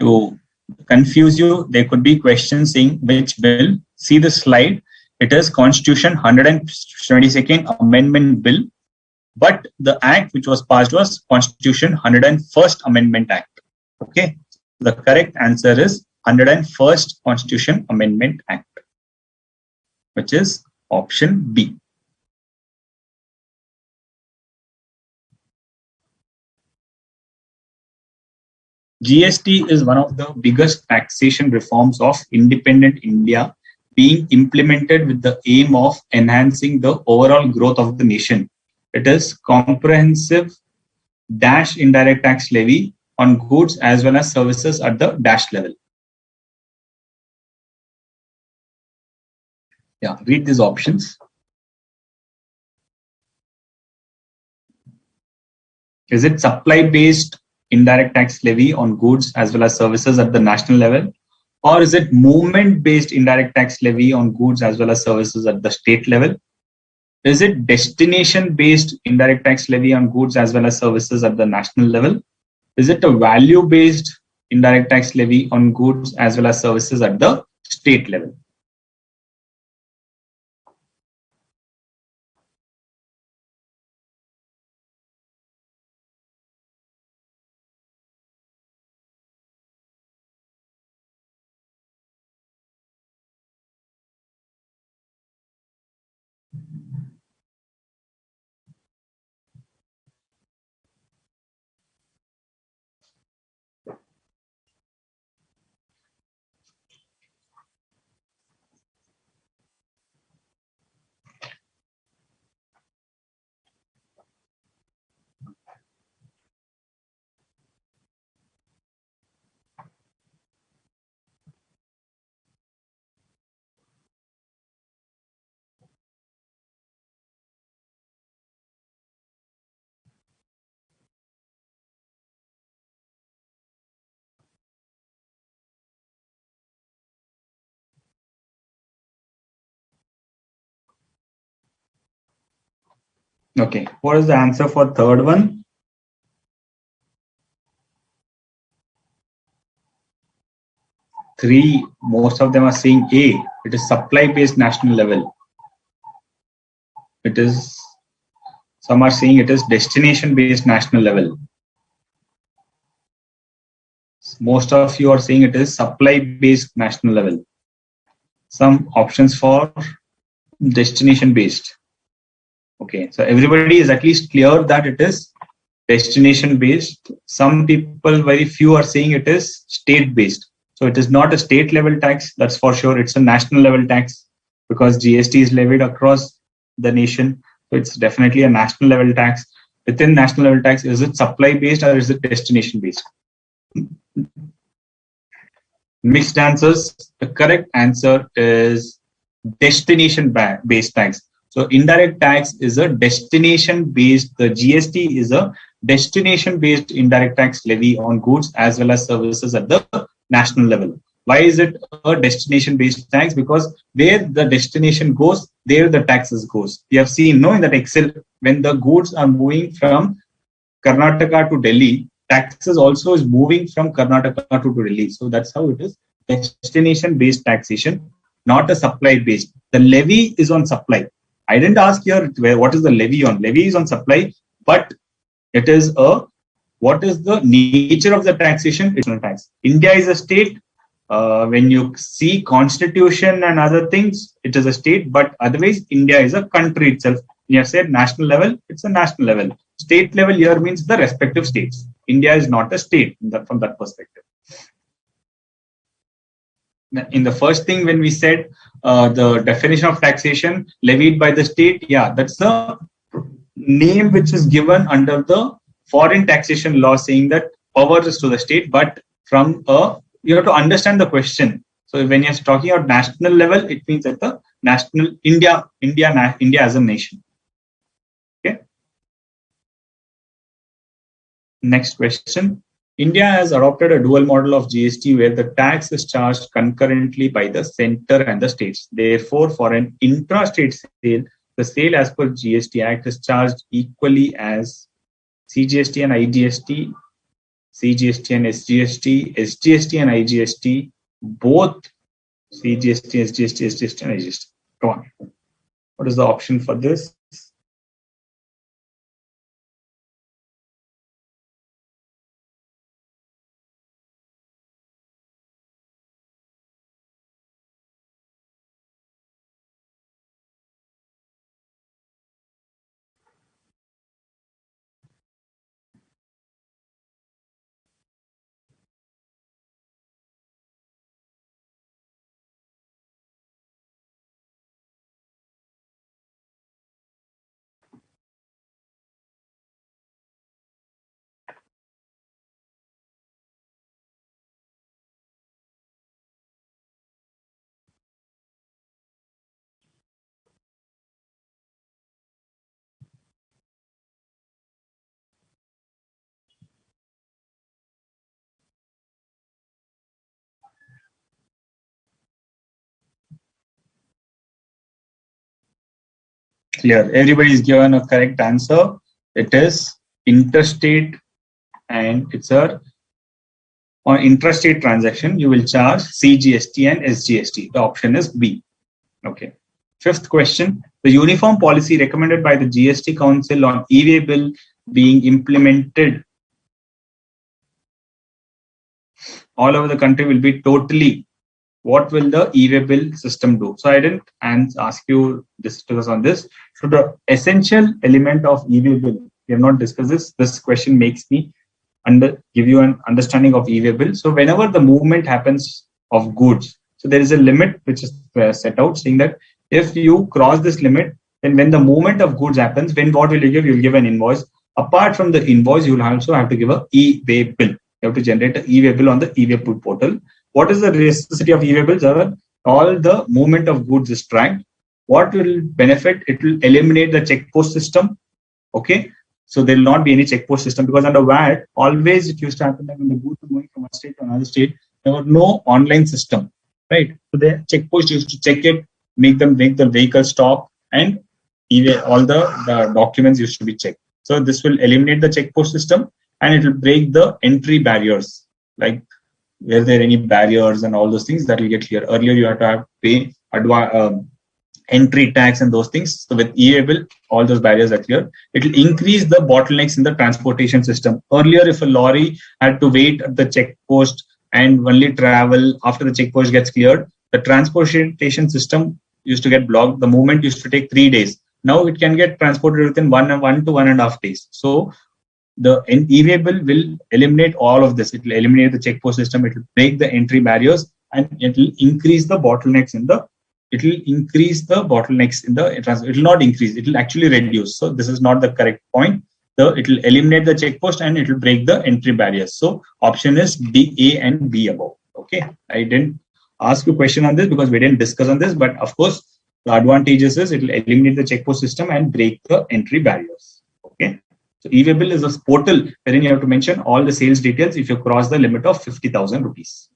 to confuse you, there could be questions saying which bill. See the slide. It is Constitution 122nd Amendment Bill, but the act which was passed was Constitution 101st Amendment Act. Okay, the correct answer is 101st Constitution Amendment Act, which is option B. GST is one of the biggest taxation reforms of independent India, being implemented with the aim of enhancing the overall growth of the nation. It is comprehensive dash indirect tax levy on goods as well as services at the dash level. Yeah, read these options. Is it supply-based indirect tax levy on goods as well as services at the national level? Or is it movement-based indirect tax levy on goods as well as services at the state level? Is it destination-based indirect tax levy on goods as well as services at the national level? Is it a value-based indirect tax levy on goods as well as services at the state level? Okay, what is the answer for third one? Three, most of them are saying A. It is supply-based national level. It is, some are saying it is destination-based national level. Most of you are saying it is supply-based national level. Some options for destination-based. Okay, so everybody is at least clear that it is destination-based. Some people, very few, are saying it is state-based. So it is not a state level tax, that's for sure. It's a national level tax because GST is levied across the nation. So it's definitely a national level tax. Within national level tax, is it supply based or is it destination based? Mixed answers. The correct answer is destination based tax. So indirect tax is a destination based, the GST is a destination based indirect tax levy on goods as well as services at the national level. Why is it a destination based tax? Because where the destination goes, there the taxes goes. We have seen, in that Excel, when the goods are moving from Karnataka to Delhi, taxes also is moving from Karnataka to Delhi. So that's how it is destination based taxation, not a supply based. The levy is on supply. I didn't ask here what is the levy on. Levy is on supply, but it is a, what is the nature of the taxation? It's not tax. India is a state. When you see constitution and other things, it is a state, but otherwise India is a country itself. You have said national level, it's a national level. State level here means the respective states. India is not a state from that perspective. In the first thing, when we said the definition of taxation levied by the state, yeah, that's the name which is given under the foreign taxation law, saying that power is to the state, but from you have to understand the question. So when you're talking about national level, it means at the national India as a nation. Okay. Next question. India has adopted a dual model of GST where the tax is charged concurrently by the center and the states. Therefore, for an intra-state sale, the sale as per GST Act is charged equally as Cgst and IGST, Cgst and SGST, SGST and IGST, both Cgst, SGST, SGST and IGST. Come on. What is the option for this? Clear. Everybody is given a correct answer. It is interstate, and it's a on intrastate transaction. You will charge CGST and SGST. The option is B. Okay. Fifth question: the uniform policy recommended by the GST Council on e-way bill being implemented all over the country will be totally. What will the e-way bill system do? So I didn't ask you discuss on this. So the essential element of e-way bill, we have not discussed this. This question makes me give you an understanding of e-way bill. So whenever the movement happens of goods, so there is a limit which is set out saying that if you cross this limit, then when the movement of goods happens, then what will you give? You will give an invoice. Apart from the invoice, you will also have to give a e-way bill. You have to generate an e-way bill on the e-way bill portal. What is the necessity of e-way bills? All the movement of goods is tracked. What will benefit? It will eliminate the check post system. Okay. So there will not be any check post system, because under VAT, always it used to happen that when the goods are going from one state to another state, there was no online system, right? So the check post used to check it, make the vehicle stop, and all the documents used to be checked. So this will eliminate the check post system, and it will break the entry barriers, like were there any barriers and all those things that will get clear. Earlier, you had to have pay entry tax and those things. So with e-way bill, all those barriers are clear. It will increase the bottlenecks in the transportation system. Earlier, if a lorry had to wait at the check post and only travel after the check post gets cleared, the transportation system used to get blocked. The movement used to take 3 days. Now it can get transported within 1 to 1.5 days. So the e-way bill will eliminate all of this. It will eliminate the check post system. It will break the entry barriers, and it will increase the bottlenecks in the. It will increase the bottlenecks in the. It will not increase. It will actually reduce. So this is not the correct point. It will eliminate the check post and it will break the entry barriers. So option is B, A, and B above. Okay. I didn't ask you a question on this because we didn't discuss on this. But of course, the advantages is it will eliminate the check post system and break the entry barriers. Okay. So e-way bill is a portal wherein you have to mention all the sales details if you cross the limit of 50,000 rupees.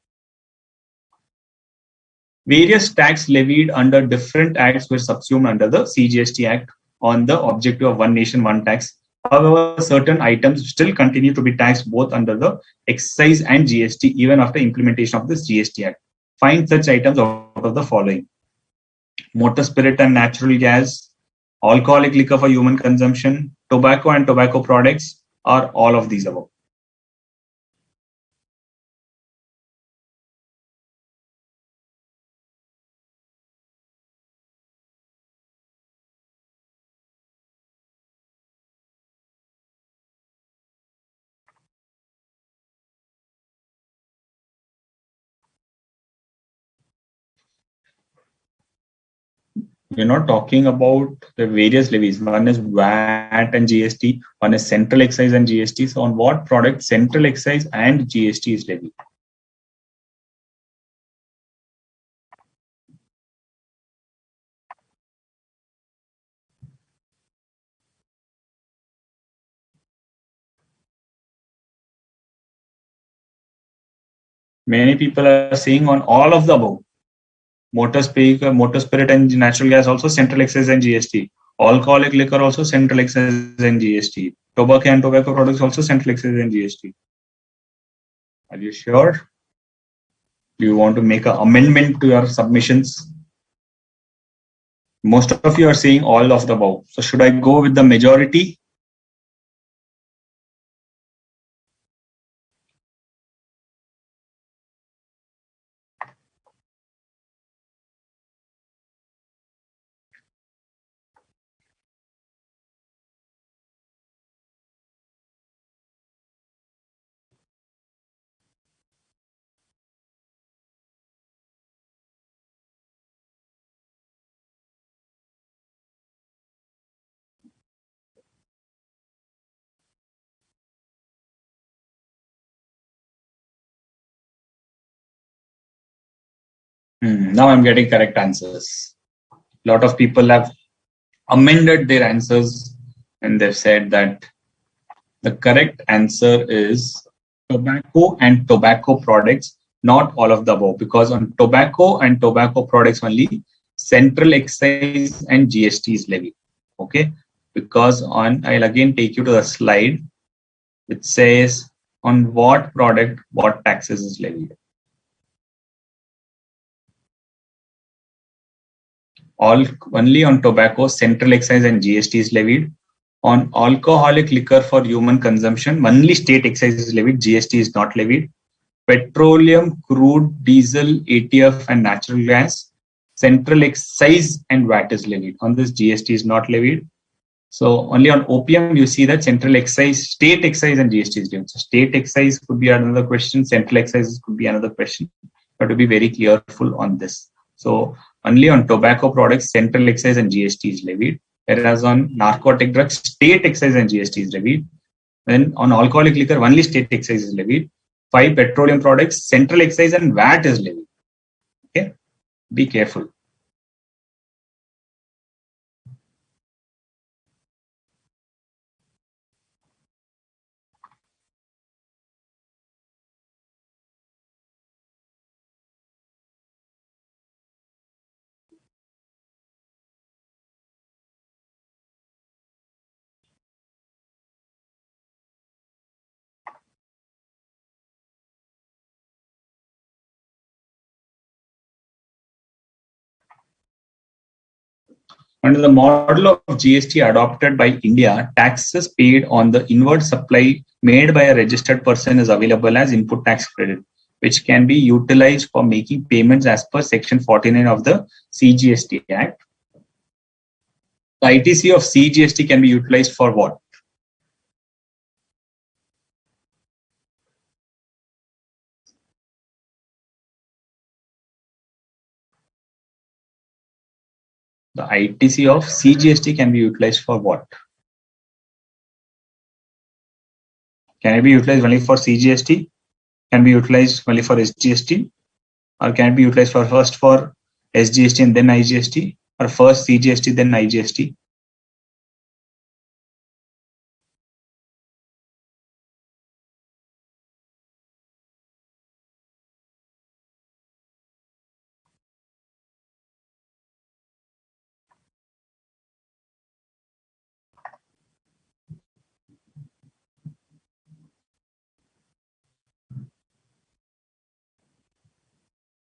Various tax levied under different acts were subsumed under the CGST Act on the objective of one nation, one tax. However, certain items still continue to be taxed both under the excise and GST even after implementation of this GST Act. Find such items out of the following: motor spirit and natural gas, alcoholic liquor for human consumption, tobacco and tobacco products, or all of these above. We're not talking about the various levies. One is VAT and GST, one is central excise and GST. So on what product central excise and GST is levied? Many people are saying on all of the above. Motor spirit and natural gas also central excise and GST. Alcoholic liquor also central excise and GST. Tobacco and tobacco products also central excise and GST. Are you sure? Do you want to make an amendment to your submissions? Most of you are saying all of the above. So should I go with the majority? Now I'm getting correct answers. A lot of people have amended their answers and they've said that the correct answer is tobacco and tobacco products, not all of the above, because on tobacco and tobacco products only, central excise and GST is levied. Okay, because I'll again take you to the slide which says on what product what taxes is levied. Only on tobacco, central excise and GST is levied. On alcoholic liquor for human consumption, only state excise is levied, GST is not levied. Petroleum, crude, diesel, ATF, and natural gas, central excise and VAT is levied. On this, GST is not levied. So only on opium, you see that central excise, state excise, and GST is levied. So state excise could be another question, central excise could be another question. But to be very careful on this. So only on tobacco products, central excise and GST is levied. Whereas on narcotic drugs, state excise and GST is levied. Then on alcoholic liquor, only state excise is levied. 5 petroleum products, central excise and VAT is levied. Okay, be careful. Under the model of GST adopted by India, taxes paid on the inward supply made by a registered person is available as input tax credit, which can be utilized for making payments as per Section 49 of the Cgst Act. The ITC of Cgst can be utilized for what? The ITC of Cgst can be utilized for what? Can it be utilized only for Cgst? Can be utilized only for SGST? Or can it be utilized for first for SGST and then IGST? Or first CGST then IGST?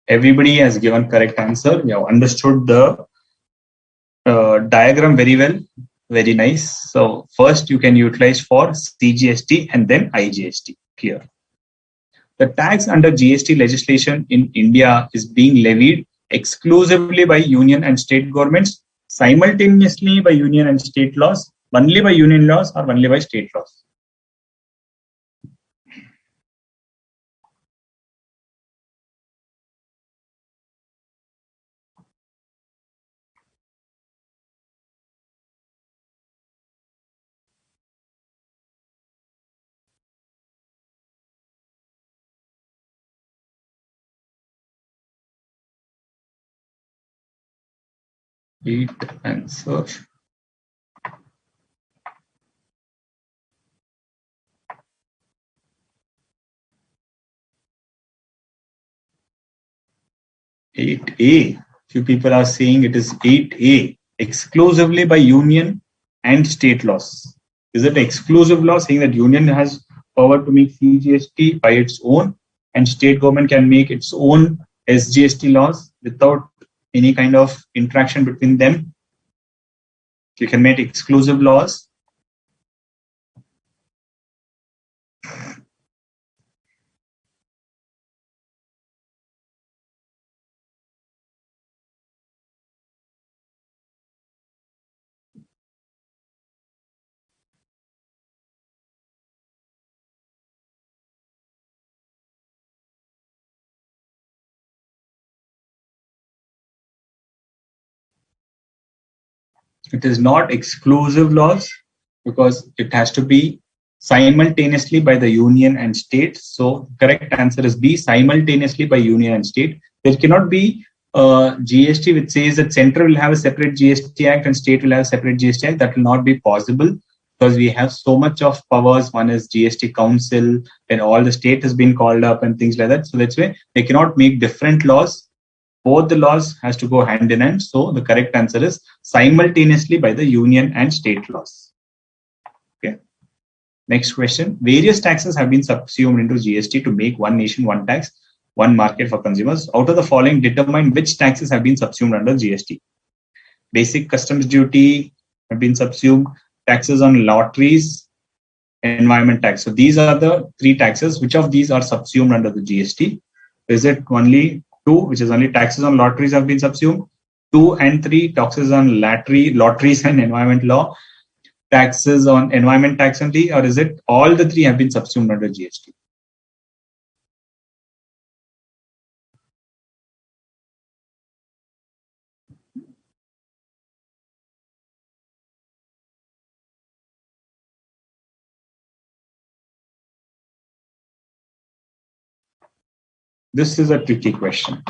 Everybody has given correct answer. You have understood the diagram very well. Very nice. So first you can utilize for CGST and then IGST. Clear. The tax under GST legislation in India is being levied exclusively by union and state governments, simultaneously by union and state laws, only by union laws, or only by state laws. Eight answer. 8A. Few people are saying it is 8A, exclusively by union and state laws. Is it exclusive law saying that union has power to make CGST by its own and state government can make its own SGST laws without any kind of interaction between them? You can make exclusive laws. It is not exclusive laws because it has to be simultaneously by the union and state. So correct answer is B, simultaneously by union and state. There cannot be GST which says that central will have a separate GST act and state will have a separate GST act. That will not be possible because we have so much of powers. One is GST council, and all the state has been called up and things like that. So that's why they cannot make different laws. Both the laws has to go hand in hand. So the correct answer is simultaneously by the union and state laws. Okay. Next question. Various taxes have been subsumed into GST to make one nation, one tax, one market for consumers. Out of the following, determine which taxes have been subsumed under GST. Basic customs duty have been subsumed. Taxes on lotteries, environment tax. So these are the three taxes. Which of these are subsumed under the GST? Is it only 2, which is only taxes on lotteries have been subsumed? 2 and 3, taxes on lotteries and environment law, taxes on environment tax only, or is it all the 3 have been subsumed under GST? This is a tricky question.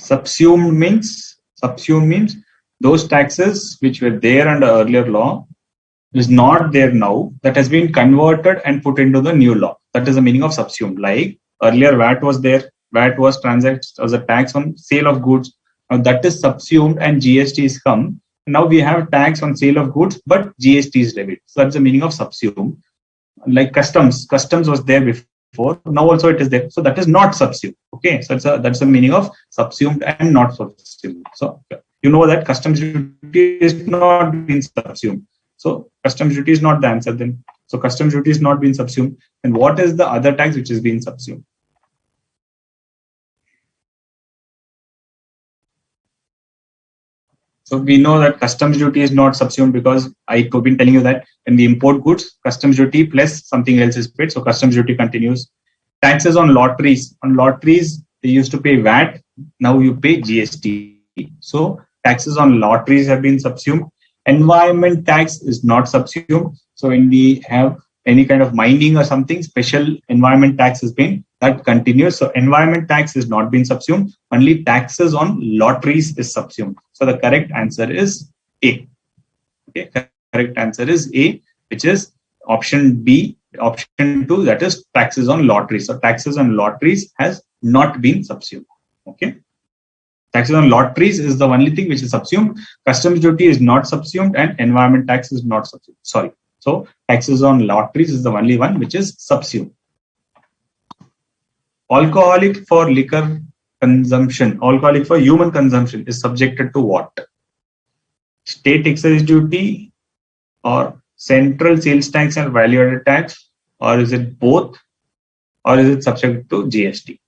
Subsumed means those taxes which were there under earlier law is not there now, that has been converted and put into the new law. That is the meaning of subsumed. Like earlier VAT was there, VAT was transacted as a tax on sale of goods. Now that is subsumed and GST is come. Now we have tax on sale of goods, but GST is levied. So that's the meaning of subsumed. Like customs was there before, now also it is there. So that is not subsumed. Okay, so that's the meaning of subsumed and not subsumed. So you know that customs duty is not being subsumed. So customs duty is not the answer then. So customs duty is not being subsumed. And what is the other tax which is being subsumed? So we know that customs duty is not subsumed because I've been telling you that when we import goods, customs duty plus something else is paid. So customs duty continues. Taxes on lotteries. On lotteries, they used to pay VAT. Now you pay GST. So taxes on lotteries have been subsumed. Environment tax is not subsumed. So when we have any kind of mining or something, special environment tax has been, that continues. So environment tax is not been subsumed. Only taxes on lotteries is subsumed. So the correct answer is A. Okay, correct answer is A, which is option B. Option 2, that is taxes on lotteries. So taxes on lotteries has not been subsumed. Okay. Taxes on lotteries is the only thing which is subsumed. Customs duty is not subsumed and environment tax is not subsumed. Sorry. So taxes on lotteries is the only one which is subsumed. Alcoholic for liquor consumption, alcoholic for human consumption is subjected to what? State excise duty or central sales tax and value added tax, or is it both, or is it subject to GST?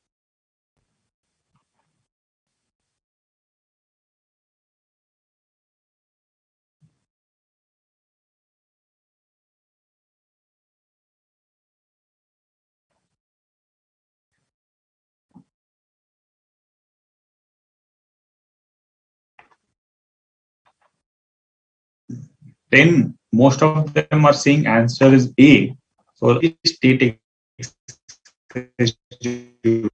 then most of them are saying answer is A. So state excise duty.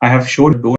I have showed don't.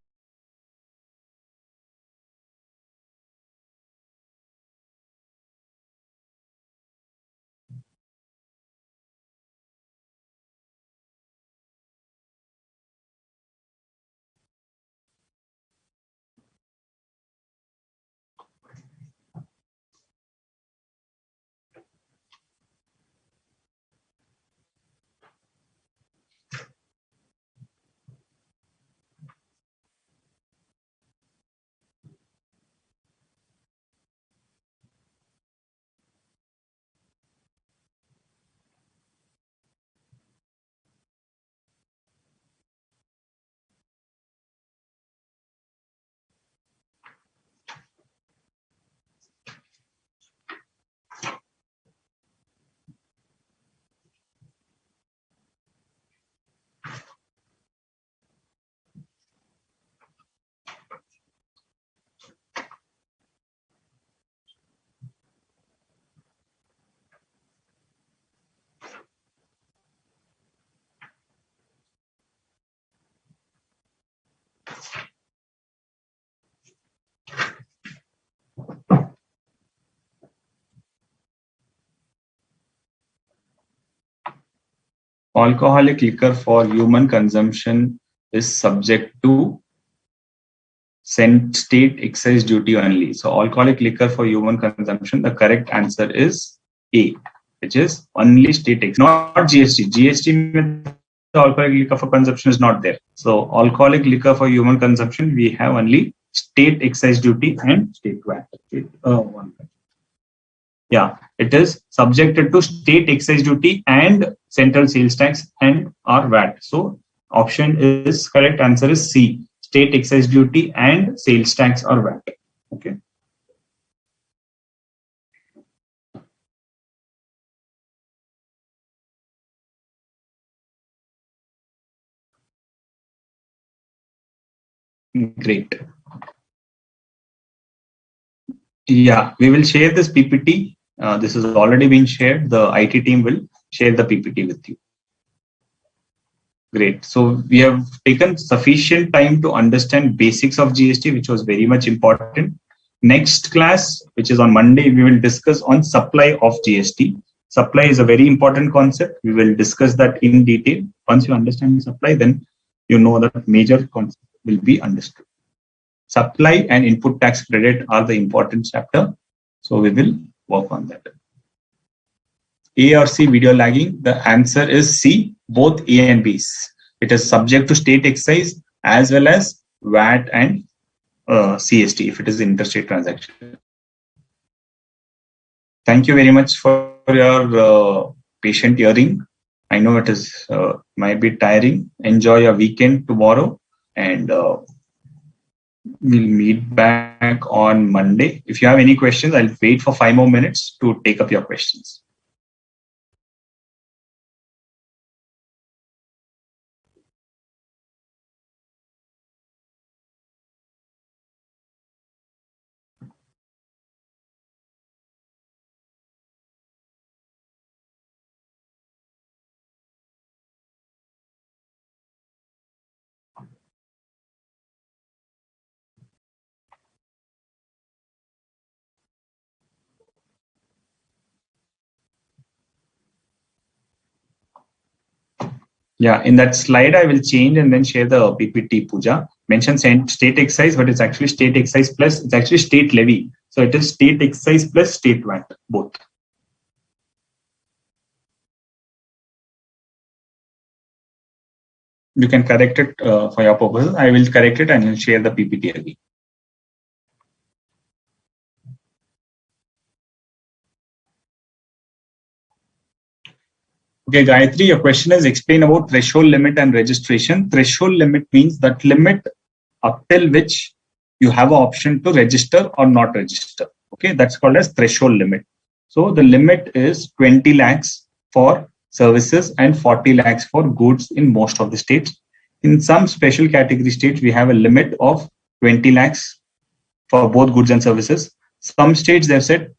Alcoholic liquor for human consumption is subject to state excise duty only. So alcoholic liquor for human consumption, the correct answer is A, which is only state excise, not GST. GST with alcoholic liquor for consumption is not there. So alcoholic liquor for human consumption, we have only state excise duty and state VAT. Yeah, it is subjected to state excise duty and central sales tax and or VAT. So option is correct answer is C, state excise duty and sales tax or VAT. Okay. Great. Yeah, we will share this PPT. This has already been shared. The IT team will share the PPT with you. Great. So we have taken sufficient time to understand basics of GST, which was very much important. Next class, which is on Monday, we will discuss on supply of GST. Supply is a very important concept. We will discuss that in detail. Once you understand supply, then you know that major concept will be understood. Supply and input tax credit are the important chapter. So we will work on that. A or C video lagging? The answer is C, both A and B's. It is subject to state excise as well as VAT and CST if it is interstate transaction. Thank you very much for your patient hearing. I know it is might be tiring. Enjoy your weekend tomorrow, and we'll meet back on Monday. If you have any questions, I'll wait for 5 more minutes to take up your questions. Yeah, in that slide, I will change and then share the PPT, Pooja. Mention state excise, but it's actually state excise plus, it's actually state levy. So it is state excise plus state VAT, both. You can correct it for your purpose. I will correct it and will share the PPT again. Okay, Gayatri, your question is explain about threshold limit and registration. Threshold limit means that limit up till which you have an option to register or not register. Okay, that's called as threshold limit. So the limit is 20 lakhs for services and 40 lakhs for goods in most of the states. In some special category states, we have a limit of 20 lakhs for both goods and services. Some states they've said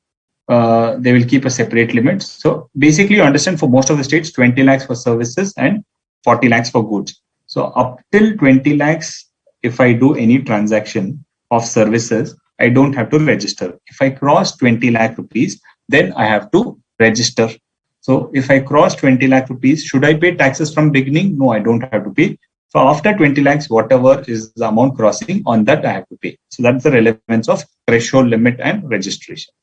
they will keep a separate limit. So basically, you understand for most of the states, 20 lakhs for services and 40 lakhs for goods. So up till 20 lakhs, if I do any transaction of services, I don't have to register. If I cross 20 lakh rupees, then I have to register. So if I cross 20 lakh rupees, should I pay taxes from beginning? No, I don't have to pay. So after 20 lakhs, whatever is the amount crossing, on that I have to pay. So that's the relevance of threshold limit and registration.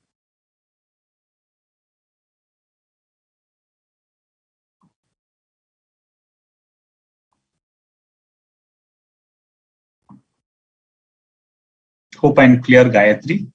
Hope I'm clear, Gayatri.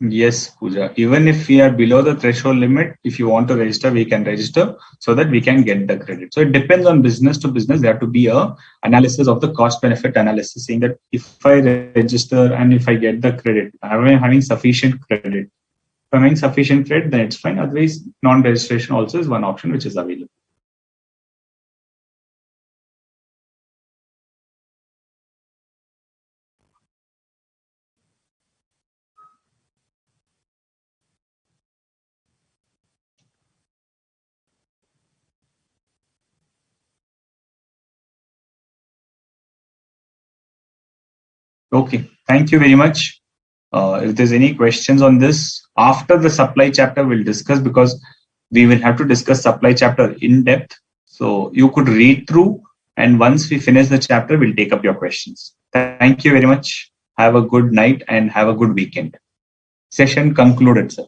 Yes, Pooja. Even if we are below the threshold limit, if you want to register, we can register so that we can get the credit. So it depends on business to business. There have to be a analysis of the cost benefit analysis, saying that if I register and if I get the credit, am I having sufficient credit? If I'm having sufficient credit, then it's fine. Otherwise, non-registration also is one option which is available. Okay, thank you very much. If there's any questions on this, after the supply chapter, we'll discuss because we will have to discuss supply chapter in depth. So you could read through, and once we finish the chapter, we'll take up your questions. Thank you very much. Have a good night and have a good weekend. Session concluded, sir.